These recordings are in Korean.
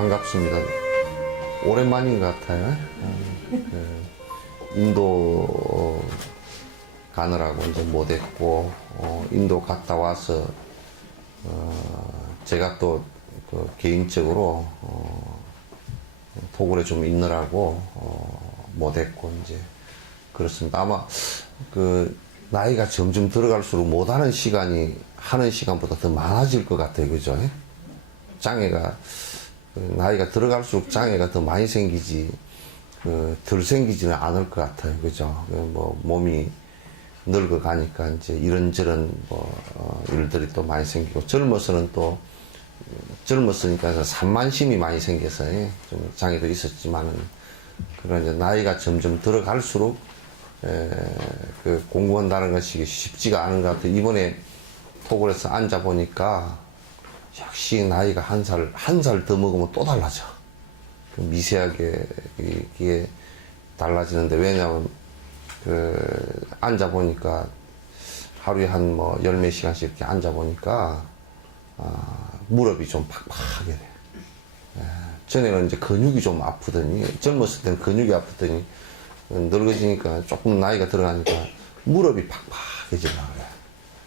반갑습니다. 오랜만인 것 같아요. 인도 가느라고 이제 못했고, 인도 갔다 와서, 제가 또 개인적으로, 토굴에 좀 있느라고, 못했고, 이제, 그렇습니다. 아마, 나이가 점점 들어갈수록 못하는 시간이 하는 시간보다 더 많아질 것 같아요. 그죠? 장애가, 나이가 들어갈수록 장애가 더 많이 생기지, 덜 생기지는 않을 것 같아요. 그죠? 몸이 늙어가니까 이제 이런저런 일들이 또 많이 생기고, 젊었으니까 산만심이 많이 생겨서 좀 장애도 있었지만은, 그런 이제 나이가 점점 들어갈수록, 공부한다는 것이 쉽지가 않은 것 같아요. 이번에 토굴에서 앉아보니까, 역시 나이가 한 살 더 먹으면 또 달라져. 미세하게 이게 달라지는데, 왜냐면, 앉아보니까, 하루에 한 열 몇 시간씩 이렇게 앉아보니까, 무릎이 좀 팍팍하게 돼. 전에는 이제 근육이 좀 아프더니, 젊었을 때는 근육이 아프더니, 늙어지니까 조금 나이가 들어가니까 무릎이 팍팍해지려고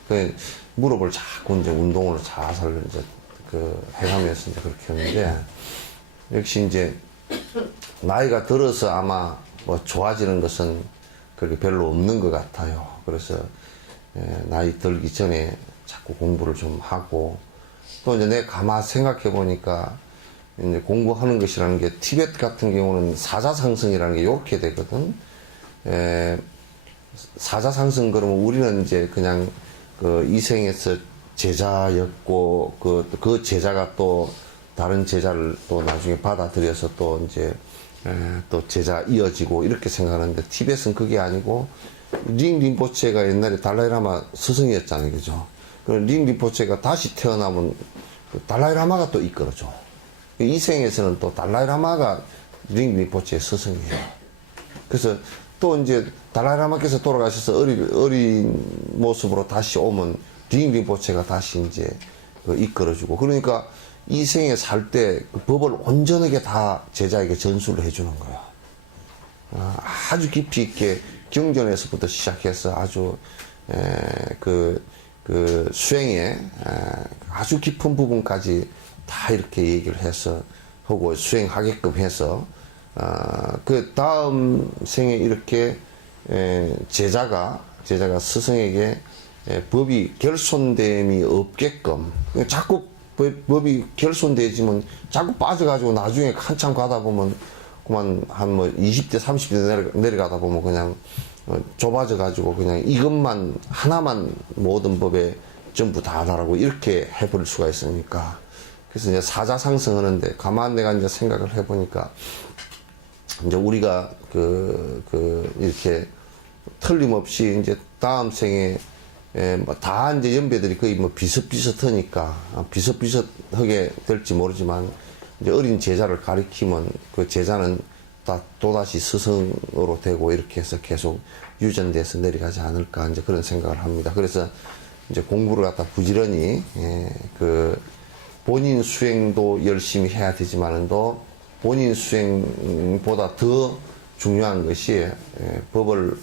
그래. 무릎을 자꾸 이제 운동을 자살 이제 해가면서 이제 그렇게 했는데, 역시 이제 나이가 들어서 아마 좋아지는 것은 그렇게 별로 없는 것 같아요. 그래서 나이 들기 전에 자꾸 공부를 좀 하고, 또 이제 내가 가만 생각해 보니까 이제 공부하는 것이라는 게 티베트 같은 경우는 사자상승이라는 게 이렇게 되거든. 사자상승 그러면 우리는 이제 그냥 이생에서 제자였고 그 제자가 또 다른 제자를 또 나중에 받아들여서 또 이제 또 제자 이어지고 이렇게 생각하는데, 티벳은 그게 아니고 링림포체가 옛날에 달라이라마 스승이었잖아요. 그죠? 링림포체가 다시 태어나면 달라이라마가 또 이끌어줘. 이생에서는 또 달라이라마가 링림포체의 스승이에요. 그래서 또 이제 달라이라마께서 돌아가셔서 어린 모습으로 다시 오면 링림포체가 다시 이제 이끌어주고, 그러니까 이 생에 살 때 법을 온전하게 다 제자에게 전수를 해주는 거야. 아주 깊이 있게 경전에서부터 시작해서 아주 수행에 아주 깊은 부분까지 다 이렇게 얘기를 해서 하고 수행하게끔 해서 그 다음 생에 이렇게 제자가 스승에게 법이 결손됨이 없게끔, 자꾸 법이 결손되지면 자꾸 빠져가지고 나중에 한참 가다 보면 그만 한 20대 30대 내려가다 보면 그냥 좁아져가지고 그냥 이것만 하나만 모든 법에 전부 다 하라고 이렇게 해버릴 수가 있으니까. 그래서 이제 사자상승하는데, 가만 내가 이제 생각을 해보니까, 이제 우리가 이렇게 틀림없이 이제 다음 생에 다 이제 연배들이 거의 비슷비슷하니까, 비슷비슷하게 될지 모르지만, 이제 어린 제자를 가리키면 그 제자는 또다시 스승으로 되고 이렇게 해서 계속 유전돼서 내려가지 않을까, 이제 그런 생각을 합니다. 그래서 이제 공부를 갖다 부지런히, 본인 수행도 열심히 해야 되지만은 또 본인 수행보다 더 중요한 것이 법을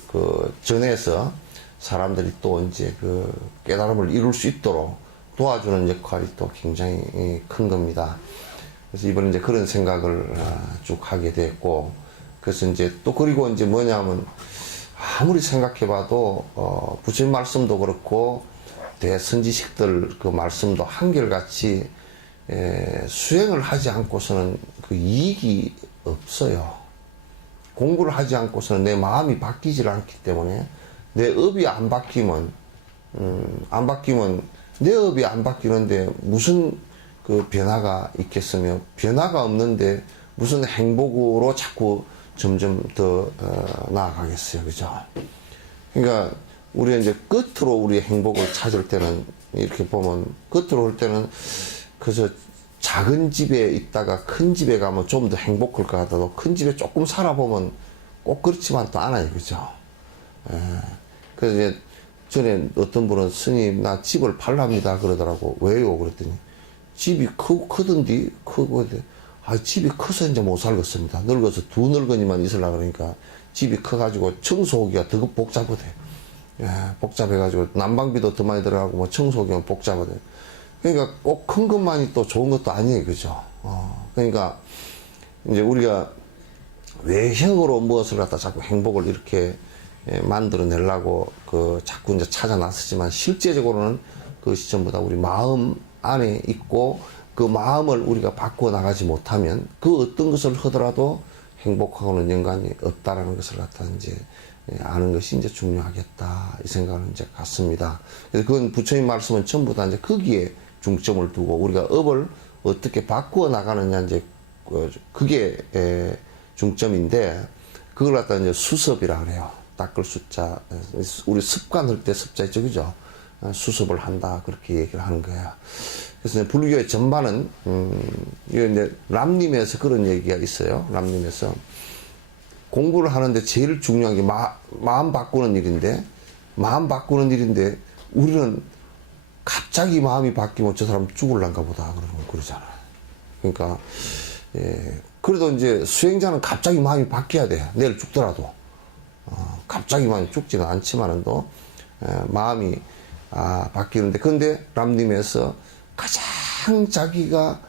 전해서 사람들이 또 이제 깨달음을 이룰 수 있도록 도와주는 역할이 또 굉장히 큰 겁니다. 그래서 이번에 이제 그런 생각을 쭉 하게 됐고, 그래서 이제 또 그리고 이제 뭐냐면, 아무리 생각해봐도 부처님 말씀도 그렇고 대선지식들 그 말씀도 한결같이 수행을 하지 않고서는 그 이익이 없어요. 공부를 하지 않고서는 내 마음이 바뀌질 않기 때문에, 내 업이 안 바뀌면 내 업이 안 바뀌는데 무슨 변화가 있겠으며, 변화가 없는데 무슨 행복으로 자꾸 점점 더 나아가겠어요. 그죠? 그러니까 우리가 이제 끝으로 우리의 행복을 찾을 때는, 이렇게 보면 끝으로 올 때는 그래서 작은 집에 있다가 큰 집에 가면 좀 더 행복할 것 같아도, 큰 집에 조금 살아보면 꼭 그렇지만 또 않아요. 그죠? 그래서 이제 전에 어떤 분은, 스님 나 집을 팔랍니다 그러더라고. 왜요? 그랬더니 집이 크던디 크고, 집이 커서 이제 못 살겠습니다. 늙어서 두 늙은이만 있으려고 그러니까 집이 커가지고 청소하기가 더 복잡하대. 예, 복잡해가지고 난방비도 더 많이 들어가고 뭐 청소하기가 복잡하대. 그러니까 꼭 큰 것만이 또 좋은 것도 아니에요. 그죠? 그러니까 이제 우리가 외형으로 무엇을 갖다 자꾸 행복을 이렇게 만들어내려고 자꾸 이제 찾아 나서지만 실제적으로는 그것이 전부 다 우리 마음 안에 있고 그 마음을 우리가 바꾸어 나가지 못하면 그 어떤 것을 하더라도 행복하고는 연관이 없다라는 것을 갖다 이제 아는 것이 이제 중요하겠다 이 생각을 이제 갖습니다. 그래서 그건 부처님 말씀은 전부 다 이제 거기에 중점을 두고 우리가 업을 어떻게 바꾸어 나가느냐 이제 그게 중점인데 그걸 갖다 이제 수습이라 그래요. 닦을 숫자 우리 습관할 때 습자 있죠, 그죠? 수습을 한다 그렇게 얘기를 하는 거야. 그래서 불교의 전반은 이거 이제 람림에서 그런 얘기가 있어요. 람림에서 공부를 하는데 제일 중요한 게 마음 바꾸는 일인데 우리는 갑자기 마음이 바뀌면 저 사람 죽을란가 보다 그러잖아요. 그러니까 그래도 이제 수행자는 갑자기 마음이 바뀌어야 돼. 내일 죽더라도 갑자기만 죽지는 않지만은 또 마음이 바뀌는데 근데 람림에서 가장 자기가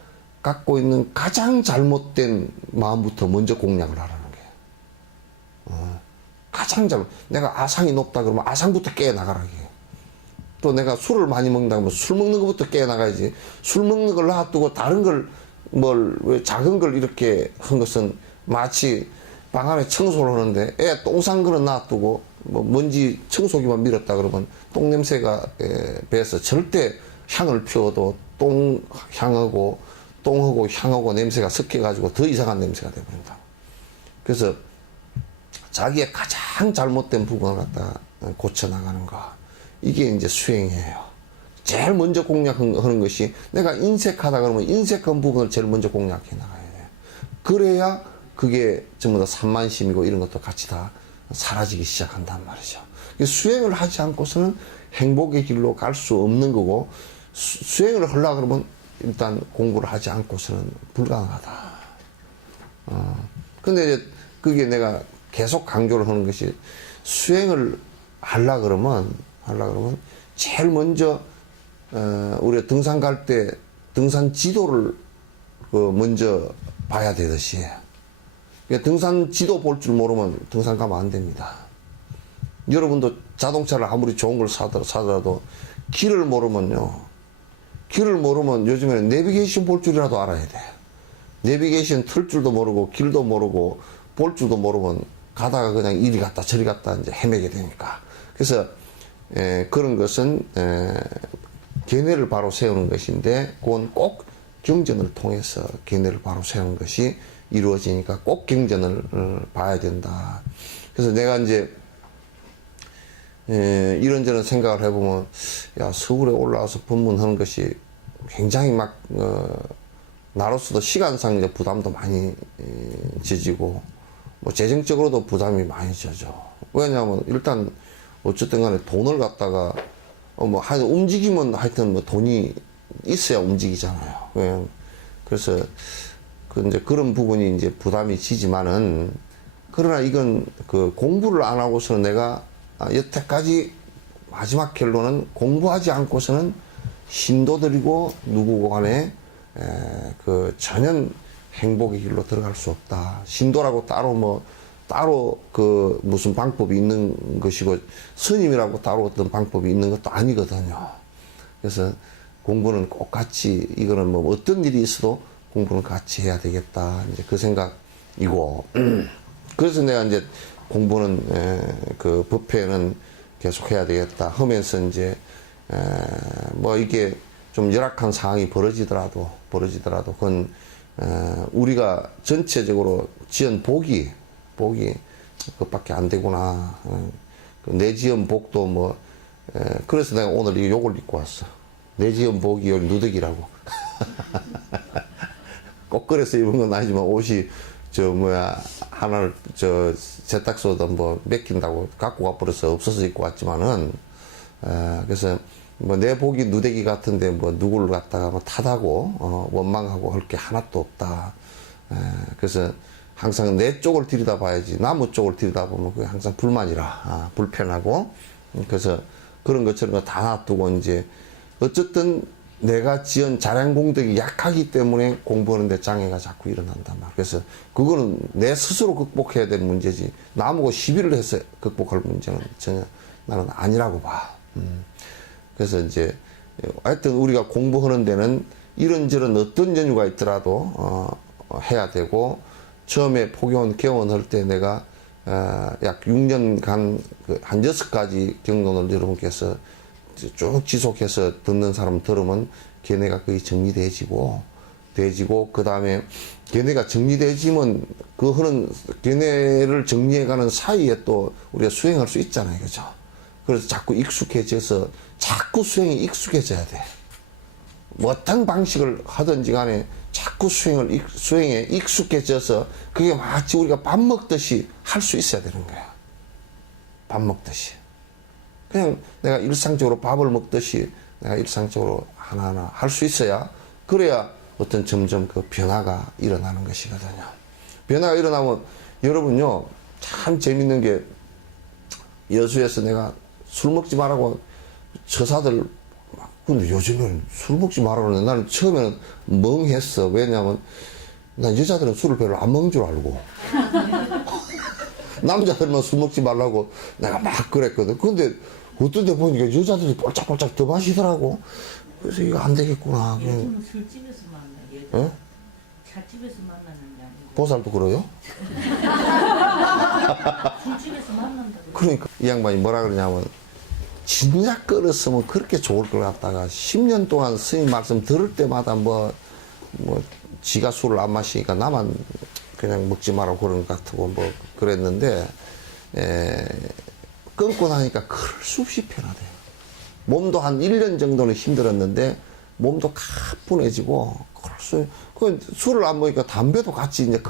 갖고 있는 가장 잘못된 마음부터 먼저 공략을 하라는 거예요. 가장 내가 아상이 높다 그러면 아상부터 깨어나가라. 또 내가 술을 많이 먹는다 그러면 술 먹는 것부터 깨어나가야지. 술 먹는 걸 놔두고 다른 걸 왜 작은 걸 이렇게 한 것은 마치 방 안에 청소를 하는데 애 똥 싼 거는 놔두고 뭐 먼지 청소기만 밀었다 그러면 똥 냄새가 배서 절대 향을 피워도 똥하고 향하고 냄새가 섞여가지고 더 이상한 냄새가 돼버린다. 그래서 자기의 가장 잘못된 부분을 갖다 고쳐나가는 거. 이게 이제 수행이에요. 제일 먼저 공략하는 것이 내가 인색하다 그러면 인색한 부분을 제일 먼저 공략해 나가야 돼요. 그래야 그게 전부 다 산만심이고 이런 것도 같이 다 사라지기 시작한단 말이죠. 수행을 하지 않고서는 행복의 길로 갈 수 없는 거고 수행을 하려고 그러면 일단 공부를 하지 않고서는 불가능하다. 근데 이제 그게 내가 계속 강조를 하는 것이 수행을 하려고 그러면 제일 먼저 우리가 등산 갈 때 등산 지도를 먼저 봐야 되듯이 그러니까 등산 지도 볼 줄 모르면 등산 가면 안 됩니다. 여러분도 자동차를 아무리 좋은 걸 사더라도 길을 모르면 요즘에는 내비게이션 볼 줄이라도 알아야 돼. 내비게이션 틀 줄도 모르고 길도 모르고 볼 줄도 모르면 가다가 그냥 이리 갔다 저리 갔다 이제 헤매게 되니까. 그래서 그런 것은 견해를 바로 세우는 것인데 그건 꼭 경전을 통해서 견해를 바로 세우는 것이 이루어지니까 꼭 경전을 봐야 된다. 그래서 내가 이제 이런저런 생각을 해보면 야 서울에 올라와서 법문하는 것이 굉장히 막 나로서도 시간상 이제 부담도 많이 지지고 뭐 재정적으로도 부담이 많이 져죠. 왜냐하면 일단 어쨌든 간에 돈을 갖다가 하여튼 움직이면 하여튼 뭐 돈이 있어야 움직이잖아요. 그래서 이제 그런 부분이 이제 부담이 지지만은 그러나 이건 공부를 안 하고서는 내가 여태까지 마지막 결론은 공부하지 않고서는 신도들이고 누구고 간에 전혀 행복의 길로 들어갈 수 없다. 신도라고 따로 무슨 방법이 있는 것이고 스님이라고 따로 어떤 방법이 있는 것도 아니거든요. 그래서 공부는 꼭 같이 이거는 뭐 어떤 일이 있어도 공부는 같이 해야 되겠다. 이제 그 생각이고 그래서 내가 이제 공부는 그 법회는 계속 해야 되겠다 하면서 이제 뭐 이게 좀 열악한 상황이 벌어지더라도 그건 우리가 전체적으로 지은 복이 그것밖에 안 되구나. 내 지은 복도 뭐 그래서 내가 오늘 이 욕을 입고 왔어. 내 지은 복이 여기 누더기라고. 꼭 그래서 입은 건 아니지만 옷이 하나를 세탁소에다 뭐 맡긴다고 갖고 가버려서 없어서 입고 왔지만은 그래서 뭐 내 복이 누더기 같은데 뭐 누구를 갖다가 뭐 탓하고 원망하고 할 게 하나도 없다. 그래서 항상 내 쪽을 들여다봐야지 나무 쪽을 들여다보면 그게 항상 불만이라 불편하고 그래서 그런 것처럼 다 놔두고 이제 어쨌든 내가 지은 자량공덕이 약하기 때문에 공부하는데 장애가 자꾸 일어난단 말이야. 그래서 그거는 내 스스로 극복해야 될 문제지 나무고 시비를 해서 극복할 문제는 전혀 나는 아니라고 봐. 그래서 이제 하여튼 우리가 공부하는 데는 이런저런 어떤 연유가 있더라도 해야 되고 처음에 포교원 개원할 때 내가 약 6년간 한 6가지 경론을 여러분께서 쭉 지속해서 듣는 사람 들으면 걔네가 거의 정리돼지고 그 다음에 걔네가 정리돼지면 그 하는 걔네를 정리해가는 사이에 또 우리가 수행할 수 있잖아요, 그죠? 그래서 자꾸 익숙해져서 자꾸 수행이 익숙해져야 돼. 뭐 어떤 방식을 하든지 간에 자꾸 수행에 익숙해져서 그게 마치 우리가 밥 먹듯이 할 수 있어야 되는 거야. 밥 먹듯이. 그냥 내가 일상적으로 밥을 먹듯이 내가 일상적으로 하나하나 할 수 있어야 그래야 어떤 점점 그 변화가 일어나는 것이거든요. 변화가 일어나면 여러분요 참 재밌는 게 여수에서 내가 술 먹지 말라고 처사들 근데 요즘에는 술 먹지 말라고 그러는데 나는 처음에는 멍했어. 왜냐하면 난 여자들은 술을 별로 안 먹는 줄 알고 남자들만 술 먹지 말라고 내가 막 그랬거든. 근데 어떤 데 보니까 여자들이 꼴짝꼴짝 더 마시더라고. 그래서 이거 안 되겠구나. 요즘은 술집에서 만나요. 어? 찻집에서 만나는 게 아니고 보살도 그래요? 술집에서 만난다고. 그러니까 이 양반이 뭐라 그러냐면 진짜 끌었으면 그렇게 좋을 걸 갖다가 10년 동안 스님 말씀 들을 때마다 뭐 지가 술을 안 마시니까 나만 그냥 먹지 말라고 그런 것 같고 뭐 그랬는데 끊고 나니까 그럴 수 없이 편하대요. 몸도 한 1년 정도는 힘들었는데 몸도 가뿐해지고 그 술을 안 먹으니까 담배도 같이 이제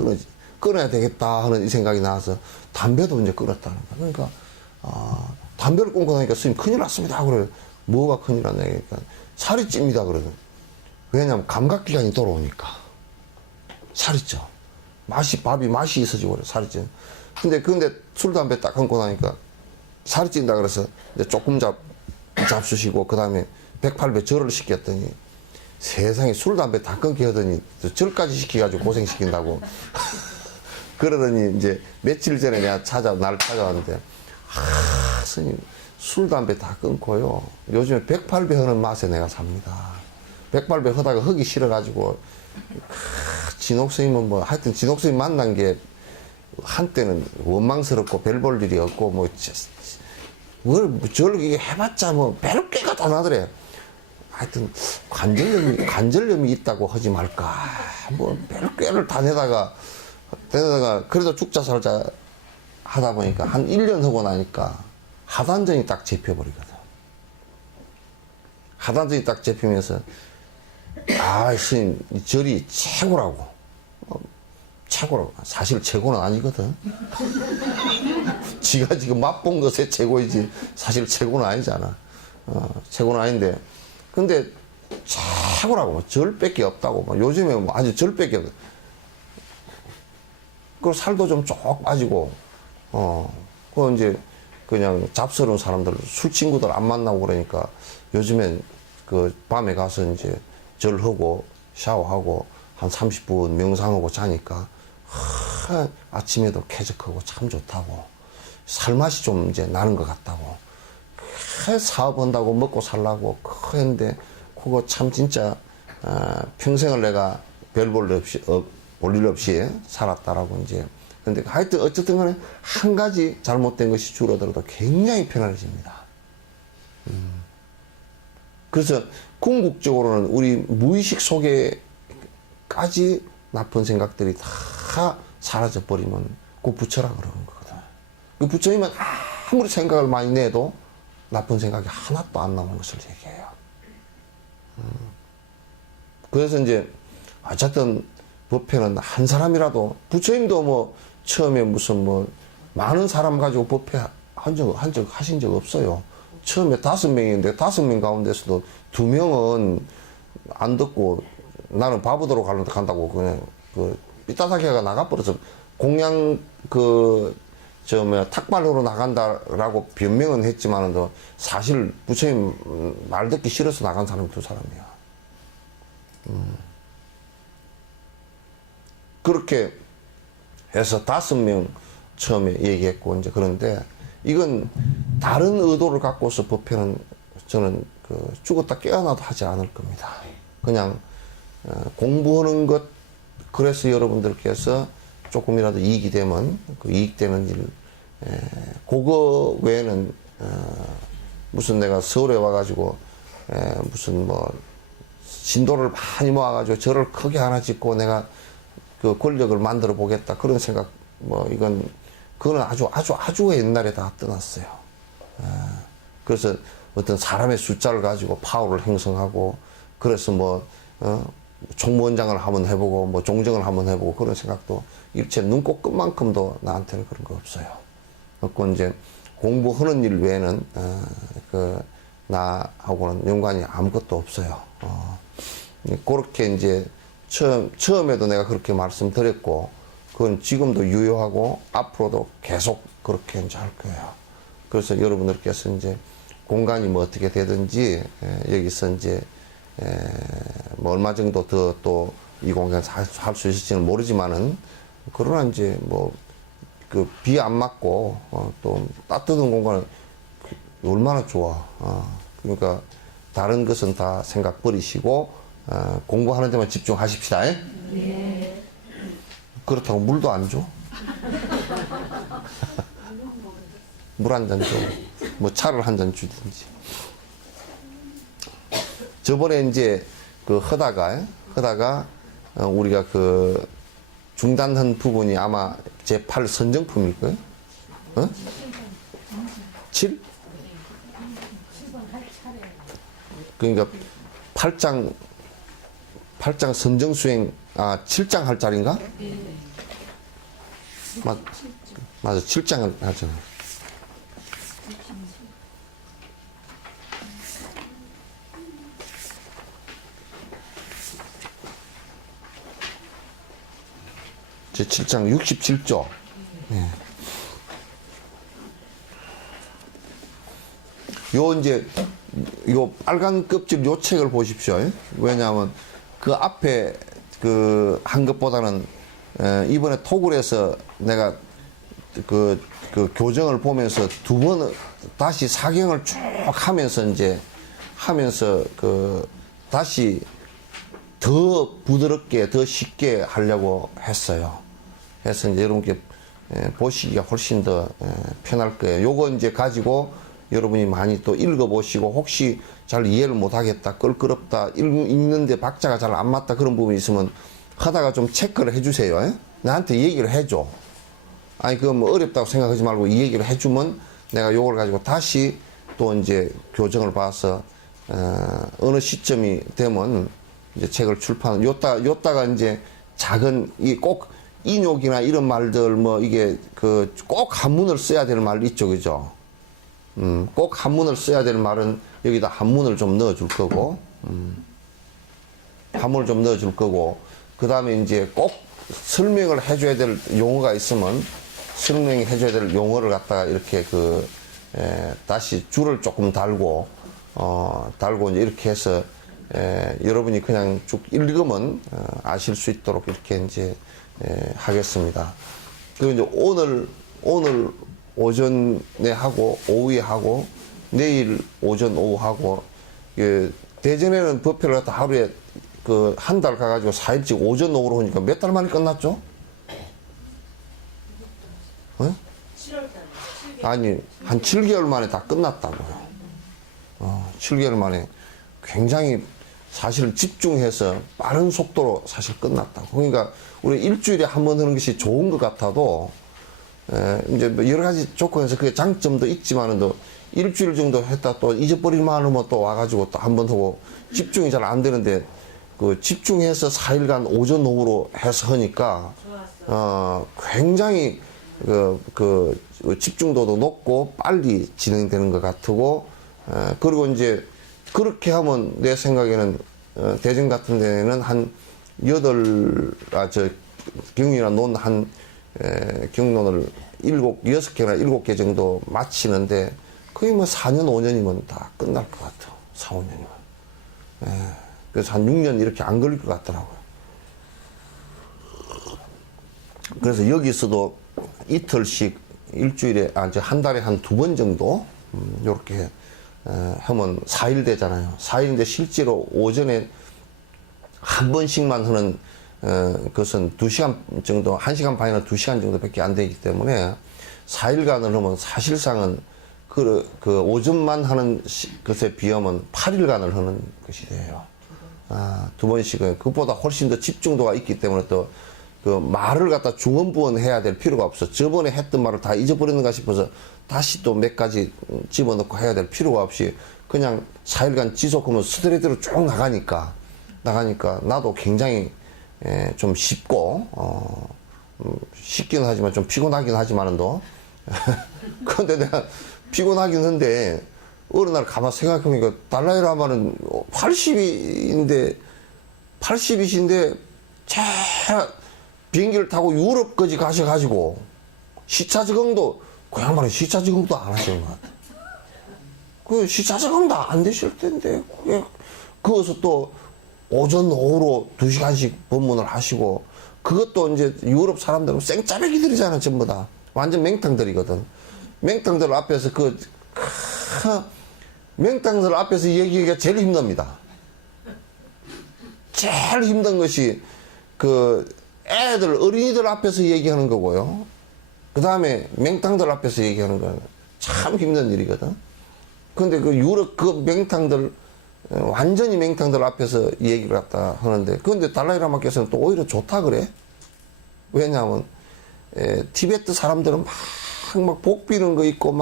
끊어야 되겠다 하는 이 생각이 나서 담배도 이제 끊었다는 거야. 그러니까 담배를 끊고 나니까 스님 큰일 났습니다. 그래. 뭐가 큰일 났냐니까 살이 찝니다. 그러더니. 왜냐면 감각기관이 돌아오니까. 살이 쪄. 밥이 맛이 있어지고 그래. 살이 쪄. 근데 술, 담배 딱 끊고 나니까 살이 찐다 그래서 이제 조금 잡수시고 그 다음에 108배 절을 시켰더니 세상에 술, 담배 다 끊게 하더니 절까지 시켜가지고 고생시킨다고. 그러더니 이제 며칠 전에 내가 나를 찾아왔는데 스님, 술, 담배 다 끊고요. 요즘에 108배 하는 맛에 내가 삽니다. 108배 하다가 하기 싫어가지고, 진옥스님은 뭐, 하여튼 진옥스님 만난 게, 한때는 원망스럽고 별 볼 일이 없고, 저렇게 해봤자 별 꾀가 다 나더래. 하여튼, 관절염이 있다고 하지 말까. 별 꾀를 다 내다가, 그래도 죽자 살자 하다 보니까 한 1년 하고 나니까 하단전이 딱 잡혀버리거든. 하단전이 딱 잡히면서 스님 절이 최고라고. 최고라고. 사실 최고는 아니거든. 지가 지금 맛본 것에 최고이지 사실 최고는 아니잖아. 최고는 아닌데 근데 최고라고. 절밖에 없다고. 요즘에 아주 절밖에 없다. 그 살도 좀 쭉 빠지고 그 이제 그냥 잡스러운 사람들, 술 친구들 안 만나고 그러니까 요즘엔 그 밤에 가서 이제 절하고 샤워하고 한 30분 명상하고 자니까 아침에도 쾌적하고 참 좋다고. 살맛이 좀 이제 나는 것 같다고. 사업한다고 먹고 살라고 했는데 그거 참 진짜 평생을 내가 별 볼 일 없이 살았다라고 이제. 근데 하여튼 어쨌든 간에 한 가지 잘못된 것이 줄어들어도 굉장히 편안해집니다. 그래서 궁극적으로는 우리 무의식 속에까지 나쁜 생각들이 다 사라져버리면 그 부처라 그러는 거거든. 그 부처님은 아무리 생각을 많이 내도 나쁜 생각이 하나도 안 나오는 것을 얘기해요. 그래서 이제 어쨌든 법회는 한 사람이라도 부처님도 처음에 무슨 많은 사람 가지고 법회 하신 적 없어요. 처음에 5명인데 5명 가운데서도 2명은 안 듣고 나는 바보도로 간다고 그냥 삐딱하게가 나가버려서 공양 탁발로로 나간다라고 변명은 했지만은 사실 부처님 말 듣기 싫어서 나간 사람이 두 사람이야. 그렇게 해서 5명 처음에 얘기했고, 이제 그런데 이건 다른 의도를 갖고서 법회는 저는 죽었다 깨어나도 하지 않을 겁니다. 그냥 공부하는 것, 그래서 여러분들께서 조금이라도 이익이 되면 그 이익되는 일, 그거 외에는 무슨 내가 서울에 와가지고 무슨 뭐 신도를 많이 모아가지고 절을 크게 하나 짓고 내가 그 권력을 만들어 보겠다 그런 생각, 뭐 이건 그거는 아주 옛날에 다 떠났어요. 그래서 어떤 사람의 숫자를 가지고 파워를 형성하고, 그래서 뭐 총무원장을 한번 해보고 뭐 종정을 한번 해보고 그런 생각도 일체 눈꽃 끝만큼도 나한테는 그런 거 없어요. 그리고 이제 공부하는 일 외에는 나하고는 연관이 아무것도 없어요. 그렇게 이제 처음에도 내가 그렇게 말씀드렸고, 그건 지금도 유효하고 앞으로도 계속 그렇게 이제 할 거예요. 그래서 여러분들께서 이제 공간이 뭐 어떻게 되든지 여기서 이제 뭐 얼마 정도 더 또 이 공간에서 할 수 있을지는 모르지만은, 그러나 이제 뭐 그 비 안 맞고 또 따뜻한 공간은 얼마나 좋아. 그러니까 다른 것은 다 생각 버리시고 공부하는 데만 집중하십시다. 네. 그렇다고 물도 안 줘? 물 한 잔 줘. 뭐 차를 한 잔 주든지. 저번에 이제 하다가 우리가 중단한 부분이 아마 제8 선정품일 거예요. 7? 그러니까 8장 선정 수행, 7장 할 자리인가? 맞아, 7장을 하잖아. 제 7장 67조. 네. 요 빨간 껍질 요 책을 보십시오. 왜냐하면 그 앞에 한 것보다는 이번에 토굴에서 내가 그 교정을 보면서 두 번 다시 사경을 쭉 하면서 다시 더 부드럽게 더 쉽게 하려고 했어요. 그래서 이제 여러분께 보시기가 훨씬 더 편할 거예요. 요거 이제 가지고 여러분이 많이 또 읽어보시고, 혹시 잘 이해를 못하겠다, 껄끄럽다, 읽는데 박자가 잘 안 맞다 그런 부분이 있으면 하다가 좀 체크를 해주세요. 나한테 얘기를 해줘. 아니 그거 뭐 어렵다고 생각하지 말고 이 얘기를 해주면 내가 요걸 가지고 다시 또 이제 교정을 봐서 어느 시점이 되면 이제 책을 출판, 요따가 이제 작은 꼭 인욕이나 이런 말들 뭐 이게 꼭 한문을 써야 될 말 있죠, 그죠? 꼭 한문을 써야 될 말은 여기다 한문을 좀 넣어줄 거고, 한문을 좀 넣어줄 거고, 그 다음에 이제 꼭 설명을 해줘야 될 용어가 있으면 설명해줘야 될 용어를 갖다가 이렇게 다시 줄을 조금 달고 이제 이렇게 해서 여러분이 그냥 쭉 읽으면 아실 수 있도록 이렇게 이제 하겠습니다. 그리고 이제 오늘 오전에 하고 오후에 하고 내일 오전 오후 하고, 대전에는 법회를 갖다 하루에 한 달 가가지고 4일씩 오전 오후로 하니까 몇 달 만에 끝났죠? 7월달에. 아니, 한 7개월 만에 다 끝났다고요. 7개월 만에 굉장히 사실 집중해서 빠른 속도로 사실 끝났다고. 그러니까 우리 일주일에 한 번 하는 것이 좋은 것 같아도, 이제 뭐 여러 가지 조건에서 그게 장점도 있지만은 또 일주일 정도 했다 또 잊어버릴만 하면 또 와가지고 또 한 번 하고 집중이 잘 안 되는데, 집중해서 4일간 오전 오후로 해서 하니까 굉장히 집중도도 높고 빨리 진행되는 것 같고, 그리고 이제 그렇게 하면 내 생각에는 대전 같은 데는 한 경륜이나 논 경론을 6개나 7개 정도 마치는데 거의 뭐 4년, 5년이면 다 끝날 것 같아. 4, 5년이면. 그래서 한 6년 이렇게 안 걸릴 것 같더라고요. 그래서 여기서도 이틀씩 일주일에, 한 달에 한 2번 정도, 요렇게, 하면 4일 되잖아요. 4일인데 실제로 오전에 한 번씩만 하는, 그것은 2시간 정도, 1시간 반이나 2시간 정도밖에 안 되기 때문에 4일간을 하면 사실상은 그 오전만 하는 것에 비하면 8일간을 하는 것이 돼요. 2번씩은 그것보다 훨씬 더 집중도가 있기 때문에 또 그 말을 갖다 중언부언 해야 될 필요가 없어. 저번에 했던 말을 다 잊어버리는가 싶어서 다시 또 몇 가지 집어넣고 해야 될 필요가 없이 그냥 4일간 지속하면 스트레이트로 쭉 나가니까 나도 굉장히 좀 쉽고 쉽긴 하지만 좀 피곤하긴 하지만도 그런데 내가 피곤하긴 한데 어느 날 가만 생각해보니까 달라이라마는 80이신데 비행기를 타고 유럽까지 가셔가지고 시차 적응도 그 양반은 시차 적응도 안 하시는 것 같아. 그 시차 적응도 안 되실 텐데 그것을 또 오전 오후로 2시간씩 법문을 하시고 그것도 이제 유럽 사람들은 생짜배기들이잖아. 전부 다 완전 맹탕들이거든. 맹탕들 앞에서 맹탕들 앞에서 얘기하기가 제일 힘듭니다. 제일 힘든 것이 어린이들 앞에서 얘기하는 거고요. 그 다음에 맹탕들 앞에서 얘기하는 거는 참 힘든 일이거든. 근데 유럽 맹탕들, 완전히 맹탕들 앞에서 얘기를 갖다 하는데, 그런데 달라이라마께서는 또 오히려 좋다 그래. 왜냐하면, 티베트 사람들은 막 복비는 거 있고,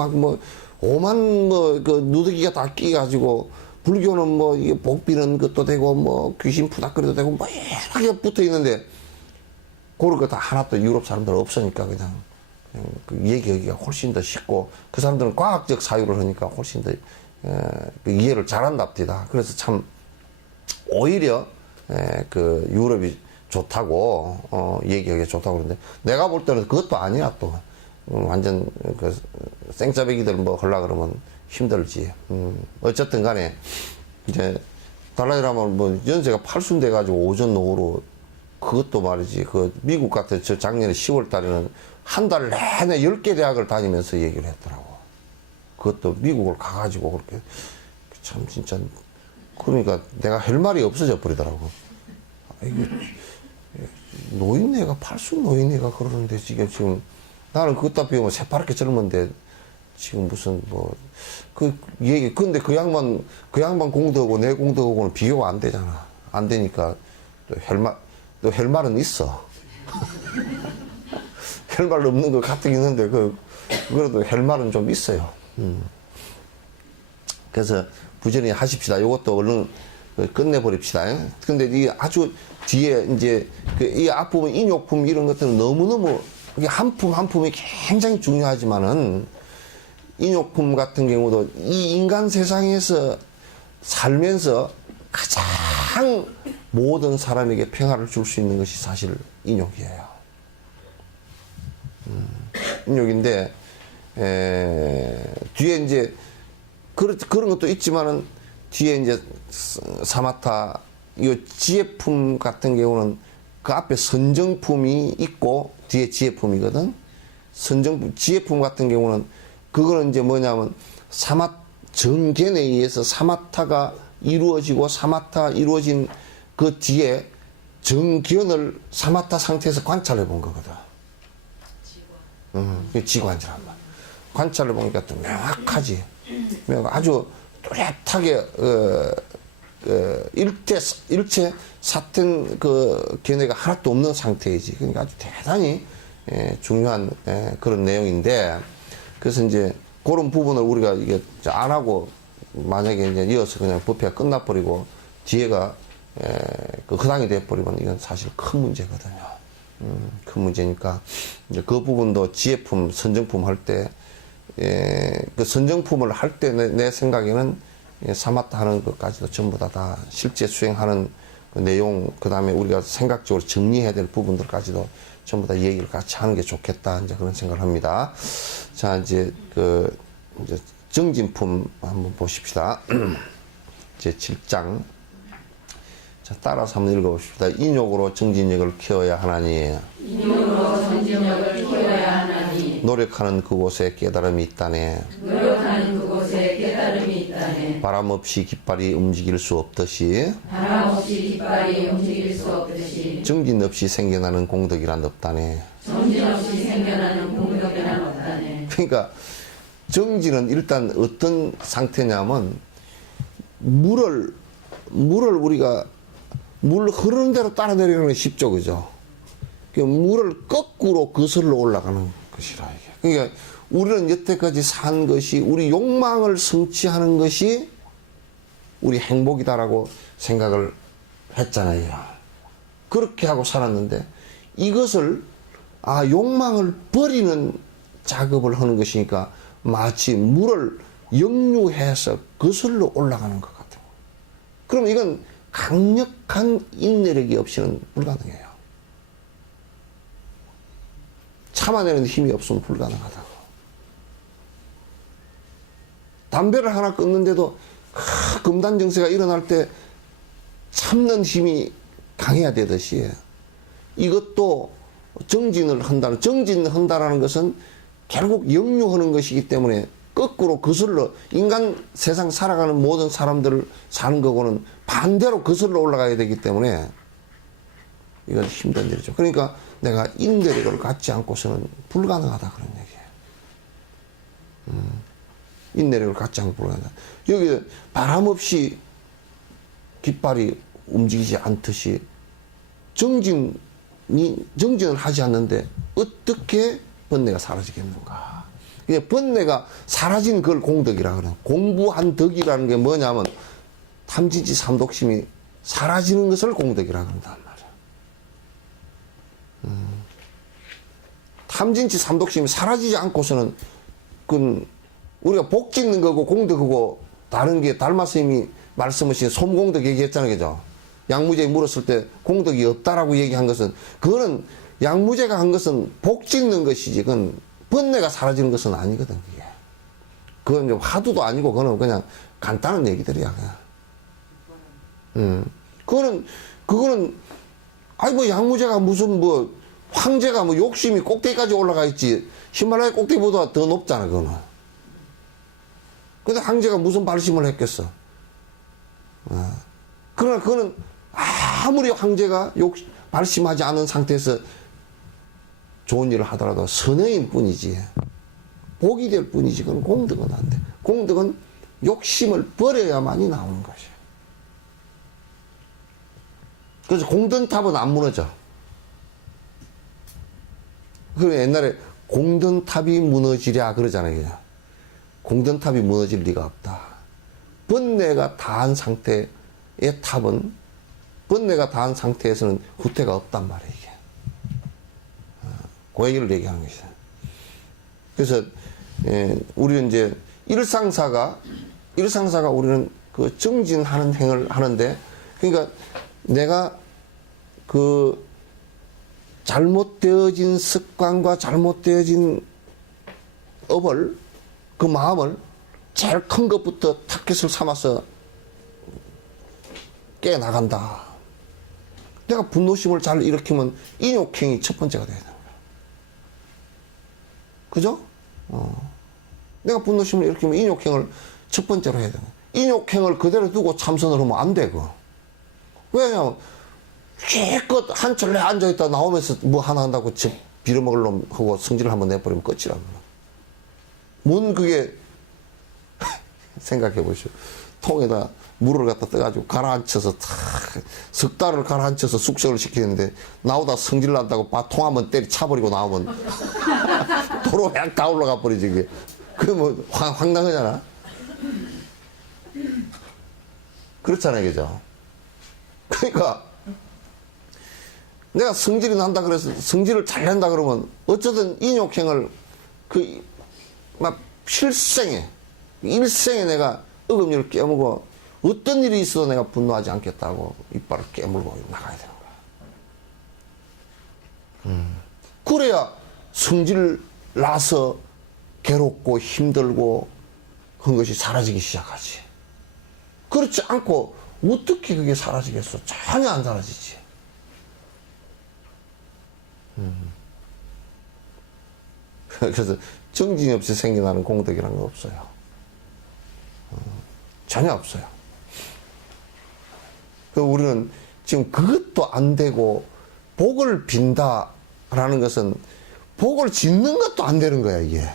오만 누더기가 다 끼가지고, 불교는 이게 복비는 것도 되고, 귀신 푸닥거리도 되고, 여러 개 붙어 있는데, 그런 거 다 하나도 유럽 사람들은 없으니까 그냥 얘기하기가 훨씬 더 쉽고 그 사람들은 과학적 사유를 하니까 훨씬 더 이해를 잘한답니다. 그래서 참 오히려 유럽이 좋다고 얘기하기가 좋다고 그러는데 내가 볼 때는 그것도 아니야. 또 완전 생짜배기들 하려 그러면 힘들지. 어쨌든 간에 이제 달라이라마는 연세가 80 돼가지고 오전 오후로 그것도 말이지, 미국 같은 작년에 10월 달에는 한 달 내내 10개 대학을 다니면서 얘기를 했더라고. 그것도 미국을 가가지고 그렇게. 참, 진짜. 그러니까 내가 할 말이 없어져 버리더라고. 노인네가, 팔순 노인네가 그러는데 지금 나는 그것다 비우면 새파랗게 젊은데 지금 무슨 근데 그 양반 공덕하고 내 공덕하고는 비교가 안 되잖아. 안 되니까 또 할 말은 있어. 할 말 없는 것 같긴 한데, 그래도 할 말은 좀 있어요. 그래서 부지런히 하십시다. 이것도 얼른 끝내버립시다. 근데 이 아주 뒤에 이제 이 앞부분 인욕품 이런 것들은 너무너무 이게 한 품이 굉장히 중요하지만은 인욕품 같은 경우도 이 인간 세상에서 살면서 가장 모든 사람에게 평화를 줄 수 있는 것이 사실 인욕이에요. 인욕인데, 뒤에 이제, 그런 것도 있지만은, 뒤에 이제, 사마타, 이 지혜품 같은 경우는 그 앞에 선정품이 있고, 뒤에 지혜품이거든? 지혜품 같은 경우는, 그거는 이제 뭐냐면, 정견에 의해서 사마타가 이루어지고, 이루어진 그 뒤에 정견을 사마타 상태에서 관찰해 본 거거든. 지관이란 말. 관찰해 보니까 또 명확하지. 아주 뚜렷하게, 일체 사튼 견해가 하나도 없는 상태이지. 그러니까 아주 대단히 중요한 그런 내용인데, 그래서 이제 그런 부분을 우리가 이게 안 하고 만약에 이제 이어서 그냥 법회가 끝나버리고 뒤에가 허당이 돼버리면 이건 사실 큰 문제거든요. 큰 문제니까 이제 그 부분도 지혜품, 선정품 할 때, 그 선정품을 할 때 내 생각에는 사마타 하는 것까지도 전부 다 실제 수행하는 그 내용, 그 다음에 우리가 생각적으로 정리해야 될 부분들까지도 전부 다 얘기를 같이 하는 게 좋겠다. 이제 그런 생각을 합니다. 자, 이제 이제 정진품 한번 보십시다. 제 7장. 자, 따라서 한번 읽어봅시다. 인욕으로 정진력을 키워야 하나니. 인욕으로 정진력을 키워야 하나니. 노력하는 그곳에 깨달음이 있다네. 노력하는 그곳에 깨달음이 있다네. 바람 없이 깃발이 움직일 수 없듯이. 바람 없이 깃발이 움직일 수 없듯이. 정진 없이 생겨나는 공덕이란 없다네. 정진 없이 생겨나는 공덕이란 없다네. 그러니까 정진은 일단 어떤 상태냐면 물을 우리가 물 흐르는 대로 따라 내려가는 게 쉽죠, 그죠? 물을 거꾸로 거슬러 올라가는 것이라 이게. 그러니까 우리는 여태까지 산 것이 우리 욕망을 성취하는 것이 우리 행복이다라고 생각을 했잖아요. 그렇게 하고 살았는데 이것을 욕망을 버리는 작업을 하는 것이니까 마치 물을 역류해서 거슬러 올라가는 것 같아요. 그럼 이건 강력한 인내력이 없이는 불가능해요. 참아내는 힘이 없으면 불가능하다고. 담배를 하나 끊는데도 금단정세가 일어날 때 참는 힘이 강해야 되듯이 이것도 정진한다라는 것은 결국 역류하는 것이기 때문에 거꾸로 거슬러 인간 세상 살아가는 모든 사람들을 사는 거고는 반대로 거슬러 올라가야 되기 때문에 이건 힘든 일이죠. 그러니까 내가 인내력을 갖지 않고서는 불가능하다 그런 얘기예요. 인내력을 갖지 않고 불가능하다. 여기 바람 없이 깃발이 움직이지 않듯이 정진을 하지 않는데 어떻게 번뇌가 사라지겠는가? 이게 번뇌가 사라진 걸 공덕이라 그래요. 공부한 덕이라는 게 뭐냐면 탐진치 삼독심이 사라지는 것을 공덕이라 그런단 말이야. 탐진치 삼독심이 사라지지 않고서는 그건 우리가 복 짓는 거고 공덕하고 다른 게 달마 스님이 말씀하신 솜공덕 얘기했잖아요, 그죠? 양무제에 물었을 때 공덕이 없다라고 얘기한 것은 그거는 양무제가 한 것은 복 짓는 것이지 그건 번뇌가 사라지는 것은 아니거든. 그게. 그건 좀 화두도 아니고 그거는 그냥 간단한 얘기들이야. 그냥. 그거는 아니 뭐 양무제가 무슨 뭐 황제가 뭐 욕심이 꼭대기까지 올라가 있지 히말라야 꼭대기보다 더 높잖아 그거는. 근데 황제가 무슨 발심을 했겠어. 그러나 그거는 아무리 황제가 발심하지 않은 상태에서 좋은 일을 하더라도 선행일 뿐이지 복이 될 뿐이지 그건 공덕은 안 돼. 공덕은 욕심을 버려야만이 나오는 것이야. 그래서 공든탑은 안 무너져. 그래 옛날에 공든탑이 무너지랴 그러잖아요. 공든탑이 무너질 리가 없다. 번뇌가 다한 상태의 탑은 번뇌가 다한 상태에서는 후퇴가 없단 말이에요. 이게. 그 얘기를 얘기하는 것이다. 그래서 우리는 이제 일상사가 우리는 그 정진하는 행을 하는데 그러니까 내가 그 잘못되어진 습관과 잘못되어진 업을 그 마음을 제일 큰 것부터 타켓을 삼아서 깨나간다. 내가 분노심을 잘 일으키면 인욕행이 첫 번째가 돼야 되는 거야. 그죠? 내가 분노심을 일으키면 인욕행을 첫 번째로 해야 되는 거야. 인욕행을 그대로 두고 참선을 하면 안 되고. 왜냐면 기껏 한철에 앉아있다 나오면서 뭐 하나 한다고 빌어먹을 놈 하고 성질을 한번 내버리면 끝이라고. 뭔 그게 생각해 보시오. 통에다 물을 갖다 떠가지고 가라앉혀서 석 달을 가라앉혀서 숙성을 시키는데 나오다 성질 난다고 통 한번 때리 차버리고 나오면 도로 약 다 올라가 버리지 그게. 그게 뭐 황당하잖아. 그렇잖아요, 그죠? 그러니까 내가 성질이 난다 그래서 성질을 잘 낸다 그러면 어쩌든 인욕행을 막 일생에 내가 어금니를 깨물고 어떤 일이 있어도 내가 분노하지 않겠다고 이빨을 깨물고 나가야 되는 거야. 그래야 성질 나서 괴롭고 힘들고 그런 것이 사라지기 시작하지. 그렇지 않고 어떻게 그게 사라지겠어? 전혀 안 사라지지. 그래서 정진이 없이 생겨나는 공덕이라는 건 없어요. 전혀 없어요. 우리는 지금 그것도 안 되고 복을 빈다라는 것은 복을 짓는 것도 안 되는 거야, 이게.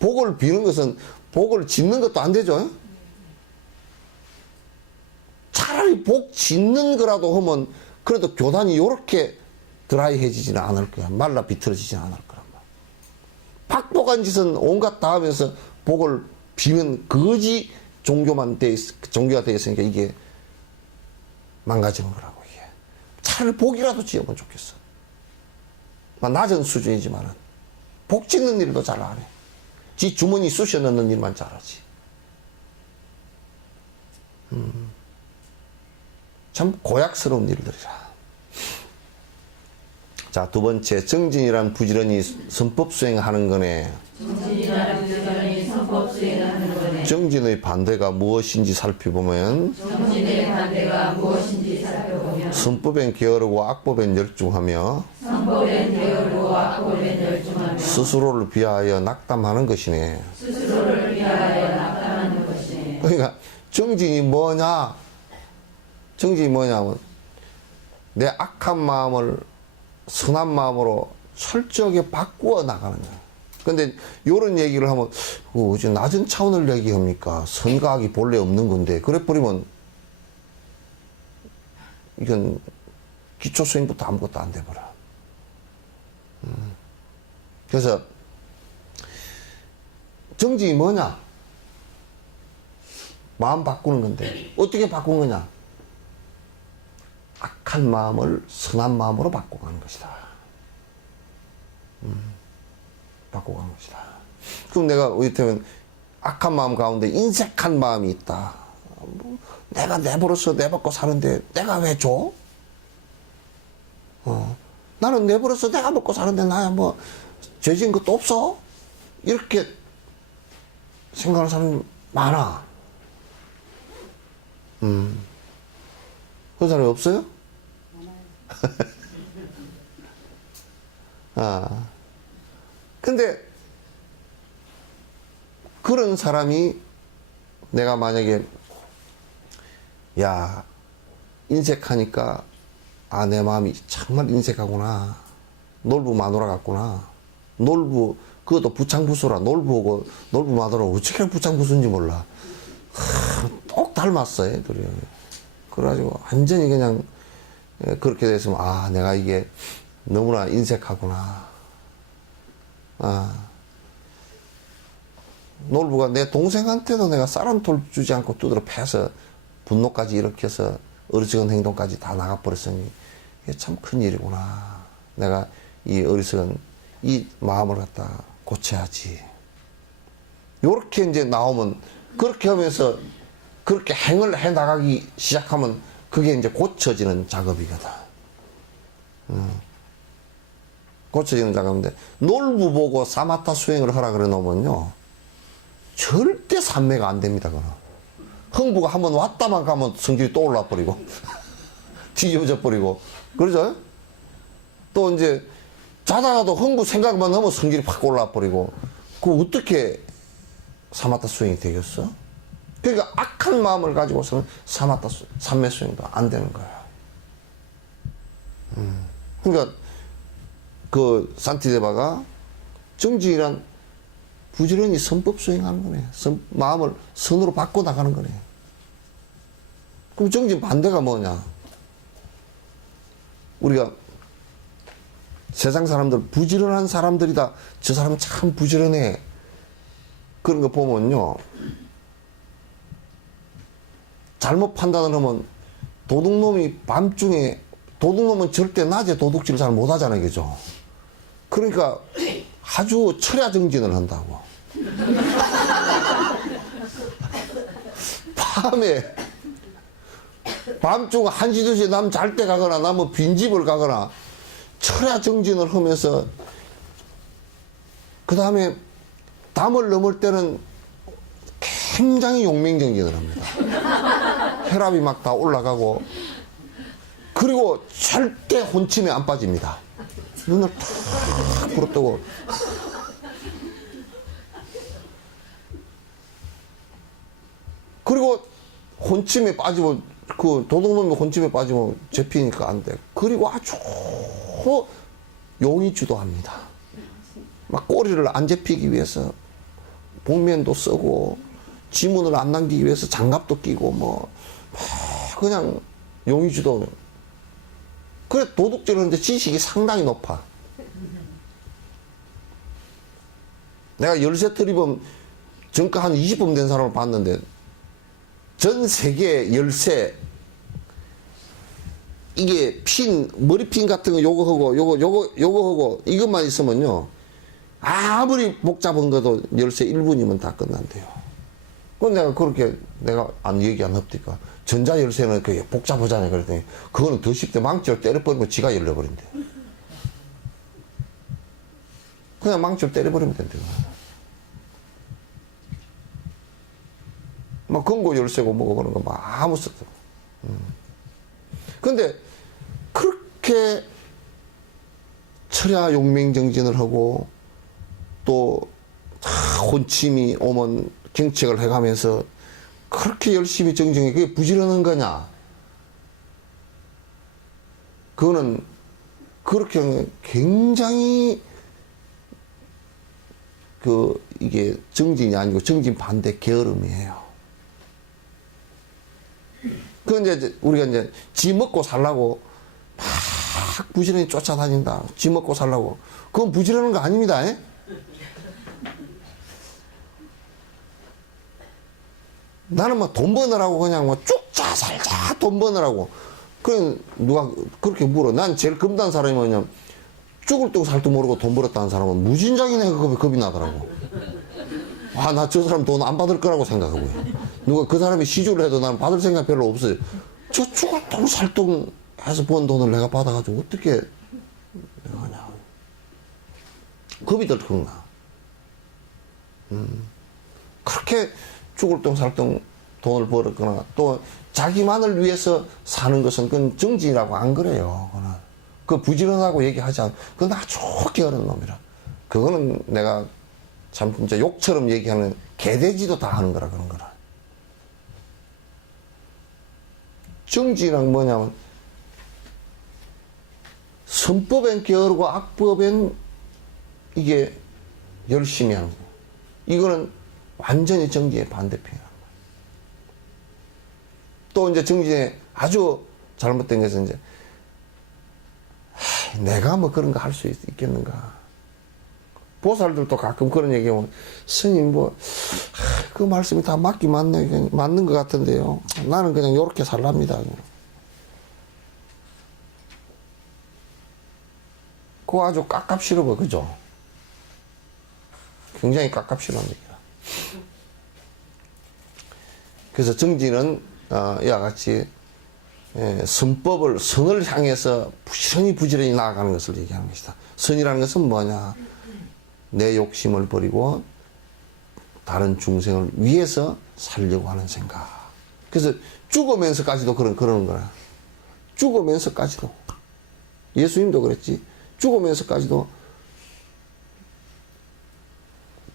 복을 비는 것은 복을 짓는 것도 안 되죠. 차라리 복 짓는 거라도 하면 그래도 교단이 이렇게 드라이해지지는 않을 거야. 말라 비틀어지지는 않을 거란 말이야. 박복한 짓은 온갖 다 하면서 복을 비면 거지 종교가 돼 있으니까 이게 망가지는 거라고, 이게. 차라리 복이라도 지으면 좋겠어. 낮은 수준이지만은 복 짓는 일도 잘 안 해. 지 주머니 쑤셔 넣는 일만 잘하지. 참 고약스러운 일들이라. 자, 두 번째, 정진이란 부지런히 선법 수행하는 거네. 정진이란 부지런히 선법 수행하는 거네. 정진의 반대가 무엇인지 살펴보면 정진의 반대가 무엇인지 살펴보면 선법엔 게으르고 악법엔 열중하며 선법엔 게으르고 악법엔 열중하며 스스로를 비하여 낙담하는 것이네. 스스로를 위하여 낙담하는 것이네. 그러니까 정진이 뭐냐? 정진이 뭐냐면 내 악한 마음을 선한 마음으로 철저하게 바꾸어 나가는 거야. 근데 요런 얘기를 하면 어제 낮은 차원을 얘기합니까? 선과악이 본래 없는 건데 그래 버리면 이건 기초 수행부터 아무것도 안 돼버려. 그래서 정진이 뭐냐? 마음 바꾸는 건데 어떻게 바꾼 거냐? 악한 마음을 선한 마음으로 바꿔가는 것이다. 바꿔가는 것이다. 그럼 내가 이를테면 악한 마음 가운데 인색한 마음이 있다. 내가 내버려서 내받고 사는데 내가 왜 줘? 나는 내버려서 내가 먹고 사는데 나야 뭐 죄진 것도 없어? 이렇게 생각하는 사람이 많아. 그런 사람이 없어요? 근데 그런 사람이 내가 만약에 야 인색하니까 내 마음이 정말 인색하구나. 놀부 마누라 같구나. 놀부 그것도 부창부수라. 놀부고 놀부 마누라 어떻게 부창부수인지 몰라. 똑 닮았어 애들이. 그래가지고 완전히 그냥 그렇게 됐으면 내가 이게 너무나 인색하구나. 놀부가 내 동생한테도 내가 쌀한톨 주지 않고 두드려 패서 분노까지 일으켜서 어리석은 행동까지 다 나가버렸으니 이게 참 큰일이구나. 내가 이 어리석은 이 마음을 갖다 고쳐야지. 요렇게 이제 나오면 그렇게 하면서 그렇게 행을 해 나가기 시작하면 그게 이제 고쳐지는 작업이거든. 고쳐지는 작업인데 놀부 보고 사마타 수행을 하라 그래 놓으면요 절대 삼매가 안 됩니다. 그는 흥부가 한번 왔다만 가면 성질이 또 올라 버리고 뒤집어져 버리고 그러죠. 또 이제 자다가도 흥부 생각만 하면 성질이 확 올라 버리고 그 어떻게 사마타 수행이 되겠어? 그러니까 악한 마음을 가지고서는 삼매 수행도 안 되는 거야. 그러니까 그 산티데바가 정진이란 부지런히 선법 수행하는 거네. 마음을 선으로 바꿔 나가는 거네. 그럼 정진 반대가 뭐냐? 우리가 세상 사람들 부지런한 사람들이다. 저 사람 참 부지런해. 그런 거 보면요. 잘못 판단을 하면 도둑놈이 밤중에 도둑놈은 절대 낮에 도둑질을 잘 못하잖아요. 그죠? 그러니까 아주 철야정진을 한다고. 밤에 밤중 1시, 2시에 남 잘 때 가거나 남은 빈집을 가거나 철야 정진을 하면서 그 다음에 담을 넘을 때는 굉장히 용맹정진을 합니다. 혈압이 막 다 올라가고 그리고 절대 혼침에 안 빠집니다. 눈을 탁 부릅뜨고 그리고 혼침에 빠지면 그 도둑놈이 혼침에 빠지면 잡히니까 안 돼. 그리고 아주 용이 주도합니다. 막 꼬리를 안 잡히기 위해서 복면도 쓰고 지문을 안 남기기 위해서 장갑도 끼고 뭐 그냥 용이 주도. 그래 도둑질을 하는데 지식이 상당히 높아. 내가 열쇠 트리범 전과 한 20번 된 사람을 봤는데 전 세계 열쇠 이게 핀 머리핀 같은 거 요거 하고 요거 하고 이것만 있으면요 아무리 복잡한 것도 열쇠 1분이면 다 끝난대요. 그건 내가 그렇게 내가 안 얘기 안 합니까? 전자 열쇠는 그게 복잡하잖아요. 그랬더니 그거는 더 쉽대. 망치를 때려버리면 지가 열려버린대. 그냥 망치를 때려버리면 된대요. 막 금고 열쇠고 뭐고 그런 거 막 아무 쓸데없어. 근데 그렇게 철야 용맹정진을 하고 또 혼침이 오면 경책을 해가면서 그렇게 열심히 정정해. 그게 부지런한 거냐? 그거는 그렇게 굉장히 이게 정진이 아니고 정진 반대 게으름이에요. 그 이제 우리가 이제 지 먹고 살라고 막 부지런히 쫓아다닌다. 지 먹고 살라고. 그건 부지런한 거 아닙니다. 에? 나는 뭐 돈 버느라고 그냥 뭐 쭉자 살자 돈 버느라고. 그럼 누가 그렇게 물어. 난 제일 겁난 사람이 뭐냐면 죽을 때 살도 모르고 돈 벌었다는 사람은 무진장이네 겁이 나더라고. 아, 나 저 사람 돈 안 받을 거라고 생각하고요. 누가 그 사람이 시주를 해도 나는 받을 생각 별로 없어요. 저 죽을 똥 살똥 해서 번 돈을 내가 받아가지고 어떻게 하냐. 겁이 덜컥나. 그렇게 죽을 똥 살똥 돈을 벌었거나 또 자기만을 위해서 사는 것은 그건 정진이라고 안 그래요. 그거는. 그 부지런하고 얘기하지 않아. 그건 아주 게으른 놈이라. 그거는 내가 참 진짜 욕처럼 얘기하는 개돼지도 다 하는 거라 그런 거라. 정진이란 뭐냐면 선법엔 게으르고 악법엔 이게 열심히 하는 거예요. 이거는 완전히 정진의 반대편이란 말이에요. 또 이제 정진의 아주 잘못된 것은 이제 내가 뭐 그런 거 할 수 있겠는가. 보살들도 가끔 그런 얘기하면 스님 그 말씀이 다 맞긴 맞네. 맞는 것 같은데요. 나는 그냥 요렇게 살랍니다. 그거 아주 깝깝시러워. 그죠? 굉장히 깝깝시러운 얘기다. 그래서 정진은 이와 같이 선을 향해서 부지런히 나아가는 것을 얘기하는 것이다. 선이라는 것은 뭐냐? 내 욕심을 버리고 다른 중생을 위해서 살려고 하는 생각. 그래서 죽으면서까지도 그러는 거야. 죽으면서까지도. 예수님도 그랬지. 죽으면서까지도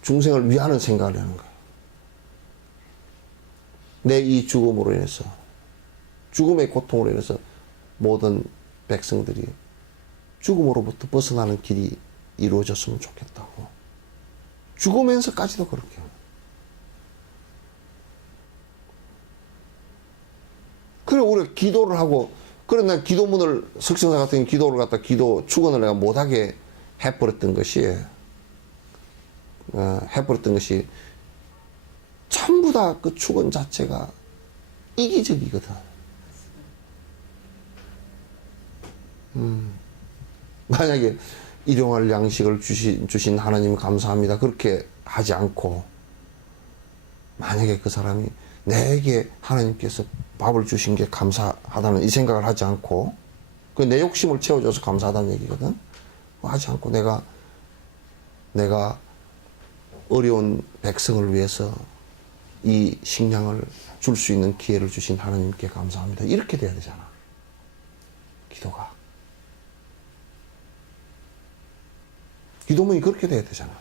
중생을 위하는 생각을 하는 거야. 내 이 죽음으로 인해서, 죽음의 고통으로 인해서 모든 백성들이 죽음으로부터 벗어나는 길이 이루어졌으면 좋겠다고. 죽으면서까지도 그렇게. 그래, 우리가 기도를 하고, 그래, 나 기도문을, 석성사 같은 기도를 갖다 축원을 내가 못하게 해버렸던 것이, 전부 다 그 축원 자체가 이기적이거든. 만약에 일용할 양식을 주신 하나님 감사합니다. 그렇게 하지 않고, 만약에 그 사람이 내게 하나님께서 밥을 주신 게 감사하다는 이 생각을 하지 않고, 그 내 욕심을 채워줘서 감사하다는 얘기거든. 하지 않고 내가 어려운 백성을 위해서 이 식량을 줄 수 있는 기회를 주신 하나님께 감사합니다. 이렇게 돼야 되잖아. 기도가. 기도문이 그렇게 돼야 되잖아.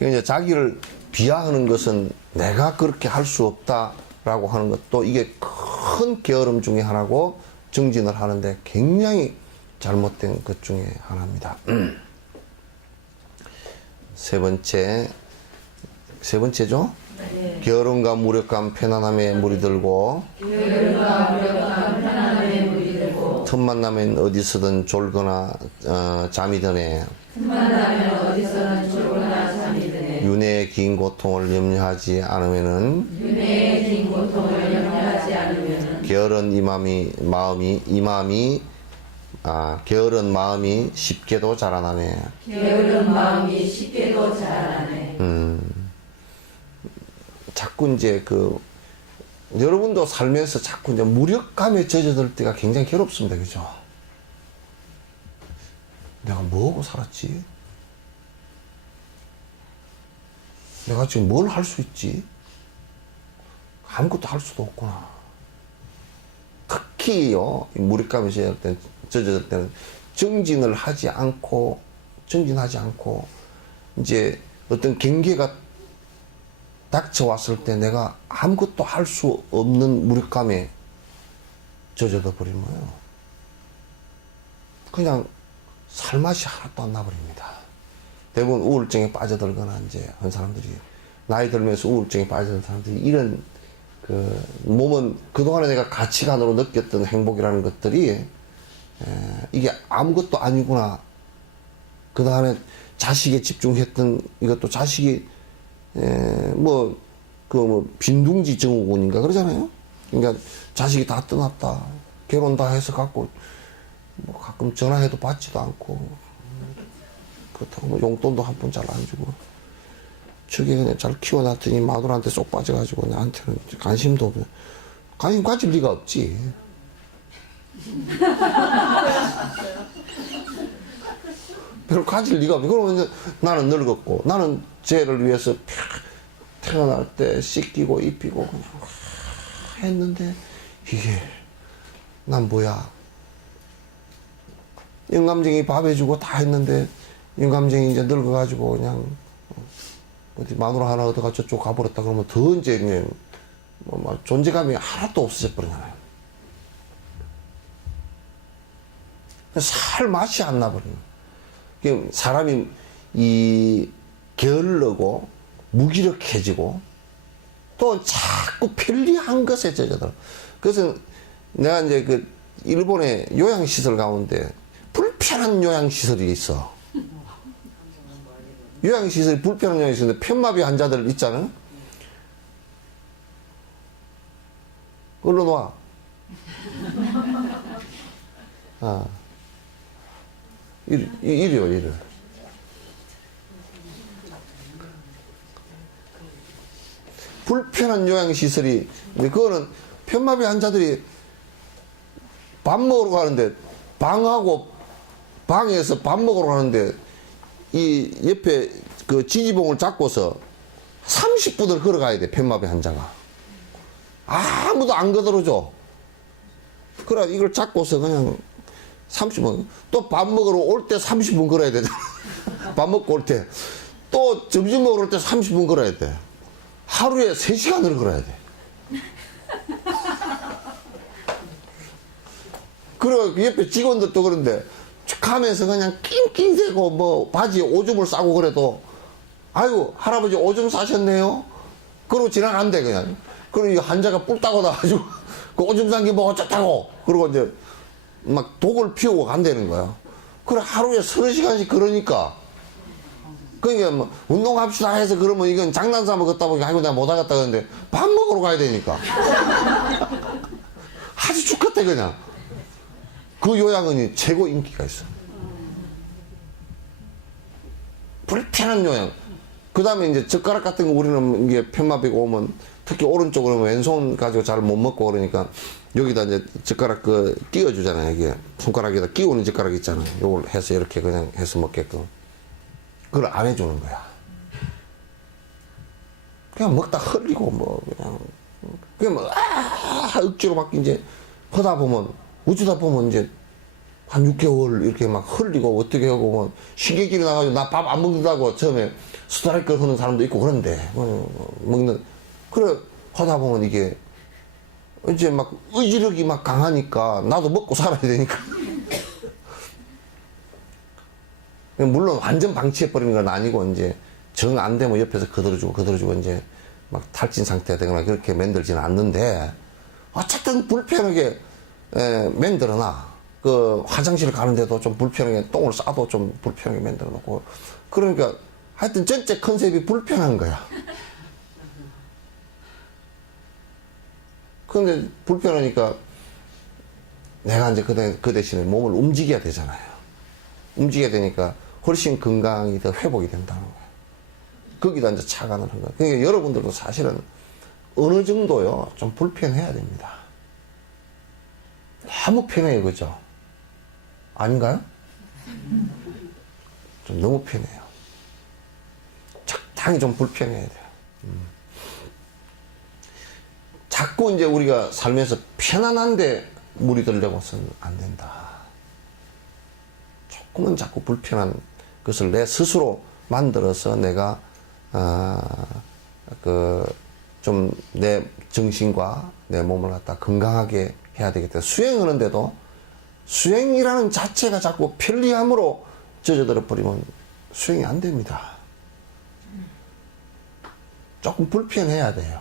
이제 자기를 비하하는 것은 내가 그렇게 할 수 없다라고 하는 것도 이게 큰 게으름 중에 하나고 정진을 하는데 굉장히 잘못된 것 중에 하나입니다. 세 번째죠? 네. 게으름과 무력감 편안함에 물이 들고 게으름과 무력감 편안함에 물이 들고 틈만 나면 어디서든 졸거나 잠이 드네. 틈만 나면 어디서는 졸거나 잠이 드네. 윤회의 긴 고통을 염려하지 않으면은 윤회의 긴 고통을 염려하지 않으면 게으른 게으른 마음이 쉽게도 자라나네. 게으른 마음이 쉽게도 자라나네. 자꾸 이제 여러분도 살면서 자꾸 이제 무력감에 젖어들 때가 굉장히 괴롭습니다. 그죠? 내가 뭐하고 살았지? 내가 지금 뭘 할 수 있지? 아무것도 할 수도 없구나. 특히요, 이 무력감에 젖어들 때는 정진하지 않고, 이제 어떤 경계가 닥쳐왔을 때 내가 아무것도 할 수 없는 무력감에 젖어져 버리는 거예요. 그냥 살맛이 하나도 안 나버립니다. 대부분 우울증에 빠져들거나 이제 한 사람들이, 나이 들면서 우울증에 빠져든 사람들이 이런 몸은 그동안에 내가 가치관으로 느꼈던 행복이라는 것들이 이게 아무것도 아니구나. 그동안에 자식에 집중했던 이것도 자식이 빈둥지 증후군인가 그러잖아요. 그러니까 자식이 다 떠났다. 결혼 다 해서 갖고 가끔 전화해도 받지도 않고, 그렇다고 용돈도 한 푼 잘 안 주고, 저게 그냥 잘 키워놨더니 마누라한테 쏙 빠져가지고 나한테는 관심도 없네. 관심 가질 리가 없지. 별로 가질 리가 없지. 그러면 이제 나는 늙었고, 나는 쟤를 위해서 태어날 때 씻기고 입히고 그냥 했는데, 이게 난 뭐야. 영감쟁이 밥 해주고 다 했는데, 영감쟁이 이제 늙어가지고 그냥 어디 마누라 하나 얻어가 저쪽 가버렸다 그러면 더 이제 그냥 존재감이 하나도 없어져 버리잖아요. 살 맛이 안 나버리는. 사람이 게을르고 무기력해지고 또 자꾸 편리한 것에 젖어들어. 그래서 내가 이제 일본의 요양시설 가운데 불편한 요양시설이 있어. 요양시설이 불편한 요양시설인데 편마비 환자들 있잖아요. 얼른 와. 이리요. 불편한 요양시설이, 근데 그거는 편마비 환자들이 밥 먹으러 가는데, 방에서 밥 먹으러 가는데, 이 옆에 지지봉을 잡고서 30분을 걸어가야 돼, 편마비 환자가. 아무도 안 거들어줘. 그래, 이걸 잡고서 그냥 30분. 또 밥 먹으러 올 때 30분 걸어야 돼. 밥 먹고 올 때. 또 점심 먹으러 올 때 30분 걸어야 돼. 하루에 3시간을 걸어야 돼. 그리고 옆에 직원들도 그런데, 가면서 그냥 낑낑대고 바지에 오줌을 싸고 그래도, 아이고, 할아버지 오줌 싸셨네요? 그러고 지나간대, 그냥. 그리고 이 환자가 뿔 따고 나가지고, 그 오줌 싼 게 뭐 어쩌다고! 그러고 이제, 막 독을 피우고 간다는 거야. 그래, 하루에 30시간씩 그러니까. 그러니까 운동합시다 해서 그러면 이건 장난삼아 걷다 보니까, 아이고, 내가 못 하겠다 그러는데, 밥 먹으러 가야 되니까. 아주 죽겠대 그냥. 그 요양원이 최고 인기가 있어. 불편한 요양. 그 다음에 이제 젓가락 같은 거 우리는 이게 편마비가 오면 특히 오른쪽으로 왼손 가지고 잘 못 먹고 그러니까 여기다 이제 젓가락 끼워주잖아요. 이게 손가락에다 끼우는 젓가락 있잖아요. 요걸 해서 이렇게 그냥 해서 먹게끔. 그걸 안 해주는 거야. 그냥 먹다 흘리고 뭐 그냥 뭐 억지로 막 이제 하다 보면 어쩌다 보면 이제 한 6개월 이렇게 막 흘리고 어떻게 하고 뭐 신경질이 나가지고 나 밥 안 먹는다고 처음에 스트라이크 하는 사람도 있고 그런데 먹는 그래 하다 보면 이게 이제 막 의지력이 막 강하니까 나도 먹고 살아야 되니까 물론 완전 방치해 버리는 건 아니고 이제 정 안 되면 옆에서 거들어주고 이제 막 탈진 상태가 되거나 그렇게 만들지는 않는데 어쨌든 불편하게 만들어놔. 그 화장실 가는데도 좀 불편하게 똥을 싸도 좀 불편하게 만들어 놓고 그러니까 하여튼 전체 컨셉이 불편한 거야. 근데 불편하니까 내가 이제 그 대신에 몸을 움직여야 되잖아요. 움직여야 되니까 훨씬 건강이 더 회복이 된다는 거야. 거기다 이제 착안을 한 거야. 그러니까 여러분들도 사실은 어느 정도요, 좀 불편해야 됩니다. 너무 편해요, 그죠? 아닌가요? 좀 너무 편해요. 적당히 좀 불편해야 돼요. 자꾸 이제 우리가 살면서 편안한데 무리 들려고서는 안 된다. 조금은 자꾸 불편한 것을 내 스스로 만들어서 내가 좀 내 정신과 내 몸을 갖다 건강하게 해야 되겠다. 수행하는데도 수행이라는 자체가 자꾸 편리함으로 젖어들어 버리면 수행이 안 됩니다. 조금 불편해야 돼요.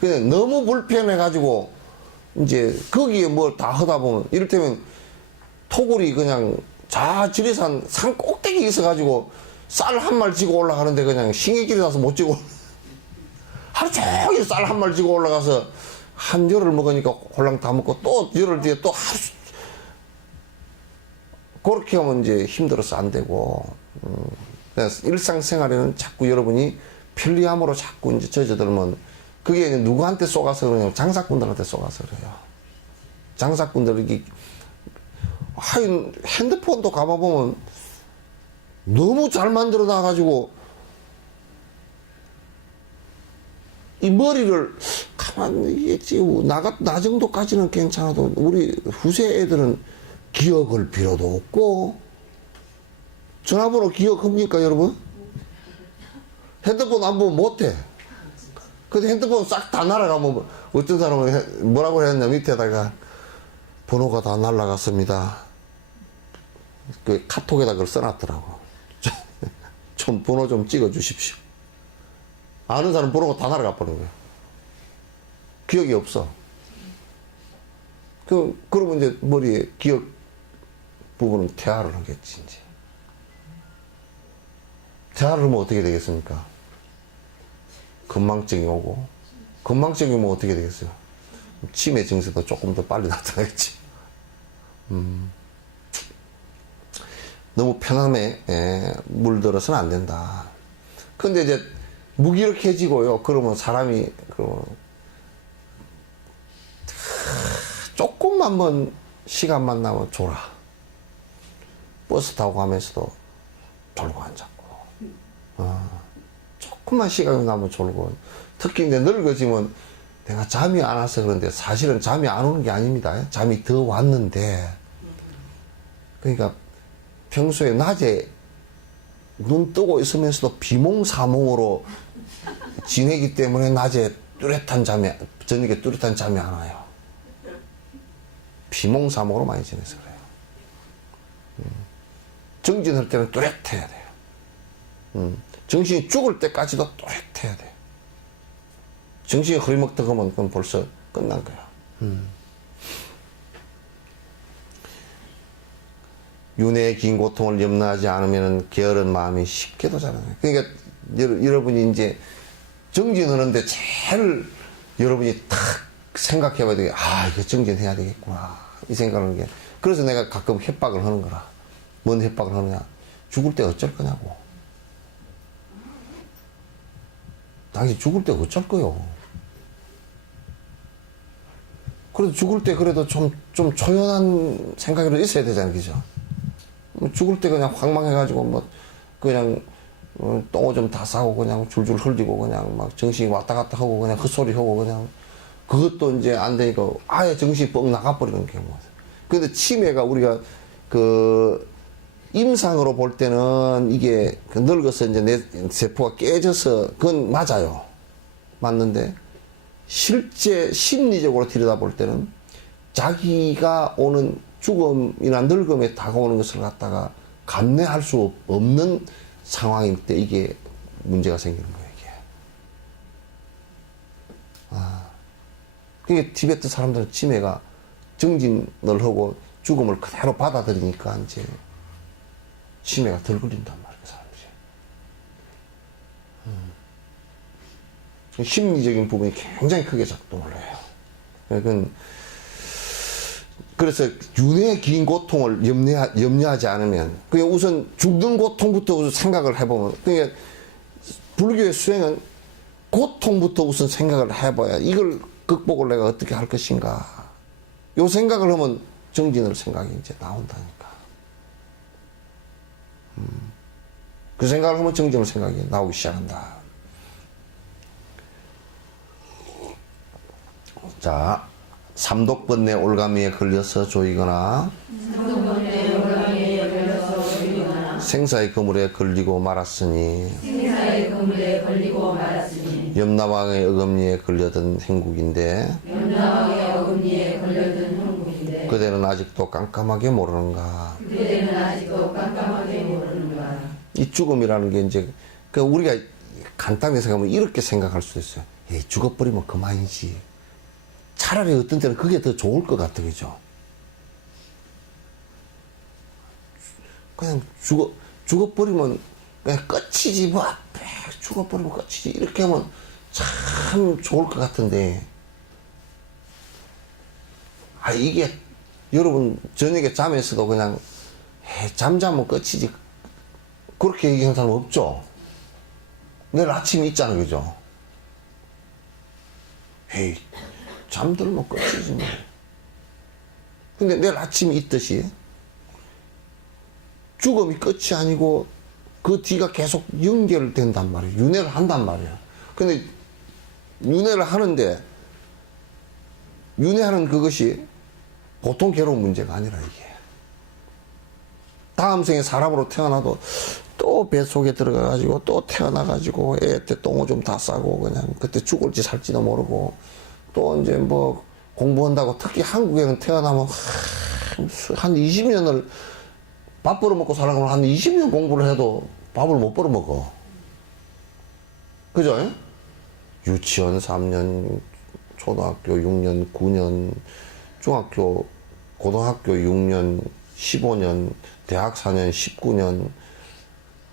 근데 너무 불편해가지고 이제 거기에 뭘 다 하다 보면 이를테면 토굴이 그냥 지리산 산 꼭대기 있어가지고 쌀 한 말 지고 올라가는데 그냥 신경질이 나서 못 지고 하루 종일 쌀 한 말 지고 올라가서 한 열을 먹으니까 홀랑 다 먹고 또 열흘 뒤에 또 하루 그렇게 하면 이제 힘들어서 안 되고 그래서 일상생활에는 자꾸 여러분이 편리함으로 자꾸 이제 젖어들면 그게 누구한테 쏘가서 그러냐면 장사꾼들한테 쏘가서 그래요. 장사꾼들이 하여튼 핸드폰도 가봐보면 너무 잘 만들어 놔가지고 이 머리를 가만히 있지 나 정도까지는 괜찮아도 우리 후세 애들은 기억을 필요도 없고 전화번호 기억합니까 여러분? 핸드폰 안 보면 못해. 근데 핸드폰 싹 다 날아가면 어떤 사람은 뭐라고 했냐 밑에다가 번호가 다 날아갔습니다. 그 카톡에다 그걸 써놨더라고. 좀 번호 좀 찍어 주십시오. 아는 사람 번호가 다 날아가 버린 거야. 기억이 없어. 그러면 이제 머리에 기억 부분은 퇴화를 하겠지, 이제. 퇴화를 하면 어떻게 되겠습니까? 건망증이 오고, 건망증이 오면 어떻게 되겠어요? 치매 증세도 조금 더 빨리 나타나겠지. 너무 편함에 물들어서는 안 된다. 근데 이제 무기력해지고요. 그러면 사람이 조금만 시간만 나면 졸아. 버스 타고 가면서도 졸고 앉았고. 조금만 시간이 나면 졸고. 특히 이제 늙어지면 내가 잠이 안 와서 그런데 사실은 잠이 안 오는 게 아닙니다. 잠이 더 왔는데. 그러니까 평소에 낮에 눈 뜨고 있으면서도 비몽사몽으로 지내기 때문에 낮에 저녁에 뚜렷한 잠이 안 와요. 비몽사몽으로 많이 지내서 그래요. 정진할 때는 뚜렷해야 돼요. 정신이 죽을 때까지도 뚜렷해야 돼요. 정신이 흐리먹다 그러면 그건 벌써 끝난 거야. 윤회의 긴 고통을 염려하지 않으면 게으른 마음이 쉽게도 자라나요. 그러니까 여러분이 이제 정진하는데 제일 여러분이 탁 생각해봐야 되게, 이거 정진해야 되겠구나. 이 생각을 하는 게. 그래서 내가 가끔 협박을 하는 거라. 뭔 협박을 하느냐. 죽을 때 어쩔 거냐고. 당신 죽을 때 어쩔 거요. 그래도 죽을 때 그래도 좀 초연한 생각이라도 있어야 되잖아요. 그죠? 뭐 죽을 때 그냥 황망해가지고 뭐, 그냥, 똥을 좀 다 싸고 그냥 줄줄 흘리고 그냥 막 정신이 왔다 갔다 하고 그냥 헛소리 하고 그냥 그것도 이제 안 되니까 아예 정신이 뻥 나가버리는 경우. 근데 치매가 우리가 그 임상으로 볼 때는 이게 그 늙어서 이제 내 세포가 깨져서 그건 맞아요. 맞는데 실제 심리적으로 들여다볼 때는 자기가 오는 죽음이나 늙음에 다가오는 것을 갖다가 감내할 수 없는 상황일 때 이게 문제가 생기는 거예요, 이게. 그게 티베트 사람들은 치매가 정진을 하고 죽음을 그대로 받아들이니까 이제 치매가 덜 걸린단 말이에요, 사람들이. 심리적인 부분이 굉장히 크게 작동을 해요. 그래서 윤회의 긴 고통을 염려하지 않으면, 그냥 우선 죽는 고통부터 우선 생각을 해보면, 그러니까 불교의 수행은 고통부터 우선 생각을 해봐야 이걸 극복을 내가 어떻게 할 것인가. 요 생각을 하면 정진을 생각이 이제 나온다니까. 그 생각을 하면 정진을 생각이 나오기 시작한다. 자. 삼독번뇌 올가미에 걸려서 조이거나 생사의 그물에 걸리고 말았으니 염라왕의 어금니에 걸려든 행국인데 그대는 아직도 깜깜하게 모르는가. 이 죽음이라는 게 이제 우리가 간단히 생각하면 이렇게 생각할 수도 있어요. 에이, 죽어버리면 그만이지. 차라리 어떤 때는 그게 더 좋을 것 같아, 그죠? 그냥 죽어버리면 그냥 끝이지, 뭐, 죽어버리면 끝이지. 이렇게 하면 참 좋을 것 같은데. 이게, 여러분, 저녁에 잠에서도 그냥, 잠자면 끝이지. 그렇게 얘기하는 사람 없죠? 내일 아침에 있잖아, 그죠? 에이. 잠들면 끝이지 뭐. 근데 내일 아침에 있듯이 죽음이 끝이 아니고 그 뒤가 계속 연결된단 말이에요. 윤회를 한단 말이에요. 근데 윤회를 하는데 윤회하는 그것이 보통 괴로운 문제가 아니라 이게. 다음 생에 사람으로 태어나도 또 뱃속에 들어가가지고 또 태어나가지고 애 때 똥을 좀 다 싸고 그냥 그때 죽을지 살지도 모르고 또 이제 뭐 공부한다고 특히 한국에는 태어나면 한 20년을 밥 벌어먹고 살아가면 한 20년 공부를 해도 밥을 못 벌어먹어. 그죠? 유치원 3년, 초등학교 6년, 9년, 중학교, 고등학교 6년, 15년, 대학 4년, 19년,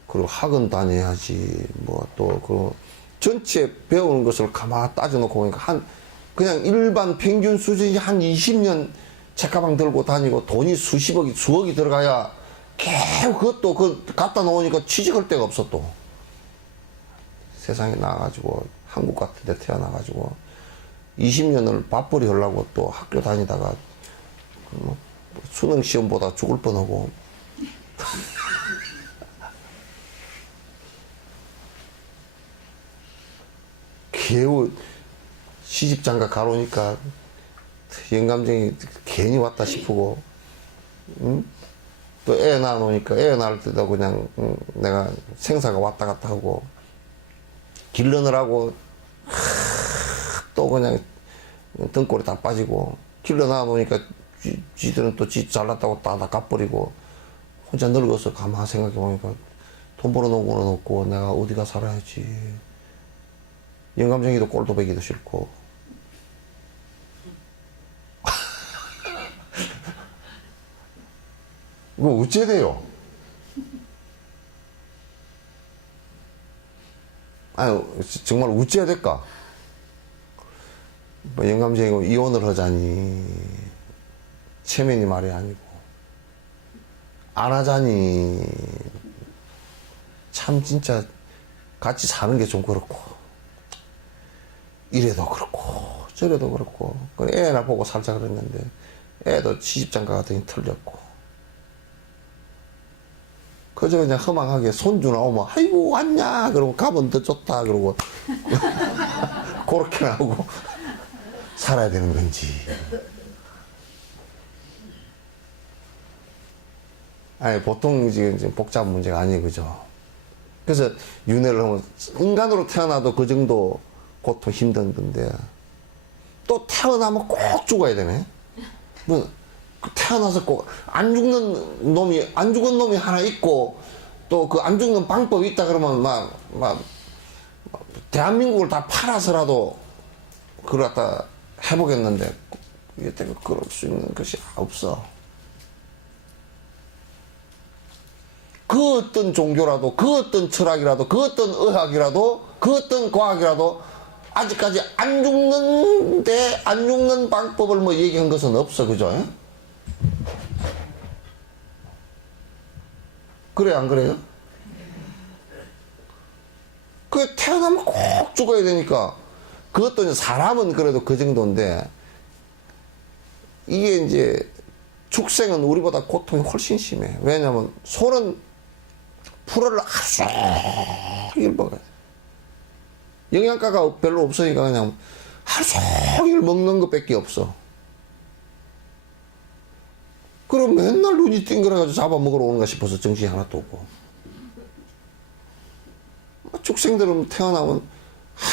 그리고 학원 다녀야지. 뭐 또 그 전체 배우는 것을 가만 따져놓고 보니까 그냥 일반 평균 수준이 한 20년 책가방 들고 다니고 돈이 수십억이, 수억이 들어가야 계속 그것도 갖다 놓으니까 취직할 데가 없어 또. 세상에 나와가지고 한국 같은 데 태어나가지고 20년을 밥벌이 하려고 또 학교 다니다가 수능 시험보다 죽을 뻔하고. 개우 시집장가 가로니까 영감쟁이 괜히 왔다 싶고, 응? 또 애 낳아놓으니까 애 낳을 때도 그냥 내가 생사가 왔다 갔다 하고 길러느라고 또 그냥 등골이 다 빠지고 길러 낳아놓으니까 지들은 또 지 잘났다고 다 갚버리고 혼자 늙어서 가만 생각해보니까 돈 벌어놓은 거는 없고 내가 어디가 살아야지. 영감쟁이도 꼴도 베기도 싫고. 이거 어째 돼요? 아유, 정말 어째야 될까? 뭐 영감쟁이고 이혼을 하자니 체면이 말이 아니고 안 하자니 참 진짜 같이 사는 게 좀 그렇고 이래도 그렇고 저래도 그렇고 애 하나 보고 살자 그랬는데 애도 시집장가 같더니 틀렸고 그저 그냥 허망하게 손주 나오면 아이고 왔냐 그러고 가면 더 좋다 그러고 그렇게 나오고 살아야 되는 건지. 아니 보통 지금 복잡한 문제가 아니 그죠. 그래서 윤회를 하면 인간으로 태어나도 그 정도 고통 힘든 건데 또 태어나면 꼭 죽어야 되네. 뭐 태어나서 꼭 안 죽는 놈이 하나 있고 또 그 안 죽는 방법이 있다 그러면 막 대한민국을 다 팔아서라도 그걸 갖다 해보겠는데 이게 그럴 수 있는 것이 없어. 그 어떤 종교라도 그 어떤 철학이라도 그 어떤 의학이라도 그 어떤 과학이라도 아직까지 안 죽는데 안 죽는 방법을 뭐 얘기한 것은 없어 그죠? 그래 안 그래요? 그 태어나면 꼭 죽어야 되니까 그것도 이제 사람은 그래도 그 정도인데 이게 이제 축생은 우리보다 고통이 훨씬 심해. 왜냐면 소는 풀을 하루 종일 먹어야 돼. 영양가가 별로 없으니까 그냥 하루 종일 먹는 것밖에 없어. 그럼 맨날 눈이 띵그래가지고 잡아먹으러 오는가 싶어서 정신이 하나도 없고. 축생들은 태어나면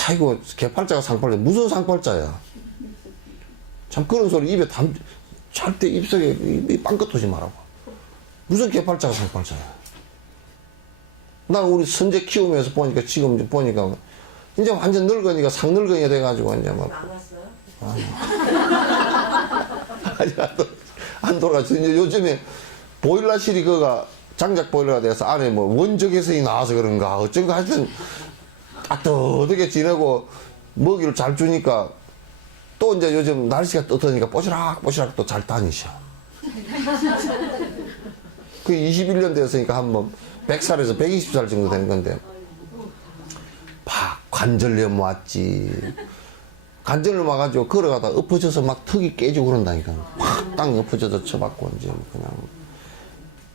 아이고 개팔자가 상팔자 무슨 상팔자야. 참 그런 소리 입에 절대 입속에 빵긋 도지 말라고. 무슨 개팔자가 상팔자야. 난 우리 선제 키우면서 보니까 지금 보니까 이제 완전 늙으니까 상늙은이가 돼가지고 이제 막 아니 안 돌아가서 이제 요즘에 보일러실이 그가 장작 보일러가 돼서 안에 뭐 원적외선이 나와서 그런가 어쩐가 하여튼 따뜻하게 지내고 먹이를 잘 주니까 또 이제 요즘 날씨가 뜨더니까 뽀시락 또 잘 다니셔. 그 21년 됐으니까 한번 100살에서 120살 정도 되는 건데 관절염 왔지. 관절염 와가지고 걸어가다 엎어져서 막 턱이 깨지고 그런다니까. 확 땅 엎어져서 쳐박고 이제 그냥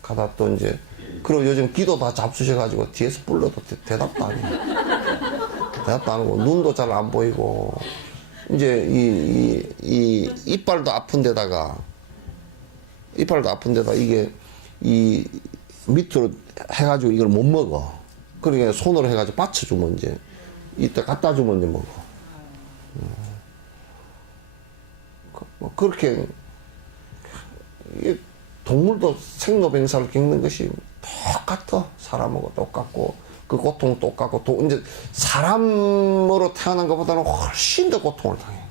가다 또 이제 그리고 요즘 귀도 다 잡수셔가지고 뒤에서 불러도 대답도 안 해. 대답도 안 하고 눈도 잘 안 보이고 이제 이 이빨도 아픈 데다가 이게 이 밑으로 해가지고 이걸 못 먹어. 그러니까 손으로 해가지고 받쳐주면 이제 이때 갖다 주면 이제 먹어. 뭐 그렇게 이게 동물도 생로병사를 겪는 것이 똑같아. 사람하고 똑같고 그 고통 똑같고 또 이제 사람으로 태어난 것보다는 훨씬 더 고통을 당해.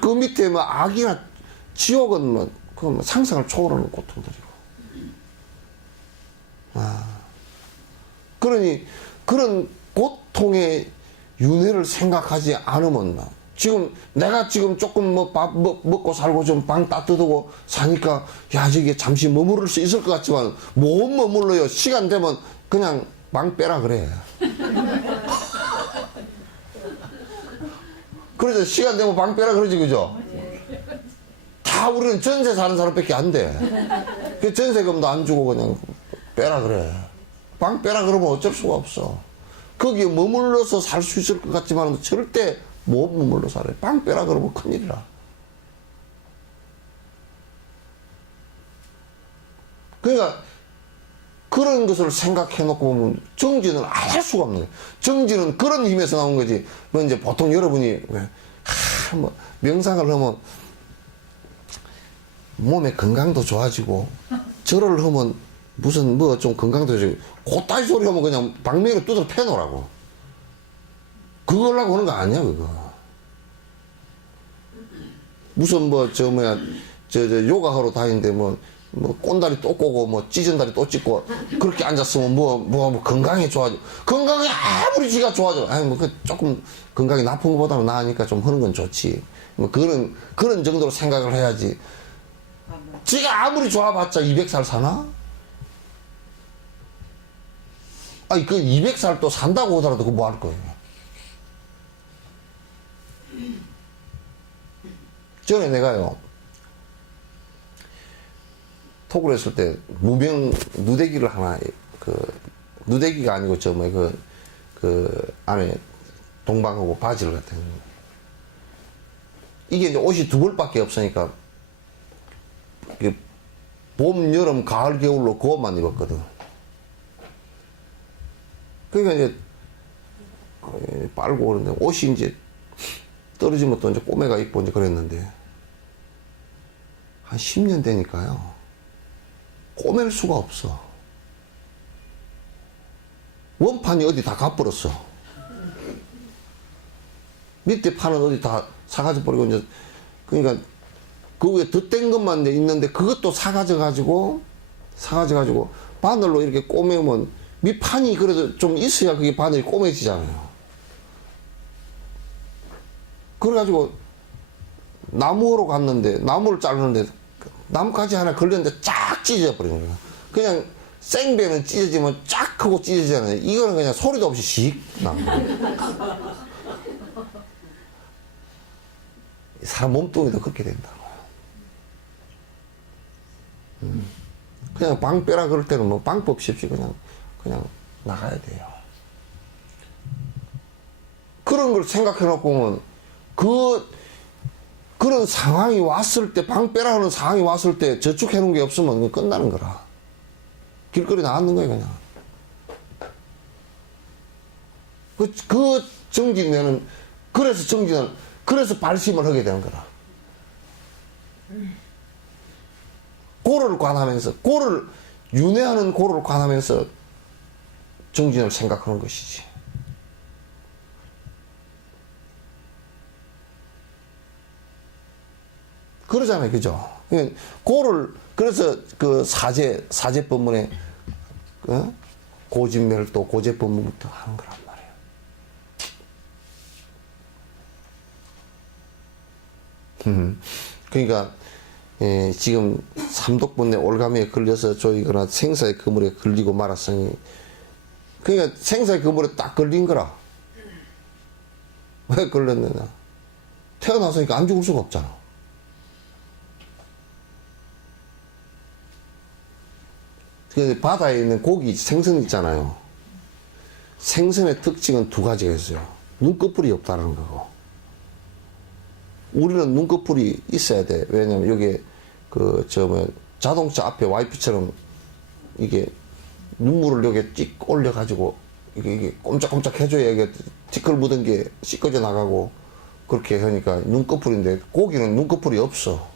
그 밑에 뭐 악이나 지옥은 뭐 그 상상을 초월하는 고통들이고. 그러니 그런 고통의 윤회를 생각하지 않으면 지금 내가 지금 조금 뭐 밥 먹고 살고 좀 방 따뜻하고 사니까 야 저게 잠시 머무를 수 있을 것 같지만 못 머물러요. 시간 되면 그냥 방 빼라 그래. 그러죠. 시간 되면 방 빼라 그러지 그죠? 다 우리는 전세 사는 사람밖에 안 돼. 그 전세금도 안 주고 그냥 빼라 그래. 방 빼라 그러면 어쩔 수가 없어. 거기에 머물러서 살 수 있을 것 같지만 절대 못 머물러 살아요. 방 빼라 그러면 큰일이라. 그러니까 그런 것을 생각해 놓고 보면 정지는 알 수가 없는 거예요. 정지는 그런 힘에서 나온 거지. 뭐 이제 보통 여러분이 뭐 명상을 하면 몸의 건강도 좋아지고 절을 하면 무슨 뭐 좀 건강도 좋아지고 그따위 소리 하면 그냥 방맹이로 두드려 패놓으라고. 그거 하려고 하는 거 아니야 그거. 무슨 뭐 저 요가하러 다니는데 뭐 뭐 꼰다리 또 꼬고 뭐 찢은 다리 또 찢고 그렇게 앉았으면 뭐 건강이 좋아져. 건강이 아무리 지가 좋아져. 아니 뭐 그 조금 건강이 나쁜 것보다는 나으니까 좀 하는 건 좋지. 뭐 그런 정도로 생각을 해야지. 지가 아무리 좋아봤자 200살 사나? 아니 그 200살 또 산다고 하더라도 그거 뭐 할 거예요? 전에 내가요 톡을 했을 때 무명 누대기를 하나 누대기가 아니고 그 안에 동방하고 바지를 갖다 했는 거예요. 이게 이제 옷이 두 벌밖에 없으니까 봄, 여름, 가을, 겨울로 그것만 입었거든. 그러니까 이제 빨고 그러는데 옷이 이제 떨어지면 또 이제 꼬매가 입고 이제 그랬는데 한 10년 되니까요. 꼬맬 수가 없어. 원판이 어디 다 가버렸어. 밑에 판은 어디 다 사가져 버리고 이제 그러니까 그 위에 덧댄 것만 이제 있는데 그것도 사가져 가지고 바늘로 이렇게 꼬매면 밑판이 그래도 좀 있어야 그게 바늘이 꼬매지잖아요. 그래가지고 나무로 갔는데 나무를 자르는데 나뭇가지 하나 걸렸는데 쫙 찢어져 버리는 거야. 그냥 생배는 찢어지면 쫙 하고 찢어지잖아요. 이거는 그냥 소리도 없이 씩 나는 거야. 사람 몸뚱이도 그렇게 된다고요. 그냥 방 빼라 그럴 때는 뭐 방법 없이 그냥 나가야 돼요. 그런 걸 생각해 놓고 보면 그런 상황이 왔을 때, 방 빼라 하는 상황이 왔을 때 저축해 놓은 게 없으면 끝나는 거라. 길거리 나왔는 거예요, 그냥. 그 정진은, 그래서 발심을 하게 되는 거라. 고를 관하면서, 윤회하는 고를 관하면서 정진을 생각하는 것이지. 그러잖아요, 그죠? 그래서 그 사제법문에, 고진멸도, 고제법문부터 하는 거란 말이에요. 그러니까, 지금 삼독분의 올가미에 걸려서 조이거나 생사의 그물에 걸리고 말았으니, 그러니까 생사의 그물에 딱 걸린 거라. 왜 걸렸느냐? 태어났으니까 안 죽을 수가 없잖아. 바다에 있는 고기, 생선 있잖아요. 생선의 특징은 두 가지가 있어요. 눈꺼풀이 없다는 거고. 우리는 눈꺼풀이 있어야 돼. 왜냐면 여기에 자동차 앞에 와이프처럼 이게 눈물을 여기에 찍 올려가지고 이게 꼼짝꼼짝 해줘야 이게 티끌 묻은 게 씻겨져 나가고 그렇게 하니까 눈꺼풀인데 고기는 눈꺼풀이 없어.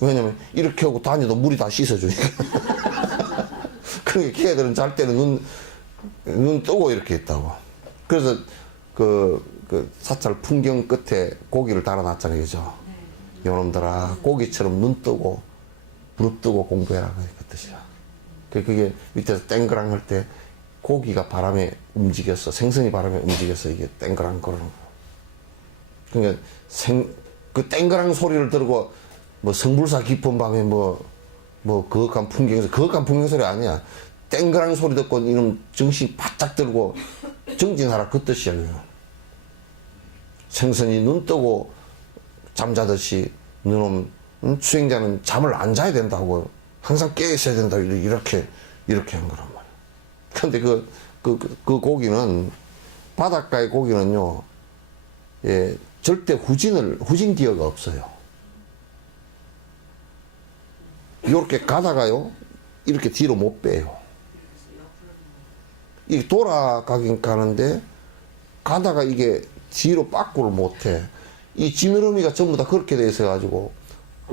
왜냐면 이렇게 하고 다녀도 물이 다 씻어주니까. 그러니까 걔들은 잘 때는 눈 뜨고 이렇게 있다고. 그래서 사찰 풍경 끝에 고기를 달아놨잖아요, 그죠? 요놈들아, 고기처럼 눈 뜨고, 무릎 뜨고 공부해라. 그 뜻이야. 그게 밑에서 땡그랑 할 때 고기가 바람에 움직였어. 생선이 바람에 움직여서 이게 땡그랑 거리는 거. 그러니까 그 땡그랑 소리를 들고, 뭐 성불사 깊은 밤에 그윽한 풍경 소리 아니야. 땡그랑 소리 듣고 이놈 정신 바짝 들고 정진하라 그 뜻이야. 생선이 눈 뜨고 잠자듯이 너놈 수행자는 잠을 안 자야 된다고 항상 깨 있어야 된다 이렇게 한 거란 말이야. 근데 그 고기는 바닷가의 고기는요, 절대 후진 기어가 없어요. 이렇게 가다가요, 이렇게 뒤로 못 빼요. 이게 돌아가긴 가는데, 가다가 이게 뒤로 빠꾸를 못 해. 이 지느러미가 전부 다 그렇게 돼 있어가지고,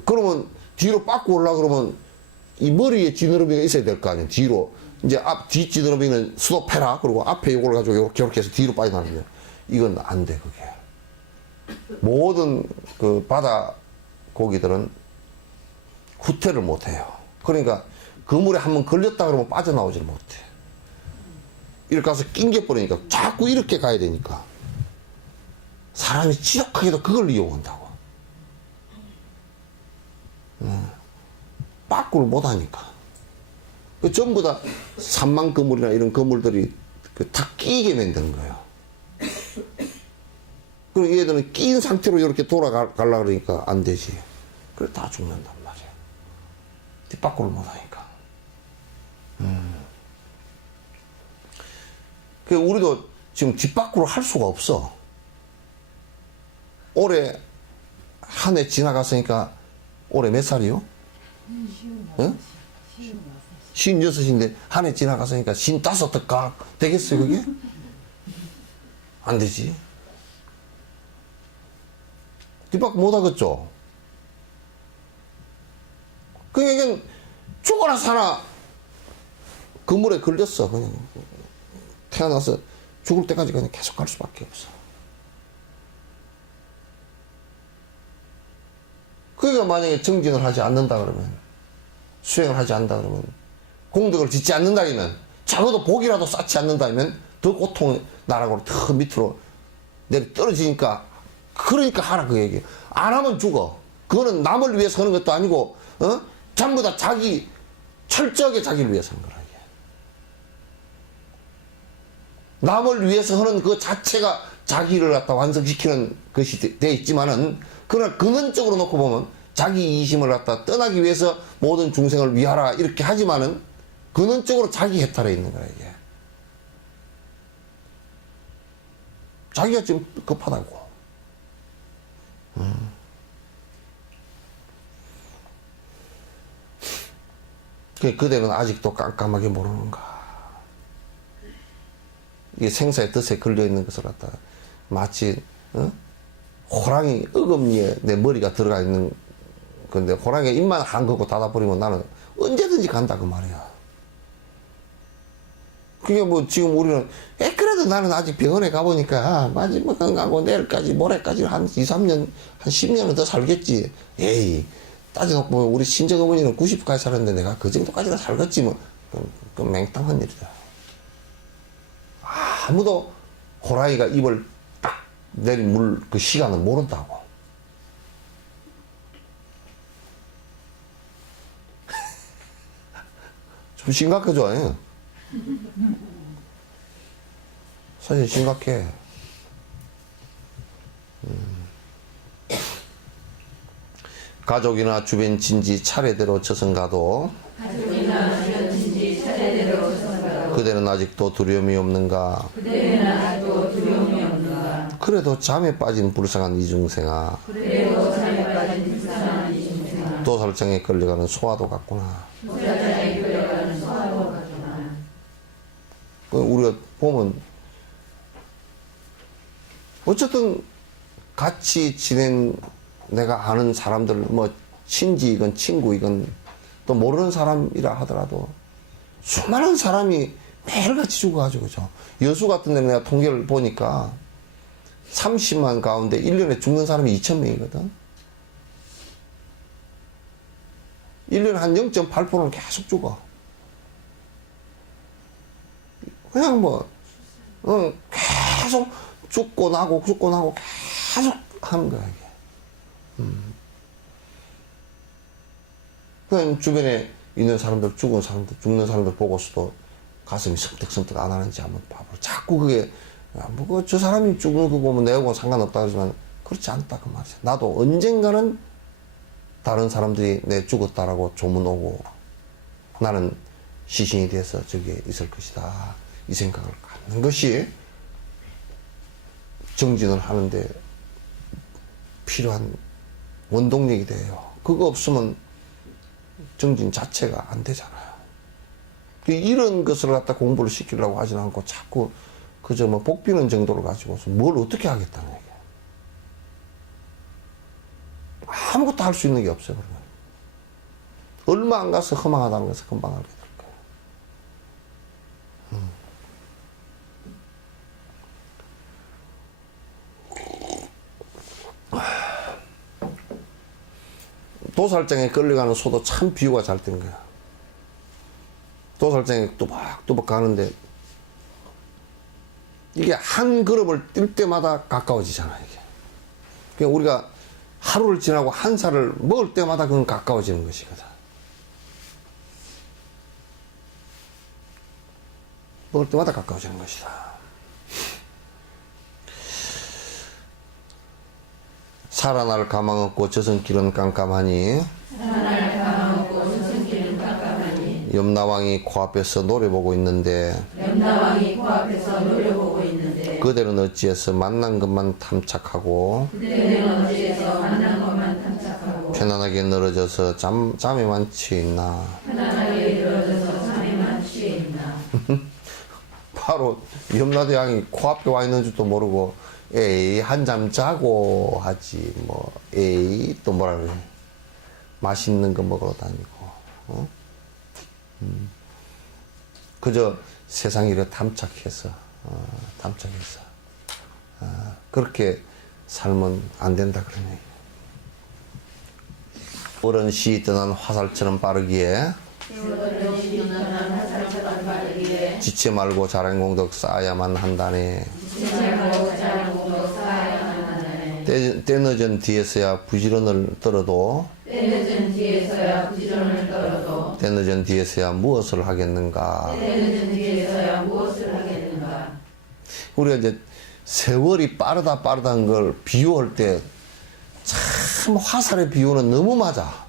그러면 뒤로 빠꾸 올라 그러면 이 머리에 지느러미가 있어야 될 거 아니에요. 뒤로. 이제 뒤 지느러미는 스톱해라. 그리고 앞에 이걸 가지고 이렇게 해서 뒤로 빠져나가면 이건 안 돼, 그게. 모든 바다 고기들은 후퇴를 못 해요. 그러니까 그물에 한번 걸렸다 그러면 빠져나오질 못해. 이렇게 가서 낑겨버리니까 자꾸 이렇게 가야 되니까 사람이 지독하게도 그걸 이용한다고. 빠꾸를 못하니까. 그 전부 다 산만 그물이나 이런 그물들이 다 끼게 만드는 거예요. 그리고 얘들은 끼인 상태로 이렇게 돌아가려고 그러니까 안 되지. 그래 다 죽는단 말이야. 뒷바꾸를 못하니까. 그 우리도 지금 뒷바꾸를 할 수가 없어. 올해 한 해 지나갔으니까 올해 몇 살이요? 응? 56인데 한 해 지나갔으니까 55가 되겠어요 그게? 안 되지. 뒷바꾸 못하겠죠. 그러니까 죽어라 사나 그물에 걸렸어. 그냥 태어나서 죽을 때까지 그냥 계속 갈 수밖에 없어. 그러니까 만약에 정진을 하지 않는다 그러면, 수행을 하지 않는다 그러면, 공덕을 짓지 않는다면, 적어도 복이라도 쌓지 않는다면 더 고통의 나락으로 더 밑으로 내려 떨어지니까, 그러니까 하라 그 얘기. 안 하면 죽어. 그거는 남을 위해서 하는 것도 아니고 전부 다 자기, 철저하게 자기를 위해서 하는 거라. 이게. 남을 위해서 하는 그 자체가 자기를 갖다 완성시키는 것이 돼 있지만은, 그러나 근원적으로 놓고 보면 자기 이심을 갖다 떠나기 위해서 모든 중생을 위하라 이렇게 하지만은 근원적으로 자기 해탈에 있는 거야 이게. 자기가 지금 급하다고. 그대는 아직도 깜깜하게 모르는가. 이게 생사의 뜻에 걸려있는 것을 갖다 마치 호랑이 어금니에 내 머리가 들어가 있는 건데, 호랑이가 입만 한거고 닫아버리면 나는 언제든지 간다 그 말이야. 그게 뭐 지금 우리는 그래도 나는 아직 병원에 가보니까 마지막 건강하고 내일까지 모레까지 한 2, 3년 한 10년은 더 살겠지. 에이 따져놓고 보면 우리 친정 어머니는 90까지 살았는데 내가 그 정도까지는 살겠지 뭐. 그건 맹땅한 일이다. 아무도 호랑이가 입을 딱 내린 물 그 시간을 모른다고. 좀 심각하죠? 예? 사실 심각해. 가족이나 주변 친지 차례대로 저승가도 그대는 아직도 두려움이 없는가? 그래도 잠에 빠진 불쌍한 이중생아. 도살장에 끌려가는 소화도 같구나. 우리가 보면 어쨌든 같이 지낸 내가 아는 사람들, 뭐 친지이건 친구이건 또 모르는 사람이라 하더라도 수많은 사람이 매일같이 죽어가지고, 그죠? 여수 같은 데는 내가 통계를 보니까 30만 가운데 1년에 죽는 사람이 2,000명이거든. 1년에 한 0.8%는 계속 죽어. 그냥 뭐, 계속 죽고 나고 계속 하는 거야, 이게. 그냥 주변에 있는 사람들, 죽는 사람들 보고서도 가슴이 섬뜩섬뜩 안 하는지 한번 봐보라. 자꾸 그게, 뭐, 저 사람이 죽는 거 보면 내하고는 상관없다 그러지만, 그렇지 않다, 그 말이야. 나도 언젠가는 다른 사람들이 내 죽었다라고 조문 오고, 나는 시신이 돼서 저기에 있을 것이다. 이 생각을 갖는 것이 정진을 하는데 필요한 원동력이 돼요. 그거 없으면 정진 자체가 안 되잖아요. 이런 것을 갖다 공부를 시키려고 하지는 않고 자꾸 그저 뭐 복비는 정도를 가지고서 뭘 어떻게 하겠다는 얘기야. 아무것도 할 수 있는 게 없어요, 그러면. 얼마 안 가서 허망하다는 것을 금방 알게 될 거예요. 도살장에 끌려가는 소도 참 비유가 잘 된 거야. 도살장에 또박또박 가는데 이게 한 걸음을 뛸 때마다 가까워지잖아, 이게. 그러니까 우리가 하루를 지나고 한 살을 먹을 때마다 그건 가까워지는 것이거든. 먹을 때마다 가까워지는 것이다. 살아날 가망 없고 저승길은 깜깜하니 염라왕이 코앞에서 노려보고 있는데 그대는 어찌해서 만난 것만 탐착하고 편안하게 늘어져서 잠에만 취했나. 바로 염라대왕이 코앞에 와 있는 줄도 모르고 에이 한잠 자고 하지 뭐 에이 또 뭐라 그래 맛있는 거 먹으러 다니고 어? 그저 세상 일에 탐착해서 그렇게 살면 안 된다 그러네. 어른 시 떠난 화살처럼 빠르기에 지체 말고 자랑공덕 쌓아야만 한다네. 때 늦은 뒤에서야 부지런을 떨어도 때 늦은 뒤에서야 무엇을 하겠는가. 우리가 이제 세월이 빠르다는 걸 비유할 때 참 화살의 비유는 너무 맞아.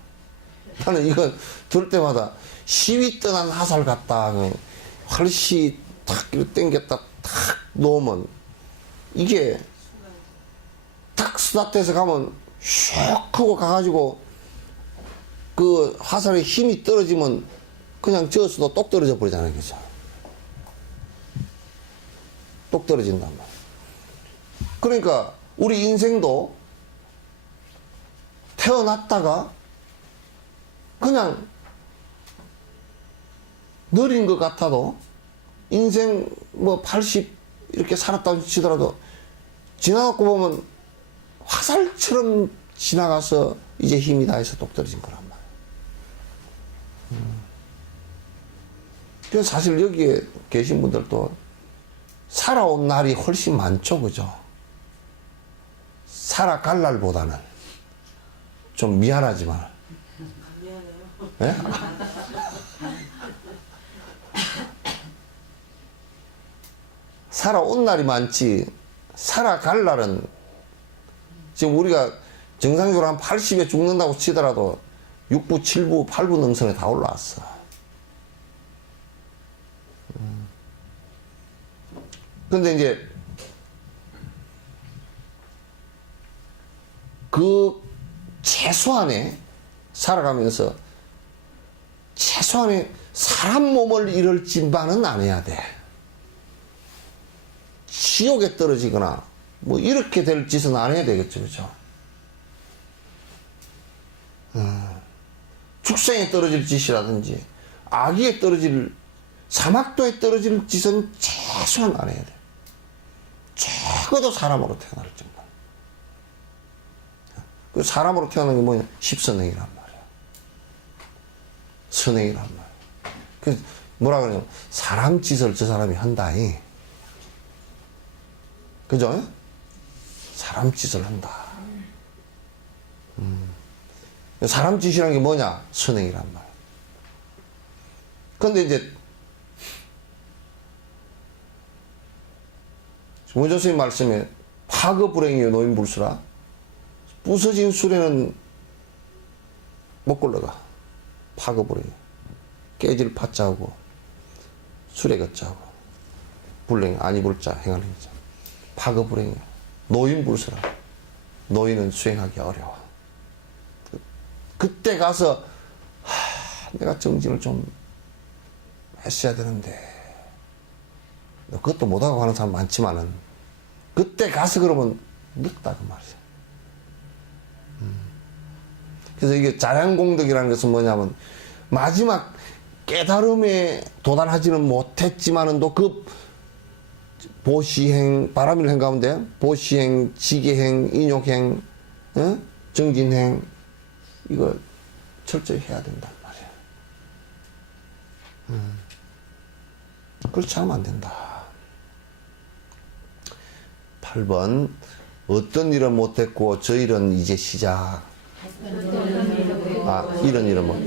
나는 이거 들을 때마다 시위 떠난 화살 같다. 활시 탁 이렇게 당겼다 탁 놓으면 이게 탁 스타트해서 가면 슉 하고 가가지고 그 화살의 힘이 떨어지면 그냥 저어서도 똑 떨어져 버리잖아요. 그죠? 똑 떨어진단 말이야. 그러니까 우리 인생도 태어났다가 그냥 느린 것 같아도 인생 뭐 80 이렇게 살았다고 치더라도 지나갖고 보면 화살처럼 지나가서 이제 힘이 다해서 똑 떨어진 거란 말이야. 그래서 사실 여기에 계신 분들도 살아온 날이 훨씬 많죠, 그죠? 살아갈 날보다는 좀 미안하지만. 예? 살아온 날이 많지 살아갈 날은 지금 우리가 정상적으로 한 80에 죽는다고 치더라도 6부, 7부, 8부 능선에 다 올라왔어. 근데 이제 그 최소한의 살아가면서 최소한의 사람 몸을 잃을 짓만은 안 해야 돼. 지옥에 떨어지거나 뭐 이렇게 될 짓은 안 해야 되겠죠, 그렇죠? 축생에 떨어질 짓이라든지 악의에 떨어질 사막도에 떨어질 짓은 최소한 안 해야 돼. 적어도 사람으로 태어날 정도. 그 사람으로 태어난 게 뭐냐? 십선행이란 말이야. 선행이란 말이야. 그 뭐라 그러냐면 사람 짓을 저 사람이 한다이. 그죠? 사람 짓을 한다. 사람 짓이라는 게 뭐냐? 선행이란 말이야. 근데 이제 원조 스님 말씀에 파거불행이요 노인불수라. 부서진 술에는 못 굴러가. 파거불행. 깨질 파자하고 술에 걷자하고 불행 아니 불자 행하는 자. 파거불행이야. 노인불수라. 노인은 수행하기 어려워. 그때 가서 내가 정진을 좀 했어야 되는데 그것도 못하고 하는 사람 많지만은 그때 가서 그러면 늦다 그 말이야. 그래서 이게 자량공덕이라는 것은 뭐냐면 마지막 깨달음에 도달하지는 못했지만은도 그 보시행 바람일행 가운데 보시행, 지계행, 인욕행, 정진행 이거 철저히 해야 된단 말이야. 그렇지 않으면 안 된다. 8번 어떤 일은 못했고 저 일은 이제 시작. 이런 일은 뭐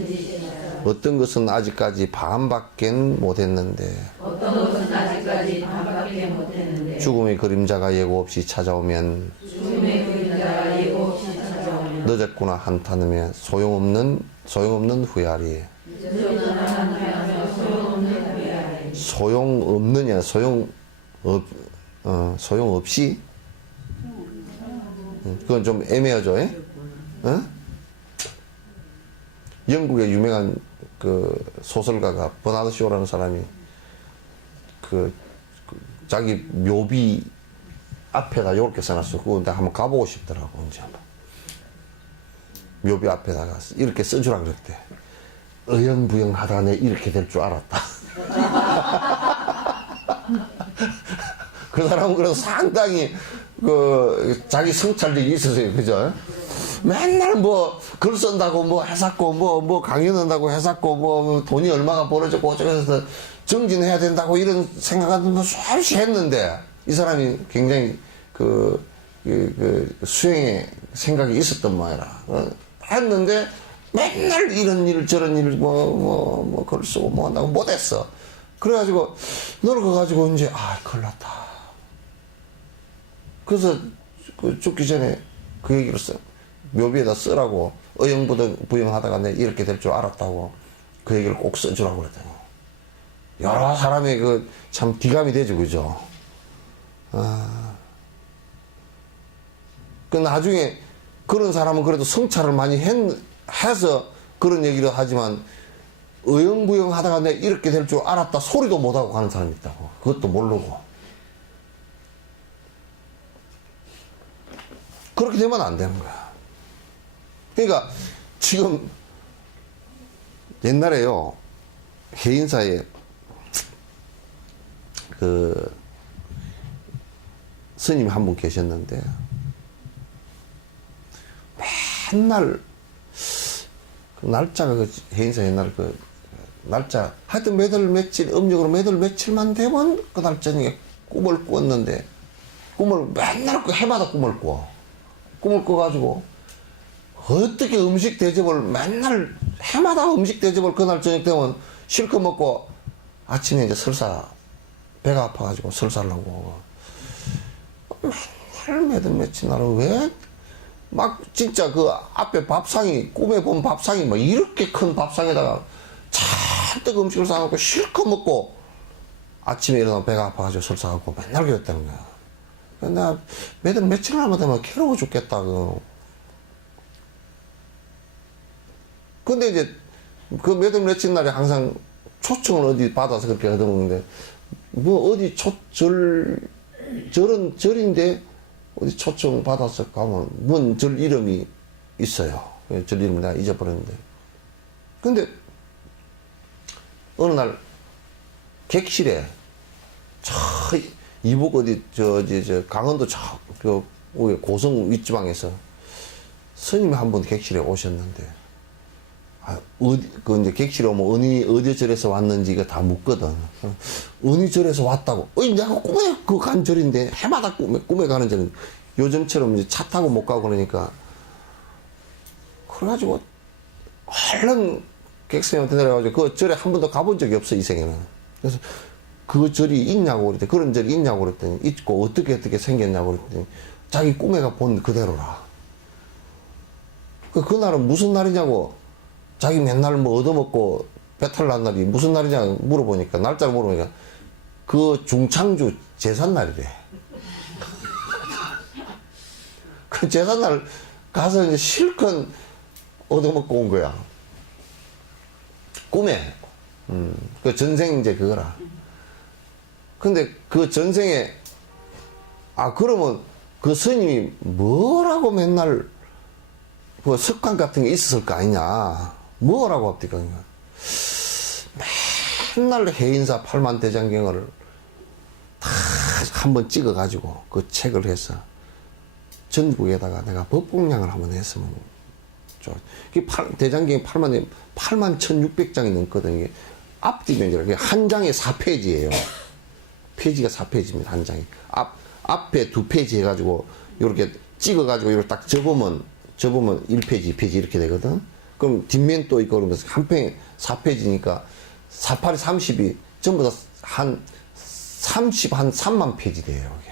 어떤 것은 아직까지 반밖에 못했는데 어떤 것은 아직까지 반밖에 못했는데 죽음의 그림자가 예고 없이 찾아오면 죽음의 그림자가 예고 없이 찾아오면 늦었구나 한탄하며 소용없는 후회하리. 소용없느냐 소용없이 그건 좀 애매하죠. 예? 어? 영국의 유명한 그 소설가가 버나드 쇼라는 사람이 자기 묘비 앞에다 이렇게 써놨어. 그거 내가 한번 가보고 싶더라고. 언제 한번 묘비 앞에다가 이렇게 써주라 그랬대. 어영부영 하다가 내 이렇게 될 줄 알았다. 그 사람은 그래서 상당히 자기 성찰력이 있었어요. 그죠? 맨날 뭐 글 쓴다고 뭐 해샀고 뭐 강연한다고 해샀고 뭐 돈이 얼마가 벌어졌고 어쩌고해서 정진해야 된다고 이런 생각은 뭐 수없이 했는데 이 사람이 굉장히 수행에 생각이 있었던 모양이라 했는데 맨날 이런 일 저런 일 뭐 글 쓰고 뭐 한다고 못했어. 그래가지고 늙어가지고 이제 큰일 났다. 그래서 죽기 전에 그 얘기를 묘비에다 쓰라고 어영부영하다가 내 이렇게 될 줄 알았다고 그 얘기를 꼭 써주라고 그랬더니 여러 사람의 참 기감이 되죠. 그죠? 그 나중에 그런 사람은 그래도 성찰을 많이 해서 그런 얘기를 하지만 어영부영 하다가 내 이렇게 될 줄 알았다 소리도 못하고 가는 사람이 있다고. 그것도 모르고. 그렇게 되면 안 되는 거야. 그러니까 지금 옛날에요 해인사에 스님이 한 분 계셨는데 맨날 날짜가 해인사 옛날 날짜 하여튼 몇월 며칠 음력으로 몇월 며칠만 되면 그날 저녁에 꿈을 꿨는데 꿈을 맨날 해마다 꿈을 꿔가지고 어떻게 음식 대접을 맨날 해마다 음식 대접을 그날 저녁 되면 실컷 먹고 아침에 이제 설사 배가 아파가지고 설사를 하고 맨날 몇월 며칠 날은 왜 막 진짜 그 앞에 밥상이 꿈에 본 밥상이 막 이렇게 큰 밥상에다가 잔뜩 음식을 싸놓고 실컷 먹고 아침에 일어나면 배가 아파가지고 설사하고 맨날 그랬다는 거야. 내가 몇월 며칠 날만 되면 괴로워 죽겠다. 근데 이제 그 몇월 며칠 날에 항상 초청을 어디 받아서 그렇게 하던데 뭐 어디 절인데 어디 초청 받아서 가면 뭔 절 이름이 있어요. 절 이름 내가 잊어버렸는데. 근데 어느 날 객실에 이북 어디 강원도 고성 윗지방에서 스님이 한 분 객실에 오셨는데 이제 객실에 오면 어디 절에서 왔는지 이거 다 묻거든. 어느 절에서 왔다고. 내가 꿈에 간 절인데 해마다 꿈에 가는 절인데 요즘처럼 이제 차 타고 못 가고 그러니까 그래가지고 얼른 객스님한테 내려가지고 그 절에 한 번도 가본 적이 없어 이 생에는. 그래서 그 절이 있냐고 그랬더니 그런 절이 있냐고 그랬더니 있고 어떻게 생겼냐고 그랬더니 자기 꿈에 본 그대로라. 그날은 무슨 날이냐고 자기 맨날 뭐 얻어먹고 배탈 난 날이 무슨 날이냐 물어보니까 날짜를 물어보니까 그 중창주 제삿날이래. 그 제삿날 가서 이제 실컷 얻어먹고 온 거야. 꿈에. 그 전생 이제 그거라. 근데 그 전생에 그러면 그 스님이 뭐라고 맨날 그 습관 같은 게 있었을 거 아니냐. 뭐라고 합니까? 맨날 해인사 8만 대장경을 다 한번 찍어가지고 그 책을 해서 전국에다가 내가 법공량을 한번 했으면 좋아. 대장경이 8만 1600장이 넘거든. 이게 앞뒤 면제라. 한 장에 4페이지예요. 페이지가 4페이지입니다. 한 장에. 앞에 2페이지 해가지고 이렇게 찍어가지고 이걸 딱 접으면 1페이지, 2페이지 이렇게 되거든. 그럼 뒷면 또 있고 그러면서 한 평에 4페이지니까 48이 30이 전부 다 한 3만 페이지 돼요. 이게.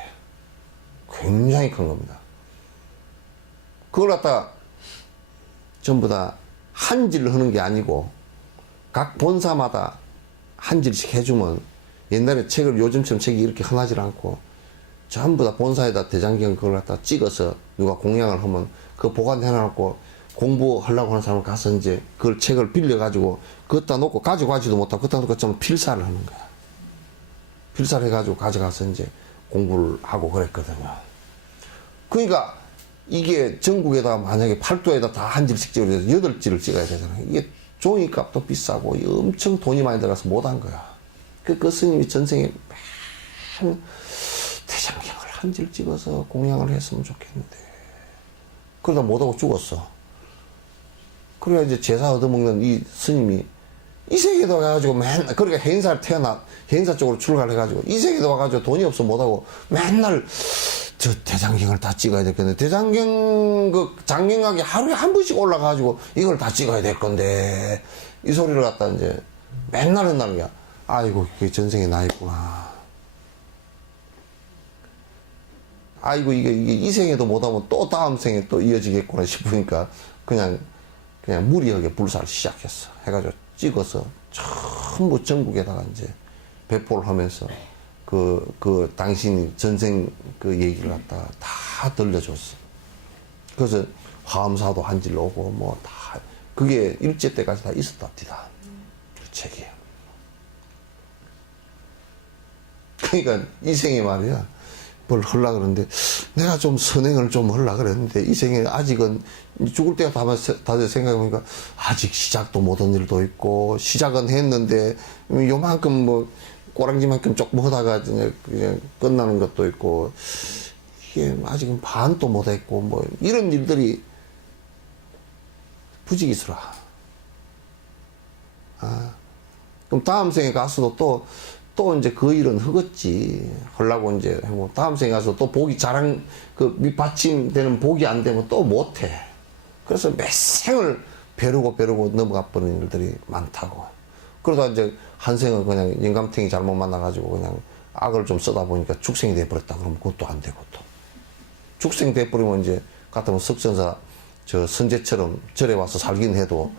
굉장히 큰 겁니다. 그걸 갖다 전부 다 한질을 하는 게 아니고 각 본사마다 한질씩 해주면 옛날에 책을 요즘처럼 책이 이렇게 흔하지 않고 전부 다 본사에다 대장경 그걸 갖다 찍어서 누가 공양을 하면 그거 보관해놔놓고 공부하려고 하는 사람은 가서 이제 그걸 책을 빌려가지고 그것다 놓고 가져가지도 못하고 그것다 놓고 좀 필사를 하는 거야. 필사를 해가지고 가져가서 이제 공부를 하고 그랬거든요. 그러니까 이게 전국에다 만약에 팔도에다 다 한 질씩 찍어서 8질을 찍어야 되잖아요. 이게 종이값도 비싸고 엄청 돈이 많이 들어가서 못한 거야. 그 스님이 전생에 맨 대장경을 한 질 찍어서 공양을 했으면 좋겠는데 그러다 못하고 죽었어. 그래야 이제 제사 얻어먹는 이 스님이 이 세계도 와가지고 맨날 그러니까 해인사 쪽으로 출가를 해가지고 이 세계도 와가지고 돈이 없어 못하고 맨날 저 대장경을 다 찍어야 될 건데 대장경 그 장경각이 하루에 한 번씩 올라가가지고 이걸 다 찍어야 될 건데 이 소리를 갖다 이제 맨날 한다는 거야. 아이고 그게 전생에 나 있구나. 아이고 이게 이 생에도 못하면 또 다음 생에 또 이어지겠구나 싶으니까 그냥 무리하게 불사를 시작했어. 해가지고 찍어서 전부 전국에다가 이제 배포를 하면서 그 당신이 전생 그 얘기를 갖다가 다 들려줬어. 그래서 화엄사도 한 질 오고 뭐 다 그게 일제 때까지 다 있었답니다. 그 책이에요. 그러니까 이 생에 말이야 뭘 하려고 그러는데 내가 좀 선행을 좀 하려고 그랬는데 이 생에 아직은 죽을 때가 다들 생각해보니까 아직 시작도 못한 일도 있고 시작은 했는데 요만큼 뭐 꼬랑지만큼 조금 하다가 그냥 끝나는 것도 있고 이게 아직은 반도 못했고 뭐 이런 일들이 부지기수라. 그럼 다음 생에 가서도 또 이제 그 일은 흑었지. 하려고 이제 하고, 다음 생에 가서 또 복이 그 밑받침되는 복이 안 되면 또 못해. 그래서 몇 생을 벼르고 넘어가 버리는 일들이 많다고. 그러다 이제 한 생은 그냥 영감탱이 잘못 만나가지고 그냥 악을 좀 쓰다 보니까 축생이 돼버렸다. 그러면 그것도 안 되고 또. 축생이 돼버리면 이제, 같으면 석전사 저 선제처럼 절에 와서 살긴 해도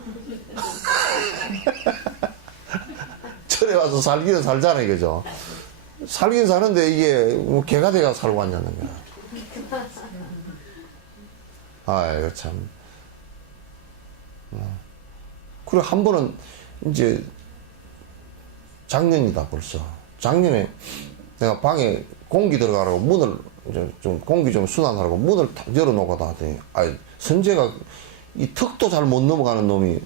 절에 와서 살기는 살잖아, 이거죠. 살긴 사는데 이게 뭐 개가 돼가 살고 앉았는 거야. 아이고, 참. 그래, 한 번은 이제 작년이다, 벌써. 작년에 내가 방에 공기 들어가라고 문을 이제 좀 공기 좀 순환하라고 문을 탁 열어놓고 하더니, 선재가 이 턱도 잘 못 넘어가는 놈이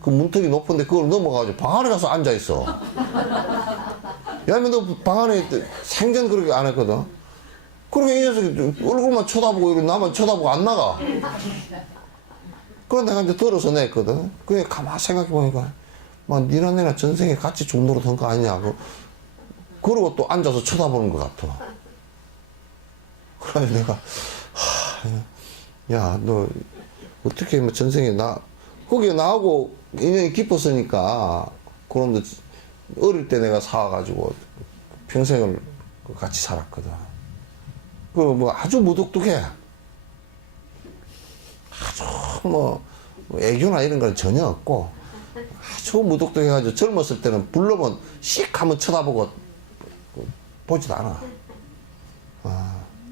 그 문턱이 높은데 그걸 넘어가가지고 방 안에 가서 앉아있어. 야면 너 방 안에 생전 그렇게 안 했거든. 그러면 이 녀석이 얼굴만 쳐다보고 이렇게 나만 쳐다보고 안 나가. 그래 내가 이제 들어서 냈거든. 그래 가만히 생각해보니까 막 니나 내나 전생에 같이 죽노릇 한 거 아니냐. 그러고 또 앉아서 쳐다보는 것 같아. 그래 내가 야 너 어떻게 뭐 전생에 거기에 나하고 인연이 깊었으니까 그런데 어릴 때 내가 사와가지고 평생을 같이 살았거든. 그 뭐 아주 무뚝뚝해. 아주 뭐 애교나 이런 건 전혀 없고 아주 무뚝뚝해가지고 젊었을 때는 불러면 씩 하면 쳐다보고 보지도 않아.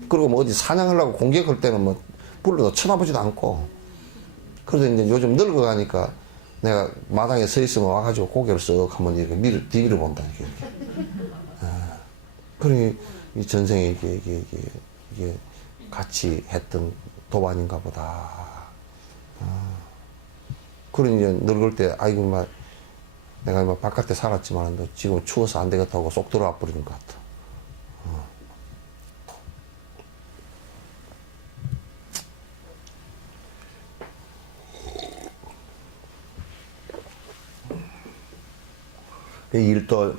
그리고 뭐 어디 사냥하려고 공격할 때는 뭐 불러도 쳐다보지도 않고. 그래서 이제 요즘 늙어가니까 내가 마당에 서 있으면 와가지고 고개를 쓱 한번 이렇게 뒤밀어 본다, 이렇게. 그러니 이 전생에 이게 같이 했던 도반인가 보다. 그러니 이제 늙을 때, 아이고, 내가 바깥에 살았지만 너 지금 추워서 안 되겠다고 쏙 들어와 버리는 것 같아. 그 일도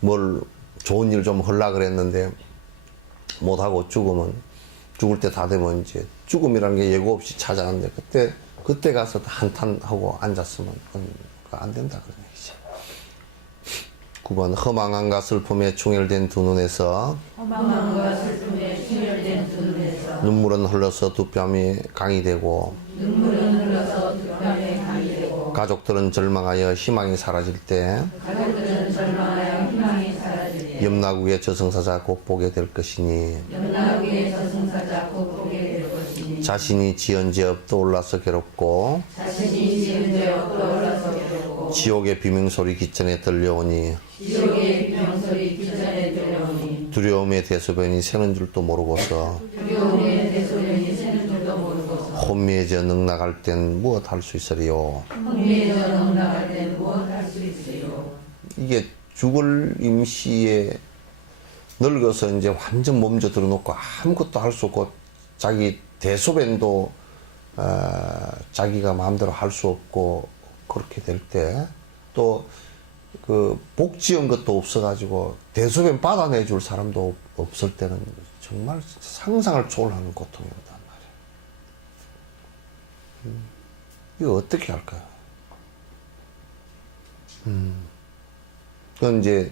뭘 좋은 일 좀 하려고 그랬는데 못하고 죽을 때 다 되면 이제 죽음이라는 게 예고 없이 찾아왔는데 그때 가서 한탄하고 앉았으면 그건 안 된다 그런 얘기지. 9번 허망함과 슬픔에 충혈된 두 눈에서 허망함과 슬픔에 충혈된 두 눈에서 눈물은 흘러서 두 뺨이 강이 되고 눈물은 흘러서 두 뺨에 강이 되고 가족들은 절망하여 희망이 사라질 때 가족들은 절망하여 희망이 사라질 때 염라국의 저승사자 곧 보게 될 것이니 염라국의 저승사자 곧 보게 될 것이니 자신이 지은 죄업 떠올라서 괴롭고 자신이 지은 죄업 떠올라서 괴롭고 지옥의 비명소리 기천에 들려오니 지옥의 비명소리 기전에 들려오니 두려움의 대소변이 새는 줄도 모르고서 두려움의 대소변이 새는 줄도 모르고서 혼미해져 넉나갈 땐 무엇 할 수 있으리요. 혼미해져 넉나갈 땐 무엇 할 수 있으리요. 이게 죽을 임시에 늙어서 이제 완전 몸져 들어놓고 아무것도 할 수 없고 자기 대소변도 자기가 마음대로 할 수 없고 그렇게 될 때 또 그 복 지은 것도 없어가지고 대소변 받아내 줄 사람도 없을 때는 정말 상상을 초월하는 고통이 온단 말이에요. 이거 어떻게 할까요? 그건 이제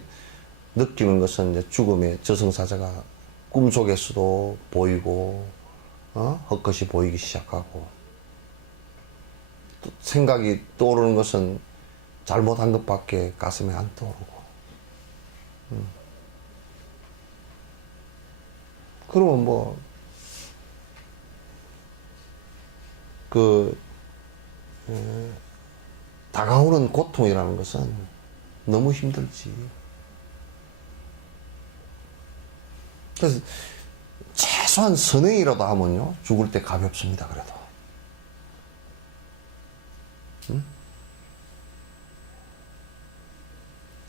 느끼는 것은 이제 죽음의 저승사자가 꿈속에서도 보이고, 헛것이 보이기 시작하고, 또 생각이 떠오르는 것은 잘못한 것밖에 가슴에 안 떠오르고, 그러면 뭐, 다가오는 고통이라는 것은 너무 힘들지. 그래서 최소한 선행이라도 하면요, 죽을 때 가볍습니다, 그래도.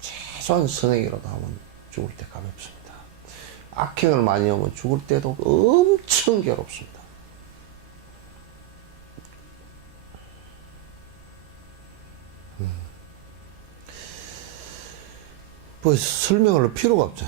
최소한 선행이라도 하면 죽을 때 가볍습니다. 악행을 많이 하면 죽을 때도 엄청 괴롭습니다. 뭐 설명을 할 필요가 없죠.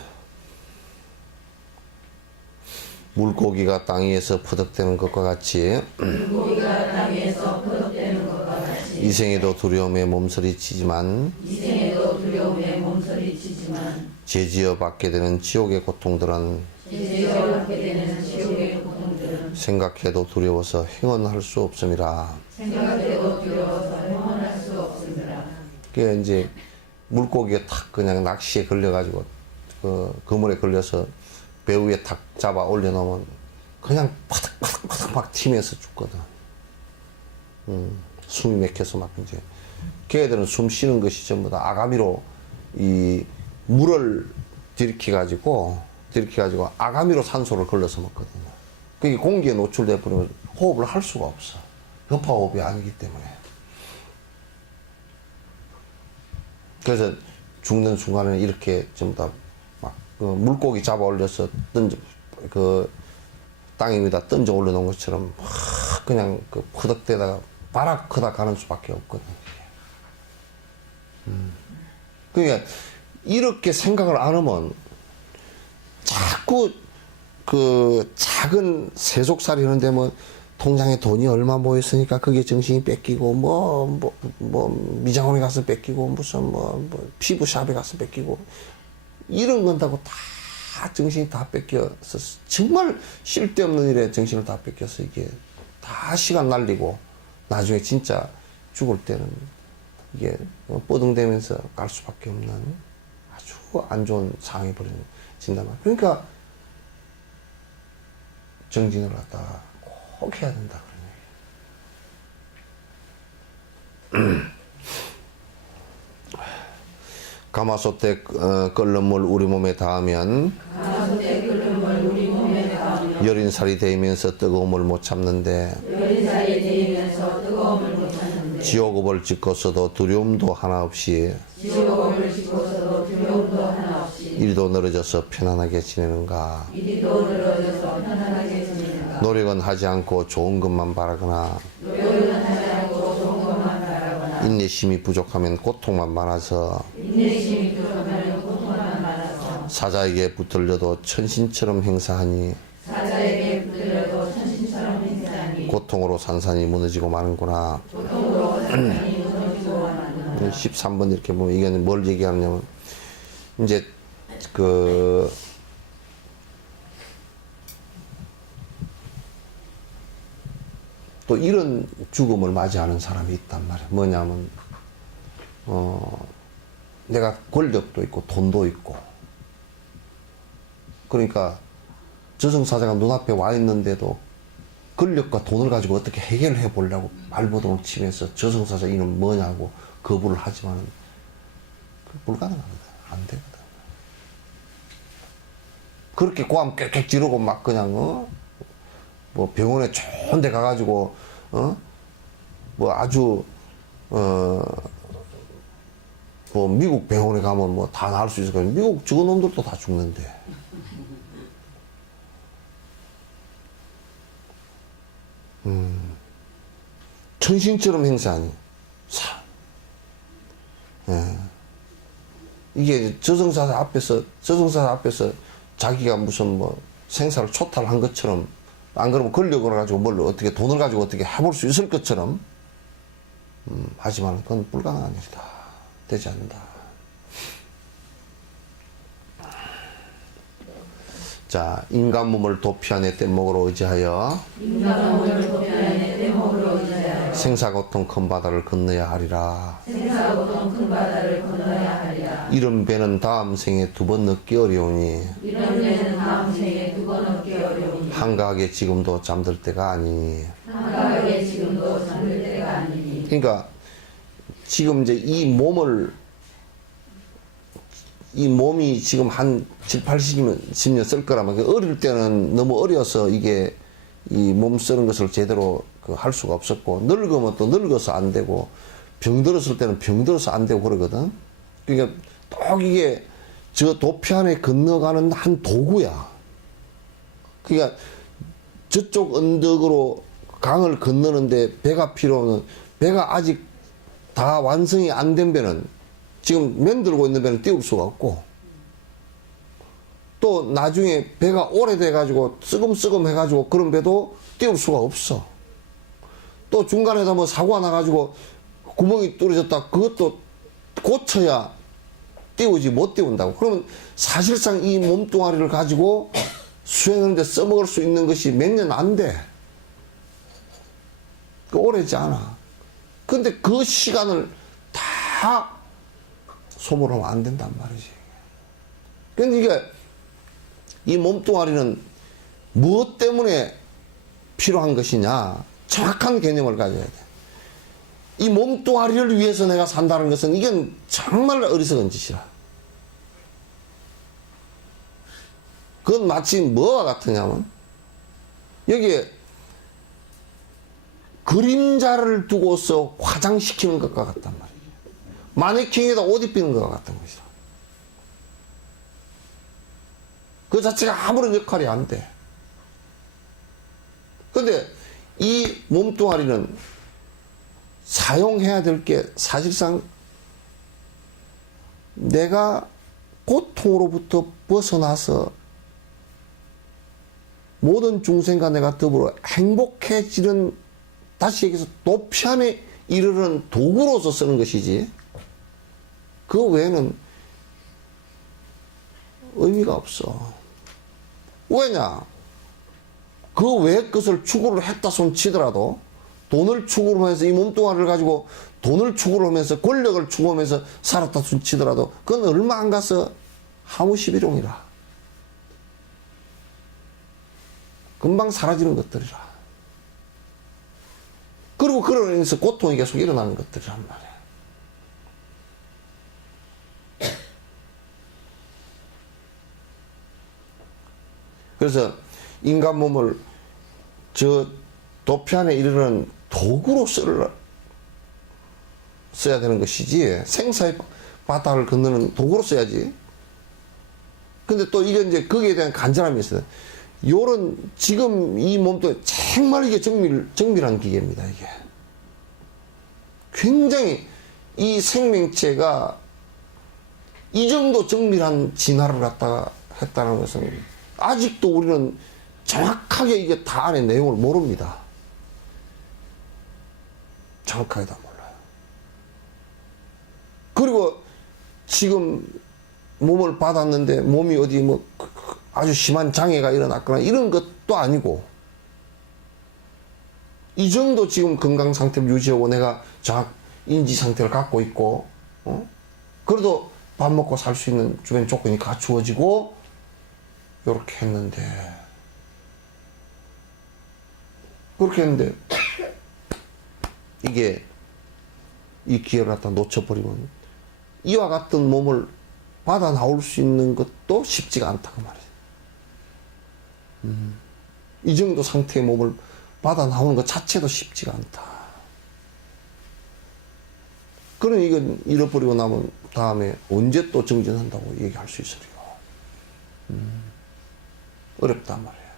물고기가 땅 위에서 퍼덕대는 것과 같이 물고기가 땅 위에서 퍼덕대는 것과 같이 이 생에도 두려움에 몸서리치지만 이 생에도 두려움에 몸서리치지만 죄지어 받게 되는 지옥의 고통들은 죄지어 받게 되는 지옥의 고통들은 생각해도 두려워서 행언할 수 없음이라. 생각해도 두려워서 행언할 수 없음이라. 그게 이제 물고기가 탁 그냥 낚시에 걸려가지고 그 그물에 걸려서 배 위에 탁 잡아 올려놓으면 그냥 파닥파닥 막 튀면서 죽거든. 숨이 막혀서 막 이제 걔들은 숨 쉬는 것이 전부 다 아가미로 이 물을 들이켜가지고 아가미로 산소를 걸러서 먹거든요. 그게 공기에 노출돼 버리면 호흡을 할 수가 없어. 협화호흡이 아니기 때문에. 그래서 죽는 순간에 이렇게 전부 다 막 물고기 잡아 올려서 땅 위에다 던져 올려놓은 것처럼 막 그냥 그 퍼덕대다가 바락커다 가는 수밖에 없거든. 그러니까 이렇게 생각을 안 하면 자꾸 그 작은 세속살이 하는데 뭐 통장에 돈이 얼마 모였으니까 그게 정신이 뺏기고 뭐 미장원에 가서 뺏기고 무슨 뭐 피부샵에 가서 뺏기고 이런 건다고 다 정신이 다 뺏겨서 정말 쓸데없는 일에 정신을 다 뺏겨서 이게 다 시간 날리고 나중에 진짜 죽을 때는 이게 뻐둥대면서 갈 수밖에 없는 아주 안 좋은 상황이 벌어진단 말이야. 그러니까 정진을 갖다가 꼭 해야 된다 그런 얘기. 가마솥에 끓는 물 우리 몸에 닿으면 여린 살이 데이면서 뜨거움을 못 참는데 지옥업을 짓고서도 두려움도 하나 없이 일도 늘어져서 편안하게 지내는가. 노력은 하지 않고 좋은 것만 바라거나 인내심이 부족하면 고통만 많아서 인내심이 부족하면 고통만 많아서 사자에게 붙들려도 천신처럼 행사하니 사자에게 붙들려도 천신처럼 행사하니 고통으로 산산이 무너지고 마는구나. 고통으로 산산이 무너지고 마는구나. 13번 이렇게 보면 이게 뭘 얘기하냐면 이제 그 또 이런 죽음을 맞이하는 사람이 있단 말이야. 뭐냐면 내가 권력도 있고 돈도 있고 그러니까 저승사자가 눈앞에 와 있는데도 권력과 돈을 가지고 어떻게 해결해 보려고 발버둥을 치면서 저승사자 이름 뭐냐고 거부를 하지만은 불가능합니다. 안 되거든. 그렇게 고함 꽥꽥 지르고 막 그냥 뭐 병원에 좋은 데 가가지고 뭐 아주 뭐 미국 병원에 가면 뭐 다 나을 수 있을 거예요. 미국 저거 놈들도 다 죽는데. 천신처럼 행사하니 이게 저승사자 앞에서 자기가 무슨 뭐 생사를 초탈한 것처럼 안 그러면 권력을 가지고 뭘 어떻게 돈을 가지고 어떻게 해볼 수 있을 것처럼 하지만 그건 불가능한 일이다. 되지 않는다. 자, 인간 몸을 도피하내 뗏목으로 의지하여 인간 몸을 도피하내 뗏목으로 의지하여 생사고통 큰 바다를 건너야 하리라. 생사고통 큰 바다를 건너야 하리라. 이런 배는 다음 생에 2번 넣기 어려우니 이런 데는 다음 생에 2번 얻기 어려우니 한가하게 지금도 잠들 때가 아니니. 한가하게 지금도 잠들 때가 아니니. 그러니까 지금 이제 이 몸이 지금 한 7, 80년 쓸 거라면 어릴 때는 너무 어려서 이게 이 몸 쓰는 것을 제대로 할 수가 없었고 늙으면 또 늙어서 안 되고 병들었을 때는 병들어서 안 되고 그러거든. 그러니까 또 이게 저 도피 안에 건너가는 한 도구야. 그러니까 저쪽 언덕으로 강을 건너는데 배가 필요하면 배가 아직 다 완성이 안 된 배는 지금 맨들고 있는 배는 띄울 수가 없고 또 나중에 배가 오래돼 가지고 쓰금쓰금 해가지고 그런 배도 띄울 수가 없어. 또 중간에서 뭐 사고가 나가지고 구멍이 뚫어졌다 그것도 고쳐야 띄우지 못 띄운다고. 그러면 사실상 이 몸뚱아리를 가지고 수행하는데 써먹을 수 있는 것이 몇 년 안 돼. 오래지 않아. 근데 그 시간을 다 소모하면 안 된단 말이지. 그러니까 이 몸뚱아리는 무엇 때문에 필요한 것이냐 정확한 개념을 가져야 돼. 이 몸뚱아리를 위해서 내가 산다는 것은 이건 정말 어리석은 짓이라. 그건 마치 뭐와 같으냐면 여기에 그림자를 두고서 화장시키는 것과 같단 말이에요. 마네킹에다 옷 입히는 것과 같은 것이다. 그 자체가 아무런 역할이 안 돼. 근데 이 몸뚱아리는 사용해야 될 게 사실상 내가 고통으로부터 벗어나서 모든 중생과 내가 더불어 행복해지는 다시 얘기해서 도피안에 이르는 도구로서 쓰는 것이지 그 외에는 의미가 없어. 왜냐? 그 외의 것을 추구를 했다 손 치더라도 돈을 추구를 하면서 이 몸뚱아리를 가지고 돈을 추구를 하면서 권력을 추구하면서 살았다 손 치더라도 그건 얼마 안 가서 하무시비롱이라. 금방 사라지는 것들이라. 그리고 그로 인해서 고통이 계속 일어나는 것들이란 말이야. 그래서 인간 몸을 저 도피안에 이르는 도구로 써야 되는 것이지 생사의 바다를 건너는 도구로 써야지. 근데 또 이게 이제 거기에 대한 간절함이 있어요. 요런 지금 이 몸도 정말 이게 정밀한 기계입니다. 이게 굉장히 이 생명체가 이 정도 정밀한 진화를 갖다가 했다는 것은 아직도 우리는 정확하게 이게 다 안에 내용을 모릅니다. 정확하게 다 몰라요. 그리고 지금 몸을 받았는데 몸이 어디 뭐 아주 심한 장애가 일어났거나 이런 것도 아니고 이 정도 지금 건강 상태를 유지하고 내가 정확 인지 상태를 갖고 있고 그래도 밥 먹고 살 수 있는 주변 조건이 갖추어지고 이렇게 했는데 그렇게 했는데 이게 이 기회를 갖다 놓쳐버리면 이와 같은 몸을 받아 나올 수 있는 것도 쉽지가 않다고 말이에요. 이 정도 상태의 몸을 받아 나오는 것 자체도 쉽지가 않다. 그럼 이건 잃어버리고 나면 다음에 언제 또 정진한다고 얘기할 수 있으리요. 어렵단 말이에요.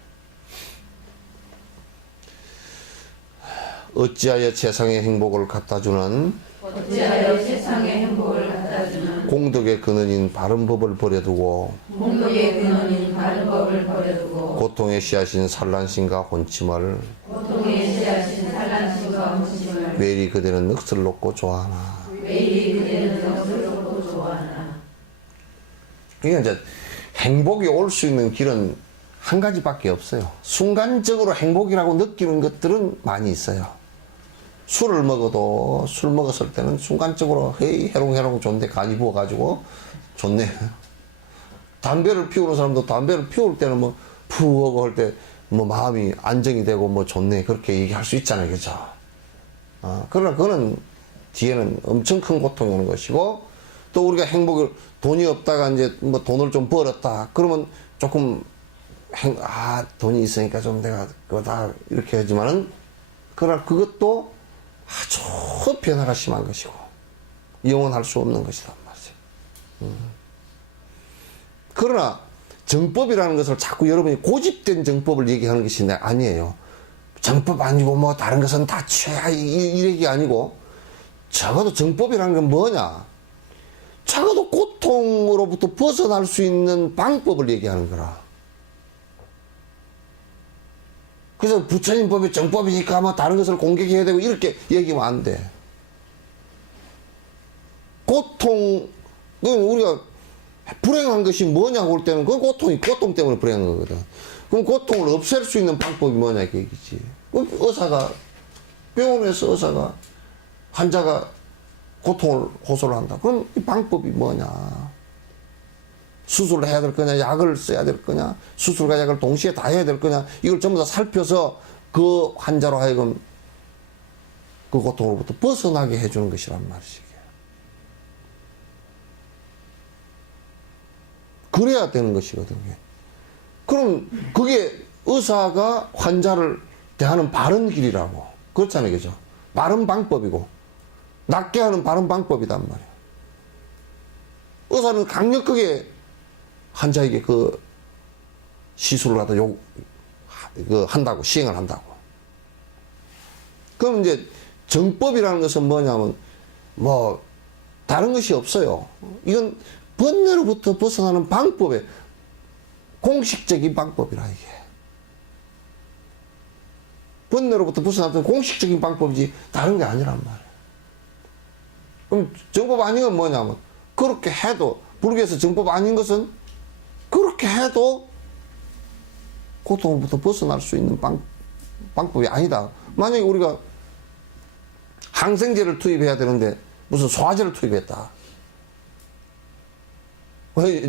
어찌하여 세상의 행복을 갖다주는 어찌하여 세상의 행복을 갖다주는 공덕의 근원인 바른 법을 버려두고 공덕의 근원인 바른 법을 버려두고 고통의 씨앗인 산란심과 혼침을 고통의 씨앗인 산란심과 혼침을 왜리 그대는 넋을 놓고 좋아하나. 매일이 그대는 넋을 놓고 좋아하나. 그러니까 이제 행복이 올 수 있는 길은 한 가지밖에 없어요. 순간적으로 행복이라고 느끼는 것들은 많이 있어요. 술을 먹어도 술 먹었을 때는 순간적으로 헤이 해롱해롱 좋은데 간이 부어가지고 좋네. 담배를 피우는 사람도 담배를 피울 때는 뭐 푸 하고 할 때 뭐 마음이 안정이 되고 뭐 좋네 그렇게 얘기할 수 있잖아요. 그죠? 그러나 그거는 뒤에는 엄청 큰 고통이 오는 것이고 또 우리가 행복을 돈이 없다가 이제 뭐 돈을 좀 벌었다 그러면 조금 돈이 있으니까 좀 내가 그거 다 이렇게 하지만은 그러나 그것도 아주 변화가 심한 것이고 영원할 수 없는 것이란 말이죠. 그러나 정법이라는 것을 자꾸 여러분이 고집된 정법을 얘기하는 것이 아니에요. 정법 아니고 뭐 다른 것은 다 최하 이 얘기 아니고 적어도 정법이라는 건 뭐냐? 적어도 고통으로부터 벗어날 수 있는 방법을 얘기하는 거라. 그래서 부처님 법이 정법이니까 뭐 다른 것을 공격해야 되고 이렇게 얘기하면 안 돼. 고통은 우리가 불행한 것이 뭐냐고 할 때는 그건 고통 때문에 불행한 거거든. 그럼 고통을 없앨 수 있는 방법이 뭐냐 그 얘기지. 그럼 병원에서 의사가 환자가 고통을 호소를 한다. 그럼 이 방법이 뭐냐? 수술을 해야 될 거냐, 약을 써야 될 거냐, 수술과 약을 동시에 다 해야 될 거냐, 이걸 전부 다 살펴서 그 환자로 하여금 그 고통으로부터 벗어나게 해주는 것이란 말이지. 그래야 되는 것이거든요. 그럼 그게 의사가 환자를 대하는 바른 길이라고. 그렇잖아요. 그죠? 바른 방법이고. 낫게 하는 바른 방법이단 말이에요. 의사는 강력하게 환자에게 그 시술을 하다 한다고, 시행을 한다고. 그럼 이제 정법이라는 것은 뭐냐면, 뭐, 다른 것이 없어요. 이건 번뇌로부터 벗어나는 방법에 공식적인 방법이라 이게. 번뇌로부터 벗어나는 공식적인 방법이지 다른 게 아니란 말이에요. 그럼 정법 아닌 건 뭐냐면 그렇게 해도 불교에서 정법 아닌 것은 그렇게 해도 고통으로부터 벗어날 수 있는 방법이 아니다. 만약에 우리가 항생제를 투입해야 되는데 무슨 소화제를 투입했다.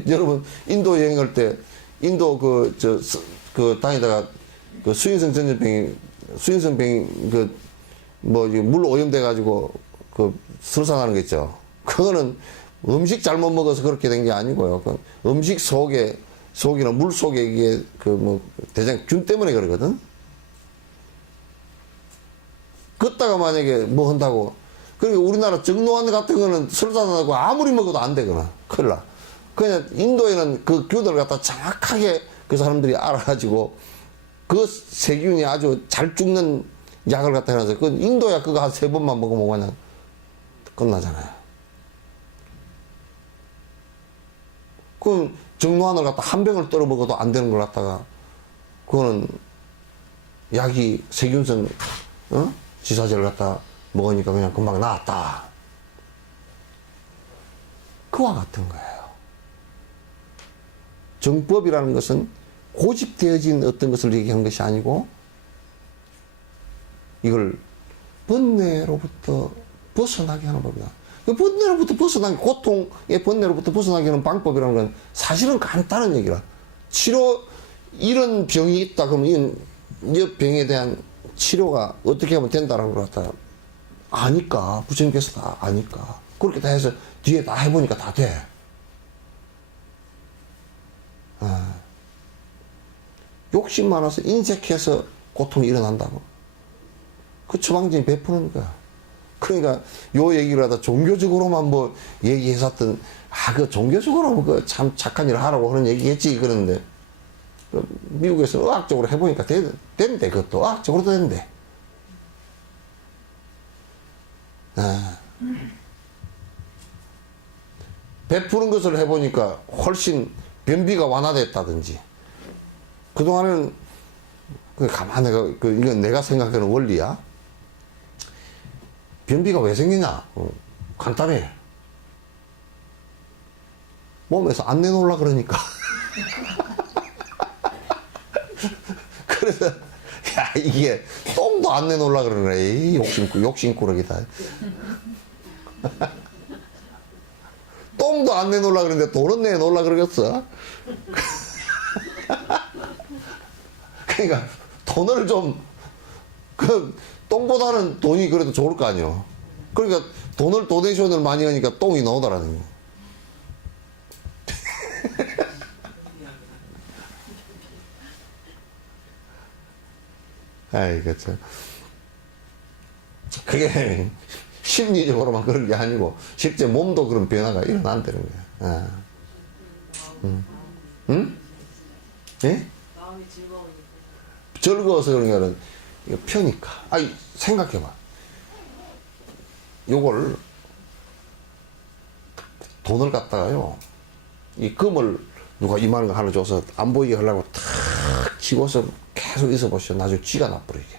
여러분 인도 여행할 때 인도 다니다가 그 수인성 전염병이 물 오염돼 가지고 그 설사나는 거 있죠. 그거는 음식 잘못 먹어서 그렇게 된 게 아니고요. 그 음식 속이나 물 속에 이게 대장균 때문에 그러거든. 걷다가 만약에 뭐 한다고. 그리고 우리나라 정노환 같은 거는 설사나고 아무리 먹어도 안 되거나 큰일 나. 그냥 인도에는 그 균을 갖다 정확하게 그 사람들이 알아가지고 그 세균이 아주 잘 죽는 약을 갖다 해놔서 그 인도약 그거 한 3번만 먹으면 그냥 끝나잖아요. 그럼 정로환을 갖다 한 병을 떨어 먹어도 안 되는 걸 갖다가 그거는 약이 세균성 지사제를 갖다 먹으니까 그냥 금방 나았다. 그와 같은 거예요. 정법이라는 것은 고집되어진 어떤 것을 얘기하는 것이 아니고 이걸 번뇌로부터 벗어나게 하는 법이다. 그 번뇌로부터 벗어나게, 고통의 번뇌로부터 벗어나게 하는 방법이라는 건 사실은 간단한 얘기라. 치료, 이런 병이 있다 그러면 이 병에 대한 치료가 어떻게 하면 된다라는 걸 갖다 아니까, 부처님께서 다 아니까. 그렇게 다 해서 뒤에 다 해보니까 다 돼. 욕심 많아서 인색해서 고통이 일어난다고. 그 처방전이 베푸는 거야. 그러니까 요 얘기를 하다 종교적으로만 뭐 얘기했었던, 그 종교적으로 뭐 그 참 착한 일을 하라고 그런 얘기했지 그러는데, 미국에서는 의학적으로 해보니까 된대. 그것도 의학적으로도 된대. 베푸는 것을 해보니까 훨씬 변비가 완화됐다든지. 그동안은 가만히 이건 내가 생각하는 원리야. 변비가 왜 생기냐? 간단해. 몸에서 안 내놓으려 그러니까. 그래서 야, 이게 똥도 안 내놓으려 그러네. 이 욕심꾸러기다. 똥도 안 내놓으려 그러는데 돈은 내놓으려 그러겠어. 그러니까 돈을 좀, 똥보다는 돈이 그래도 좋을 거 아니에요. 그러니까 돈을, 도네이션을 많이 하니까 똥이 나오더라는 거. 아이고, 참. 그게 심리적으로만 그런 게 아니고, 실제 몸도 그런 변화가 일어난다는 거야. 응? 예? 마음이 즐거우니까. 즐거워서 그런 게 아니라, 이거 펴니까. 아니, 생각해봐. 요걸, 돈을 갖다가요, 이 금을 누가 이만한 거 하나 줘서 안 보이게 하려고 탁 쥐고서 계속 있어 보시오. 나중에 쥐가 나버려, 이게.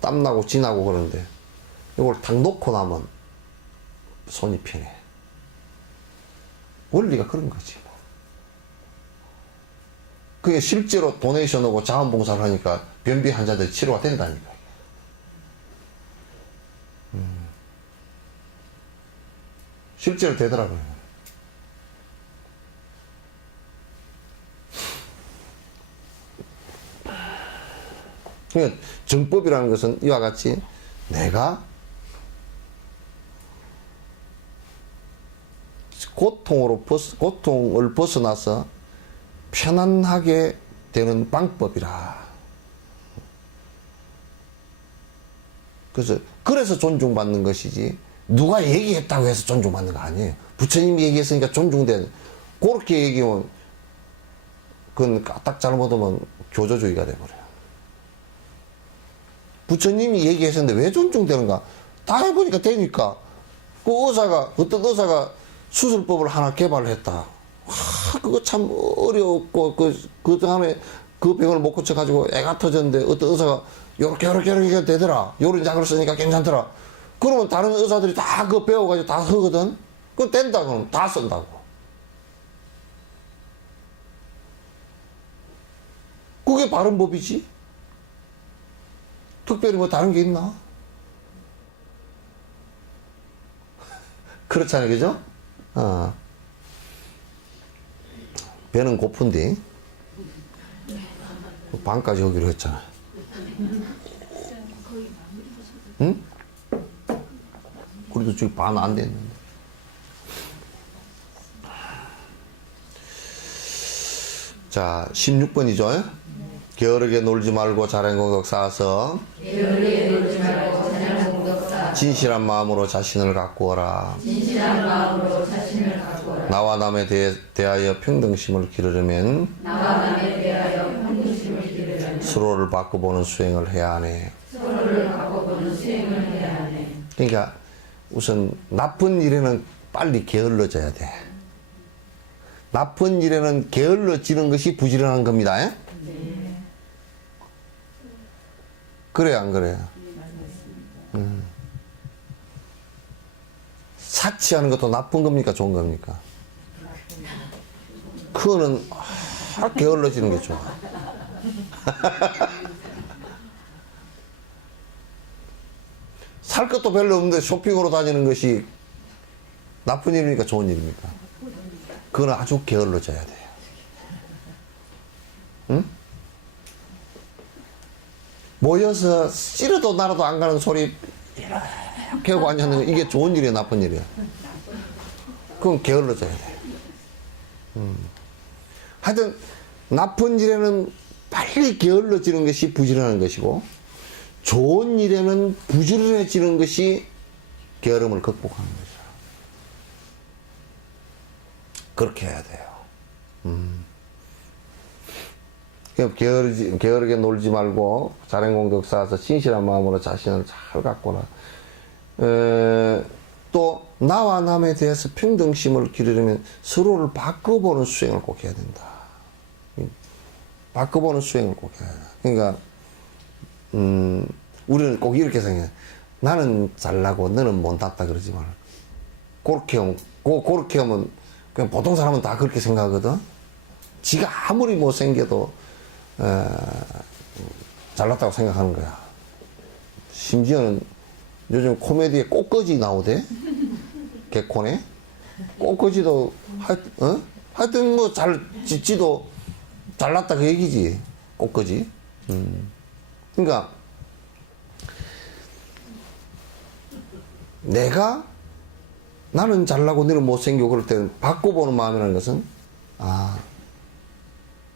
땀나고 쥐나고 그러는데, 이걸 탁 놓고 나면 손이 편해. 원리가 그런 거지. 뭐. 그게 실제로 도네이션하고 자원봉사를 하니까 변비 환자들이 치료가 된다니까. 실제로 되더라고요. 그러니까 정법이라는 것은 이와 같이 내가 고통을 벗어나서 편안하게 되는 방법이라. 그래서 존중받는 것이지, 누가 얘기했다고 해서 존중받는 거 아니에요. 부처님이 얘기했으니까 존중된, 그렇게 얘기하면, 그건 딱 잘못하면 교조주의가 돼버려요. 부처님이 얘기하셨는데 왜 존중되는가? 다 해보니까 되니까. 어떤 의사가 수술법을 하나 개발을 했다. 그거 참 어려웠고, 그 다음에 그 병을 못 고쳐가지고 애가 터졌는데 어떤 의사가 요렇게 되더라. 요런 약을 쓰니까 괜찮더라. 그러면 다른 의사들이 다 그거 배워가지고 다 쓰거든? 그거 된다, 그러면 다 쓴다고. 그게 바른 법이지? 특별히 뭐 다른 게 있나? 그렇잖아요, 그죠? 배는 고픈데, 반까지 오기로 했잖아. 응? 우리도 지금 반 안 됐는데. 자, 16번이죠. 게으르게 놀지 말고 자랑 공덕 쌓아서 진실한 마음으로 자신을 가꾸어라. 나와 남에 대하여 평등심을 기르려면 서로를 바꿔보는 수행을 해야 하네. 그러니까 우선 나쁜 일에는 빨리 게을러져야 돼. 나쁜 일에는 게을러지는 것이 부지런한 겁니다. 예? 그래요, 안 그래요? 사치하는 것도 나쁜 겁니까, 좋은 겁니까? 그거는 게을러지는 게 좋아. 살 것도 별로 없는데 쇼핑으로 다니는 것이 나쁜 일입니까, 좋은 일입니까? 그건 아주 게을러져야 돼요. 응? 모여서 씨르도 나라도 안 가는 소리 이렇게 하고 앉았는 거, 이게 좋은 일이야, 나쁜 일이야? 그건 게을러져야 돼. 하여튼 나쁜 일에는 빨리 게을러지는 것이 부지런한 것이고, 좋은 일에는 부지런해지는 것이 게으름을 극복하는 거죠. 그렇게 해야 돼요. 게으르게 놀지 말고 자랭공덕 쌓아서 진실한 마음으로 자신을 잘 가꾸라. 또 나와 남에 대해서 평등심을 기르려면 서로를 바꿔보는 수행을 꼭 해야 된다. 바꿔보는 수행을 꼭 해야 된다. 그러니까 우리는 꼭 이렇게 생각해. 나는 잘나고 너는 못났다 그러지 말고. 그렇게 하면 그냥 보통 사람은 다 그렇게 생각하거든. 지가 아무리 못생겨도 잘났다고 생각하는 거야. 심지어는 요즘 코미디에 꽃거지 나오대. 개콘에 꽃거지도 하여튼 뭐 지도 잘났다 그 얘기지. 꽃거지. 그러니까 나는 잘나고 너는 못생겨 그럴 때는 바꿔보는 마음이라는 것은,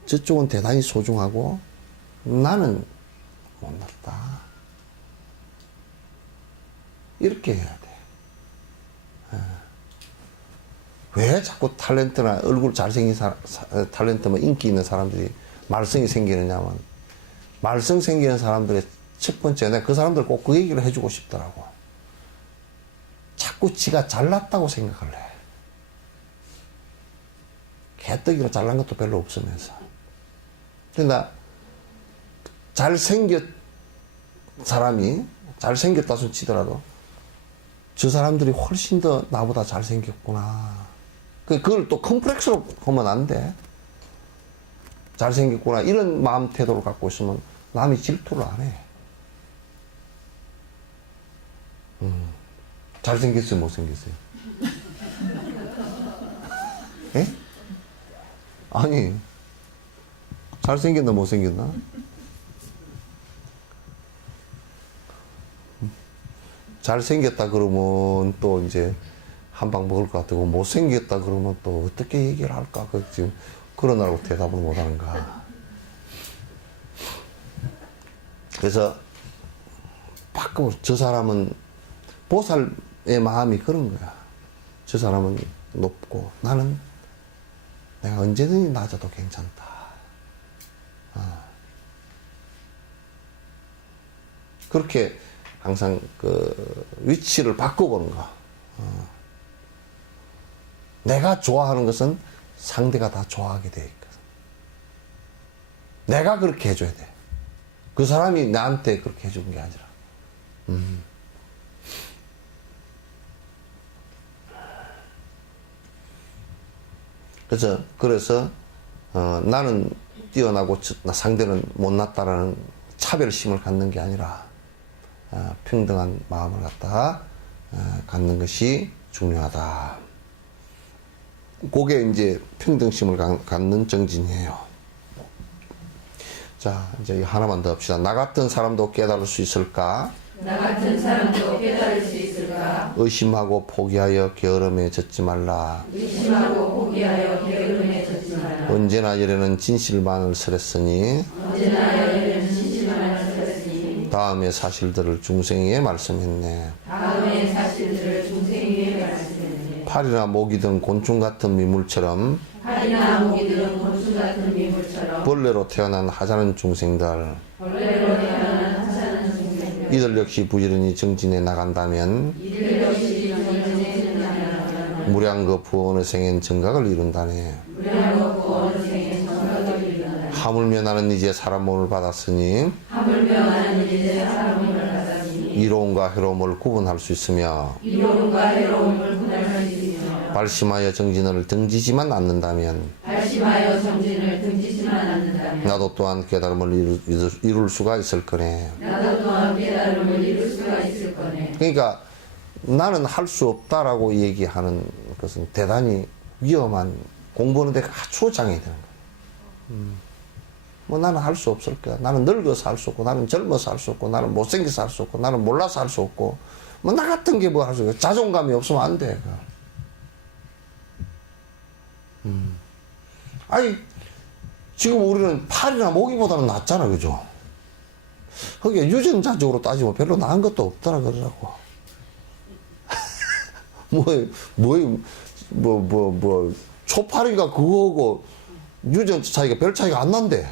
저쪽은 대단히 소중하고 나는 못났다, 이렇게 해야 돼. 왜 자꾸 탤런트나 얼굴 잘생긴 탤런트면 인기 있는 사람들이 말썽이 생기느냐면, 말썽 생기는 사람들의 첫 번째, 내가 그 사람들 꼭 그 얘기를 해주고 싶더라고. 자꾸 지가 잘났다고 생각을 해. 개떡이로 잘난 것도 별로 없으면서. 그러니까 사람이 잘생겼다 손 치더라도 저 사람들이 훨씬 더 나보다 잘생겼구나. 그걸 또 컴플렉스로 보면 안 돼. 잘생겼구나 이런 마음 태도를 갖고 있으면 남이 질투를 안 해. 잘생겼어요, 못생겼어요? 예? 아니, 잘생겼나 못생겼나? 잘생겼다 그러면 또 이제 한 방 먹을 것 같고, 못생겼다 그러면 또 어떻게 얘기를 할까? 지금 그러느라고 대답을 못 하는가. 그래서 저 사람은 보살의 마음이 그런 거야. 저 사람은 높고 나는 내가 언제든지 낮아도 괜찮다. 그렇게 항상 그 위치를 바꿔보는 거. 내가 좋아하는 것은 상대가 다 좋아하게 돼 있거든. 내가 그렇게 해줘야 돼. 그 사람이 나한테 그렇게 해주는 게 아니라. 그래서 나는 뛰어나고 상대는 못났다라는 차별심을 갖는 게 아니라 평등한 마음을 갖는 것이 중요하다. 그게 이제 평등심을 갖는 정진이에요. 자, 이제 하나만 더 합시다. 나 같은 사람도 깨달을 수 있을까? 나 같은 사람도 깨달을 수 있을까? 의심하고 포기하여 게으름에 젖지 말라. 의심하고 포기하여 게으름에 젖지 말라. 언제나 열에는 진실만을 설했으니 언제나 열에는 진실만을 설했으니 다음의 사실들을 중생에게 말씀했네. 다음의 사실들을 중생에게 말씀했네. 팔이나 목이 든 곤충 같은 미물처럼 팔이나 목이 든 곤충 같은 미물처럼 벌레로 태어난 하찮은 중생들, 벌레로 태어난 하찮은 중생들, 이들 역시 부지런히 정진해 나간다면 이들 역시 정진해 나간다면 무량겁 그 부어느 생엔 정각을 이룬다네. 무량겁 부어느 생엔 정각을 이룬다네. 하물며 나는 이제 사람 몸을 받았으니 하물며 나는 이제 사람 몸을 받았으니 이로움과 해로움을 구분할 수 있으며 이로움과 해로움을 구분할 수 있으며 발심하여 정진을 등지지만 않는다면 발심하여 정진을 등지지만 않는다면 나도 또한 깨달음을 이룰 수가 있을 거네. 나도 또한 깨달음을 이룰 수가 있을 거네. 그러니까 나는 할 수 없다라고 얘기하는 것은 대단히 위험한, 공부하는 데 아주 장애가 되는 거예요. 뭐 나는 할 수 없을 거야. 나는 늙어서 할 수 없고, 나는 젊어서 할 수 없고, 나는 못생겨서 할 수 없고, 나는 몰라서 할 수 없고, 뭐 나 같은 게 뭐 할 수 없고, 자존감이 없으면 안 돼. 아니, 지금 우리는 팔이나 모기보다는 낫잖아, 그죠? 거기에 유전자적으로 따지면 별로 나은 것도 없더라, 그러라고. 초팔인가 그거하고 유전자 차이가 별 차이가 안 난대.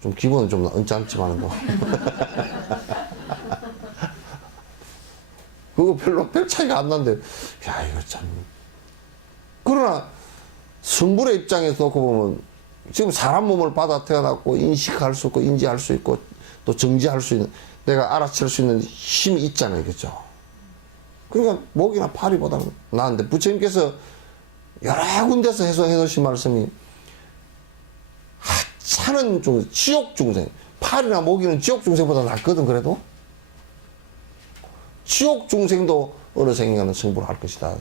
좀 기분은 좀 언짢지만은 뭐. 그거 별로 별 차이가 안 난대. 야, 이거 참. 그러나 성불의 입장에서 놓고 보면 지금 사람 몸을 받아 태어났고 인식할 수 있고 인지할 수 있고 또 정지할 수 있는, 내가 알아챌 수 있는 힘이 있잖아요, 그죠? 그러니까 목이나 파리보다는 나은데, 부처님께서 여러 군데서 해석해 놓으신 말씀이 하찮은 중생, 지옥 중생, 파리나 모기는 지옥 중생보다 낫거든. 그래도 지옥 중생도 어느 생에는 승부를 할 것이다.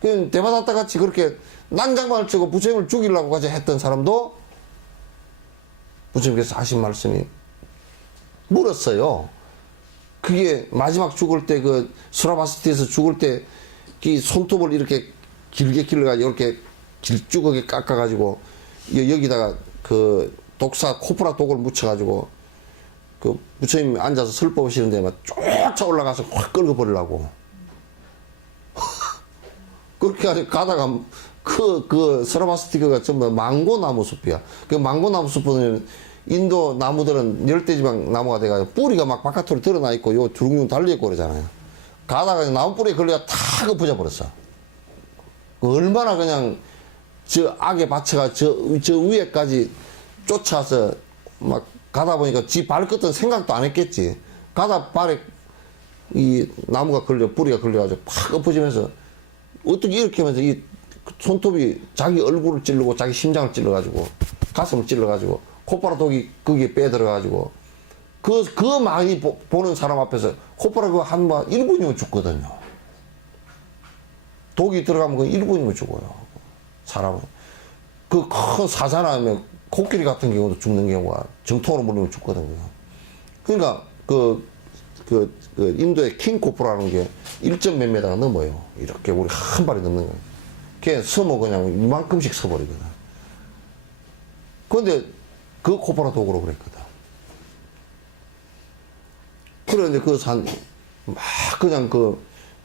그 대바다타 같이 그렇게 난장판을 치고 부처님을 죽이려고 까지 했던 사람도 부처님께서 하신 말씀이 물었어요. 그게 마지막 죽을 때, 그 수라바스티에서 죽을 때 이 손톱을 이렇게 길게 길러가지고 이렇게 길쭉하게 깎아가지고 여기다가 그 독사 코프라 독을 묻혀가지고 그 부처님 앉아서 설 뽑으시는데 막 쫓아 올라가서 확 끌어버리려고 그렇게 가다가 그 스라바스티크가 전부 망고나무 숲이야. 그 망고나무 숲은 인도 나무들은 열대지방 나무가 돼가지고 뿌리가 막 바깥으로 드러나 있고 요 두릉둥 달려있고 그러잖아요. 가다가 나무 뿌리에 걸려가 탁 엎어져 버렸어. 얼마나 그냥 저 악에 받쳐가 저 위에까지 쫓아서 막 가다 보니까 지 발끝은 생각도 안 했겠지. 가다 발에 이 나무가 뿌리가 걸려가지고 팍 엎어지면서 어떻게 이렇게 하면서 이 손톱이 자기 얼굴을 찌르고 자기 심장을 찔러가지고 가슴을 찔러가지고 콧바라 독이 거기에 빼들어가지고 그 많이 보는 사람 앞에서 콧바라 그거 한 1분이면 죽거든요. 독이 들어가면 그 1분이면 죽어요. 사람은. 그 큰 사자나 코끼리 같은 경우도 죽는 경우가 정통으로 물리면 죽거든요. 그러니까 인도의 킹코프라는 게 1점 몇 미터가 넘어요. 이렇게 우리 한 발이 넘는 거예요. 걔 서면 그냥 이만큼씩 서버리거든. 그런데 그 코프라 독으로 그랬거든. 그런데 그냥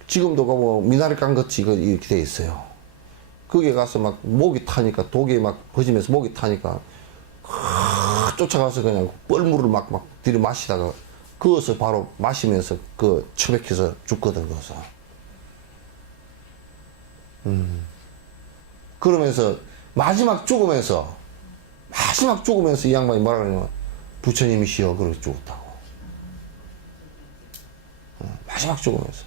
지금도 뭐 미나리 깡같이 이렇게 돼 있어요. 거기에 가서 막 목이 타니까, 독이 막 퍼지면서 목이 타니까 쫓아가서 그냥 뻘물을 막 들이마시다가 그것을 바로 마시면서 처백해서 죽거든, 그것을. 그러면서 마지막 죽으면서 이 양반이 뭐라 그러냐면 부처님이시여 그렇게 죽었다고. 마지막 죽으면서.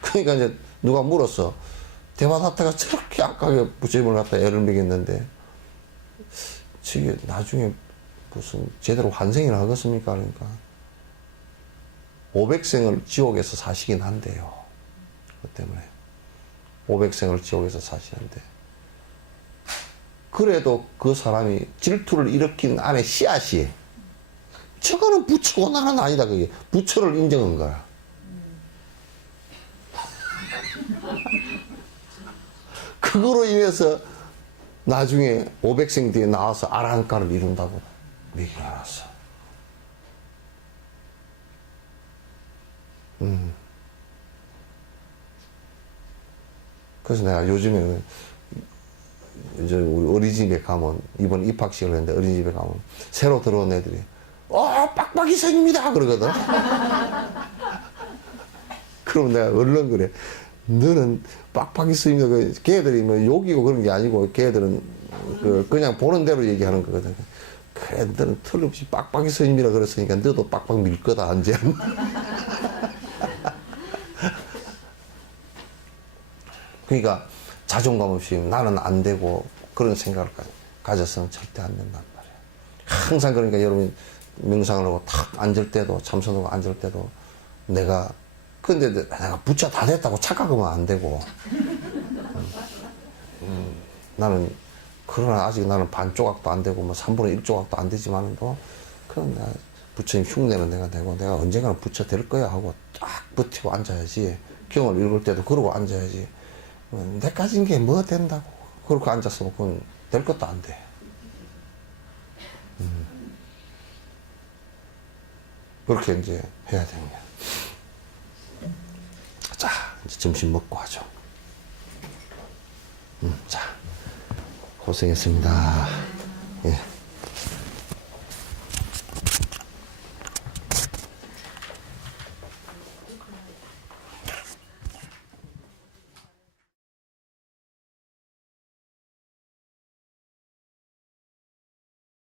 그러니까 이제 누가 물었어. 대바다타가 저렇게 악하게 부처님을 갖다 애를 먹였는데 저게 나중에 무슨 제대로 환생이나 하겠습니까? 그러니까 500생을 지옥에서 사시긴 한대요. 그 때문에 500생을 지옥에서 사시는데, 그래도 그 사람이 질투를 일으킨 안에 씨앗이, 저거는 부처고 나는 아니다. 그게 부처를 인정한 거야. 그거로 인해서 나중에 500생 뒤에 나와서 아라한가를 이룬다고 얘기를 해놨어. 그래서 내가 요즘에는 이제 우리 어린이집에 가면, 이번 입학식을 했는데 어린이집에 가면 새로 들어온 애들이 빡빡이생입니다 그러거든. 그럼 내가 얼른 그래. 너는 빡빡이 스님이다. 걔들이 뭐 욕이고 그런 게 아니고 걔들은 그냥 보는 대로 얘기하는 거거든. 그래, 너는 틀림없이 빡빡이 스님이라 그랬으니까 너도 빡빡 밀 거다, 이제. 그러니까 자존감 없이 나는 안 되고 그런 생각을 가져서는 절대 안 된단 말이야. 항상 그러니까 여러분 명상을 하고 탁 앉을 때도 참선하고 앉을 때도 근데 내가 부처 다 됐다고 착각하면 안 되고 나는 그러나 아직 나는 반 조각도 안 되고 뭐 3분의 1 조각도 안 되지만도 그럼 내가 부처님 흉내는 내가 내고 내가 언젠가는 부처 될 거야 하고 딱 버티고 앉아야지. 경을 읽을 때도 그러고 앉아야지. 내 가진 게 뭐 된다고 그렇게 앉았으면 그건 될 것도 안 돼. 그렇게 이제 해야 됩니다. 자, 이제 점심 먹고 하죠. 자, 고생했습니다. 예.